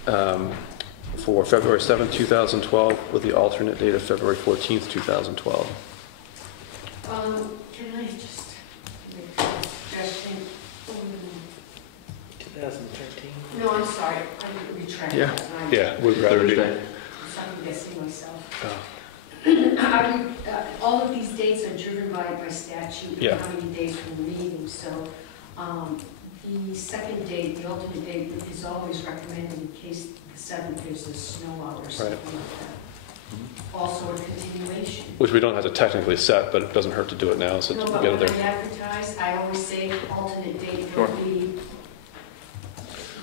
for February 7th, 2012, with the alternate date of February 14th, 2012. Can I just make a suggestion? 2013. No, I'm sorry, I retract Yeah. that. Yeah, would rather be. Thursday. I'm second guessing myself. Oh. All of these dates are driven by statute, Yeah. how many days we're meeting, so the second date, the alternate date is always recommended in case the 7th there's a snow out or something like that. Also a continuation. Which we don't have to technically set, but it doesn't hurt to do it now, so No, to but get it when there. I advertise, I always say alternate date Sure. will be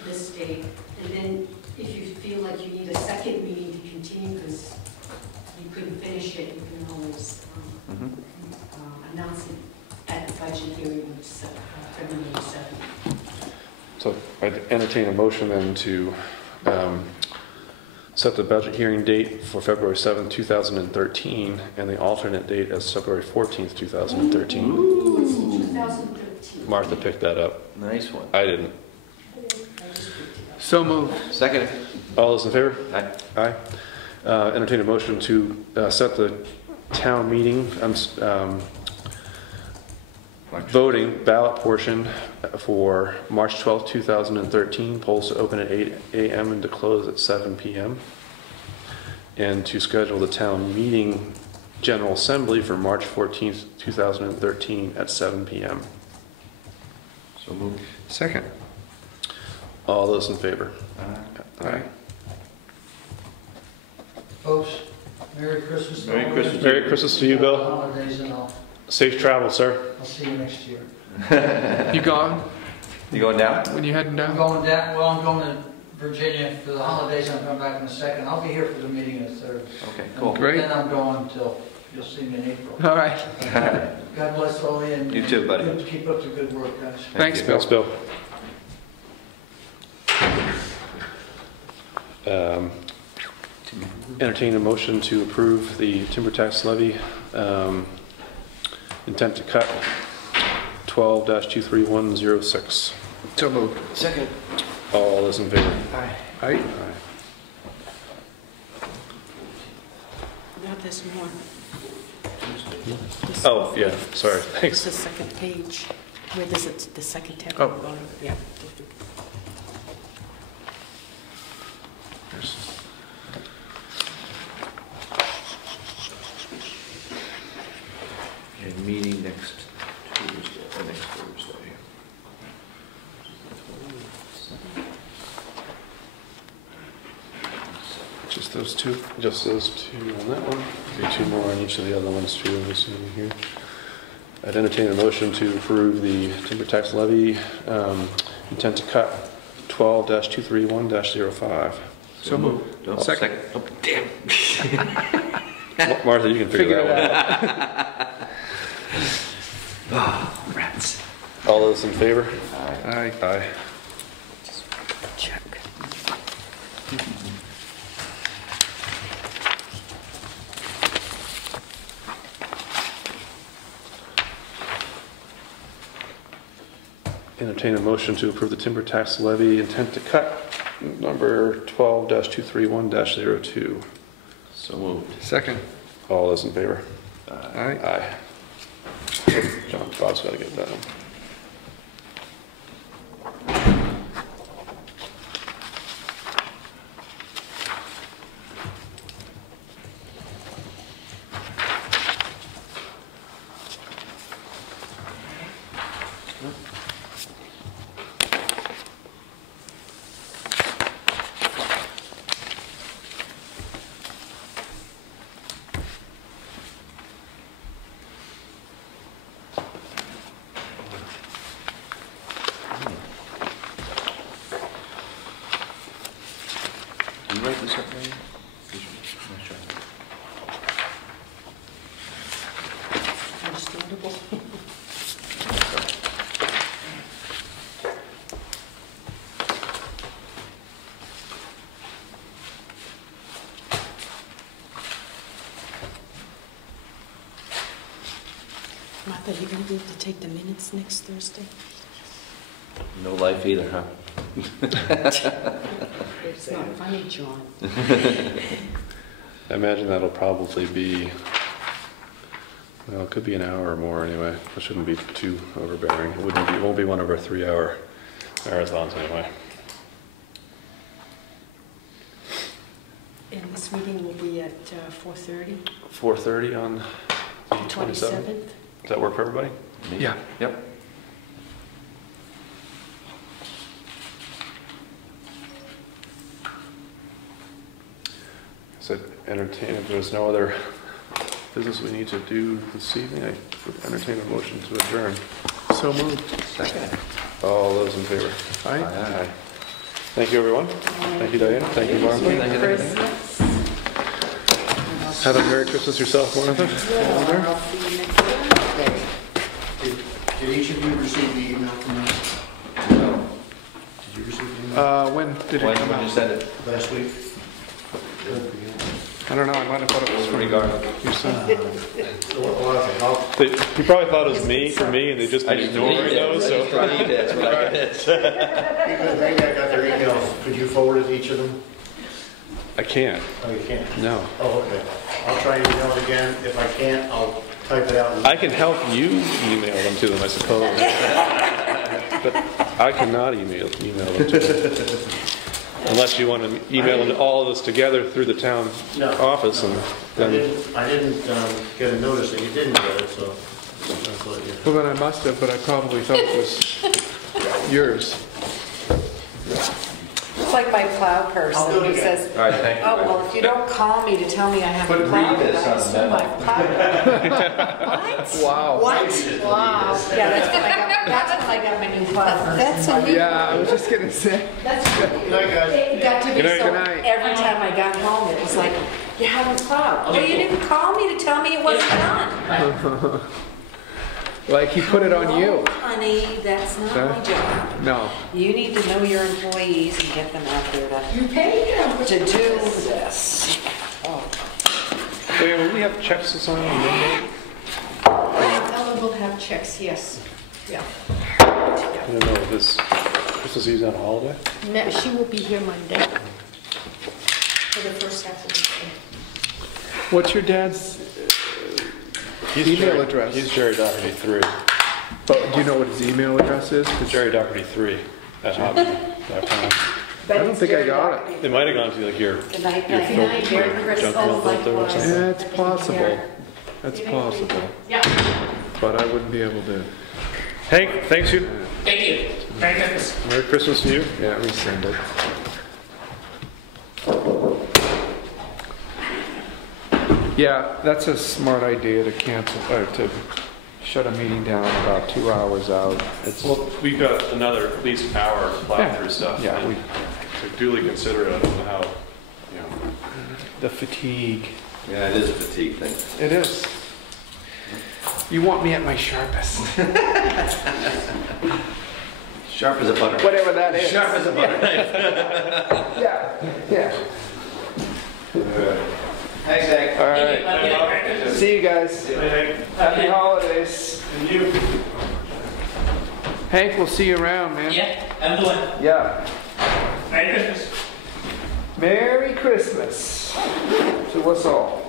this date. And then if you feel like you need a second meeting to continue because you couldn't finish it, you can always announce it at the budget hearing, which is February 7th. So I'd entertain a motion then to set the budget hearing date for February 7th, 2013, and the alternate date as February 14th, 2013. Ooh, it's in 2013. Martha picked that up. Nice one. I didn't. I just picked it up. So moved. Second. All those in favor? Aye. Aye. Entertain a motion to set the town meeting, voting ballot portion for March 12th, 2013. Polls to open at 8 a.m. and to close at 7 p.m. And to schedule the town meeting general assembly for March 14th, 2013 at 7 p.m. So moved. Second. All those in favor? Aye. Folks, Merry Christmas. to Merry all of Christmas. you. Merry Christmas to you, Bill. Holidays, and I'll Safe travel, sir. see you next year. You gone? You going down? When you heading I'm down? going down, well, I'm going to Virginia for the holidays, I'm coming back in a second. I'll be here for the meeting the 3rd. Okay, cool. Great. Then I'm going until, you'll see me in April. All right. God bless all of you. And You too, buddy. Keep up the good work, guys. Thanks, you. Bill. Thanks, Bill. Entertain a motion to approve the timber tax levy, intent to cut 12-23106. So moved. Second. All those in favor? Aye. Aye. Now there's more. Oh, yeah, sorry, It's thanks. the second page, where there's the second tab. Oh. at the bottom. Yeah. And meeting next Tuesday, next Thursday. Just those two? Just those two on that one? Maybe two more on each of the other ones too, I'm assuming here. I'd entertain a motion to approve the timber tax levy, intent to cut 12-231-05. So moved. No, Second. Oh, damn. Martha, you can figure that one out. Rats. All those in favor? Aye. Aye. Check. Entertain a motion to approve the timber tax levy intent to cut number 12-231-02. So moved. Second. All those in favor? Aye. Aye. John, Bob's got to get that one. Can you write this up, Ryan? Nice try. Understandable. Martha, you gonna be able to take the minutes next Thursday? No life either, huh? It's not funny, John. I imagine that'll probably be, well, it could be an hour or more anyway. It shouldn't be too overbearing. It won't be one of our 3-hour marathons anyway. And this meeting will be at 4:30, 4:30 on the 27th. 27th. Does that work for everybody? Me? Yeah. Yep. So entertain, if there's no other business we need to do this evening, I would entertain a motion to adjourn. So moved. Second. All those in favor? Aye. Aye. Thank you, everyone. Thank you, Diana. Thank you, Martha. Christmas. Have a Merry Christmas yourself, Martha. I'll see you next Thursday. Did each of you receive the email from us? No. Did you receive the email When did it When come when you out? send it? last week? I don't know, I might have thought it was from Regardless. your son. He probably thought it was me, for me, and they just been ignoring those, so. That's what I did. Because maybe I got their emails, could you forward it to each of them? I can't, Oh, you can't? no. Oh, okay. I'll try and email it again. If I can't, I'll type it out. I can help you email them to them, I suppose. But I cannot email them to them. Unless you want to email them all of us together through the town No, office, no. and I then, didn't get a notice that you didn't get it, so that's what you. Well, then I must have, but I probably thought it was yours. It's like my plow I'll person do it who again. says, All right, thank you. oh, well, if you don't call me to tell me I haven't But plowed read it, this I on assume the I've plowed it. What? Wow. What? Wow. Yeah, that's when I got my new plow person. That's a new. Yeah, I was just gonna say. That's Good night, guys. It got to be Good night. so, Good night. every time I got home, it was like, you haven't plowed. Well, you didn't call me to tell me it wasn't done. Like he put it on No, you. honey, that's not my job. No. You need to know your employees and get them out there You pay them. to do this. Oh. wait, will we have checks to sign on Monday? Ellen will have checks, yes. Yeah. I don't know, if this Christmas Eve's on a holiday? No, she will be here Monday for the first half of the day. What's your dad's email address? He's Jerry Doherty 3. But do you know what his email address is? 'Cause Jerry Doherty 3 at hotmail.com. I don't think I got it. It might have gone to like your Good night, your night. filter, Good night, Merry your Christmas. junk mail filter or Likewise. something. Yeah, it's possible. That's possible. Yeah. But I wouldn't be able to. Hank, thanks you. Thank you. Merry Christmas. Merry Christmas to you. Yeah, resend it. Yeah, that's a smart idea to cancel, or to shut a meeting down about 2 hours out. It's, Well, we've got another at least hour to plow Yeah. through stuff. Yeah, and we- to duly consider it, I don't know how, you know. the fatigue. Yeah, it is a fatigue thing. It is. You want me at my sharpest. Sharp as a butter. Whatever that is. Sharp as a butter knife. Yeah. Thanks, Hank. All right. See you guys. Happy holidays. And you? Hank, we'll see you around, man. Yeah, have a good one. Yeah. Merry Christmas. Merry Christmas to us all.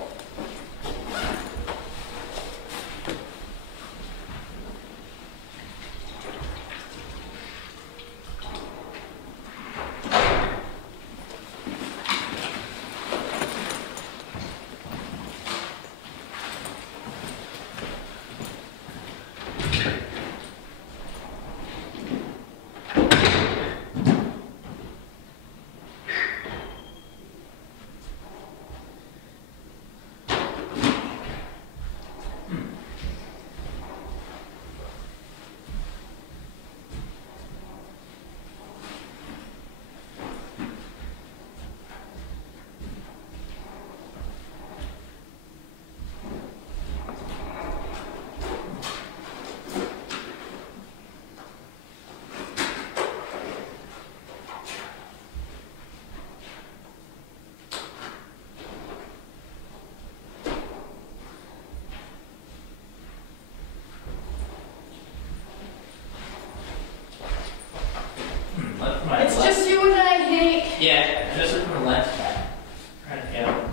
It's just you and I, Hank. Yeah, just look for the lens back. Right, yeah.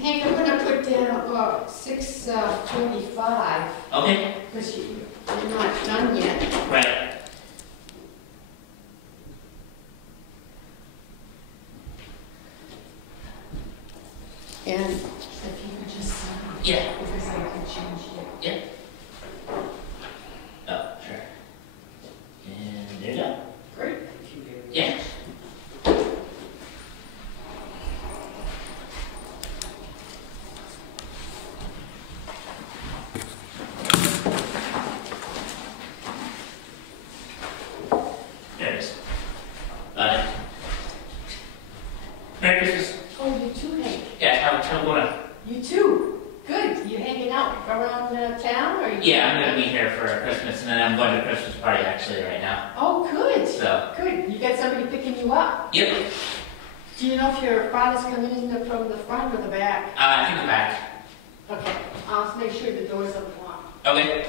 Hank, I'm gonna put down 6:45, Okay, because you're not done yet. right. And if you could just sign. Yeah. Because I can change it. Yeah. Oh, sure. And there you go. Great. Yeah. There it is. Got it. Merry Christmas. Oh, you too, Hank. Yeah, how going on? You too. Good. You hanging out around town, or you? Yeah, I'm gonna be here for Christmas, and then I'm going to a Christmas party actually right now. Oh, good. So. Good. You got somebody picking you up. Yep. Do you know if your father's coming in from the front or the back? I think I'm back. Okay. I'll make sure the door's unlocked. Okay.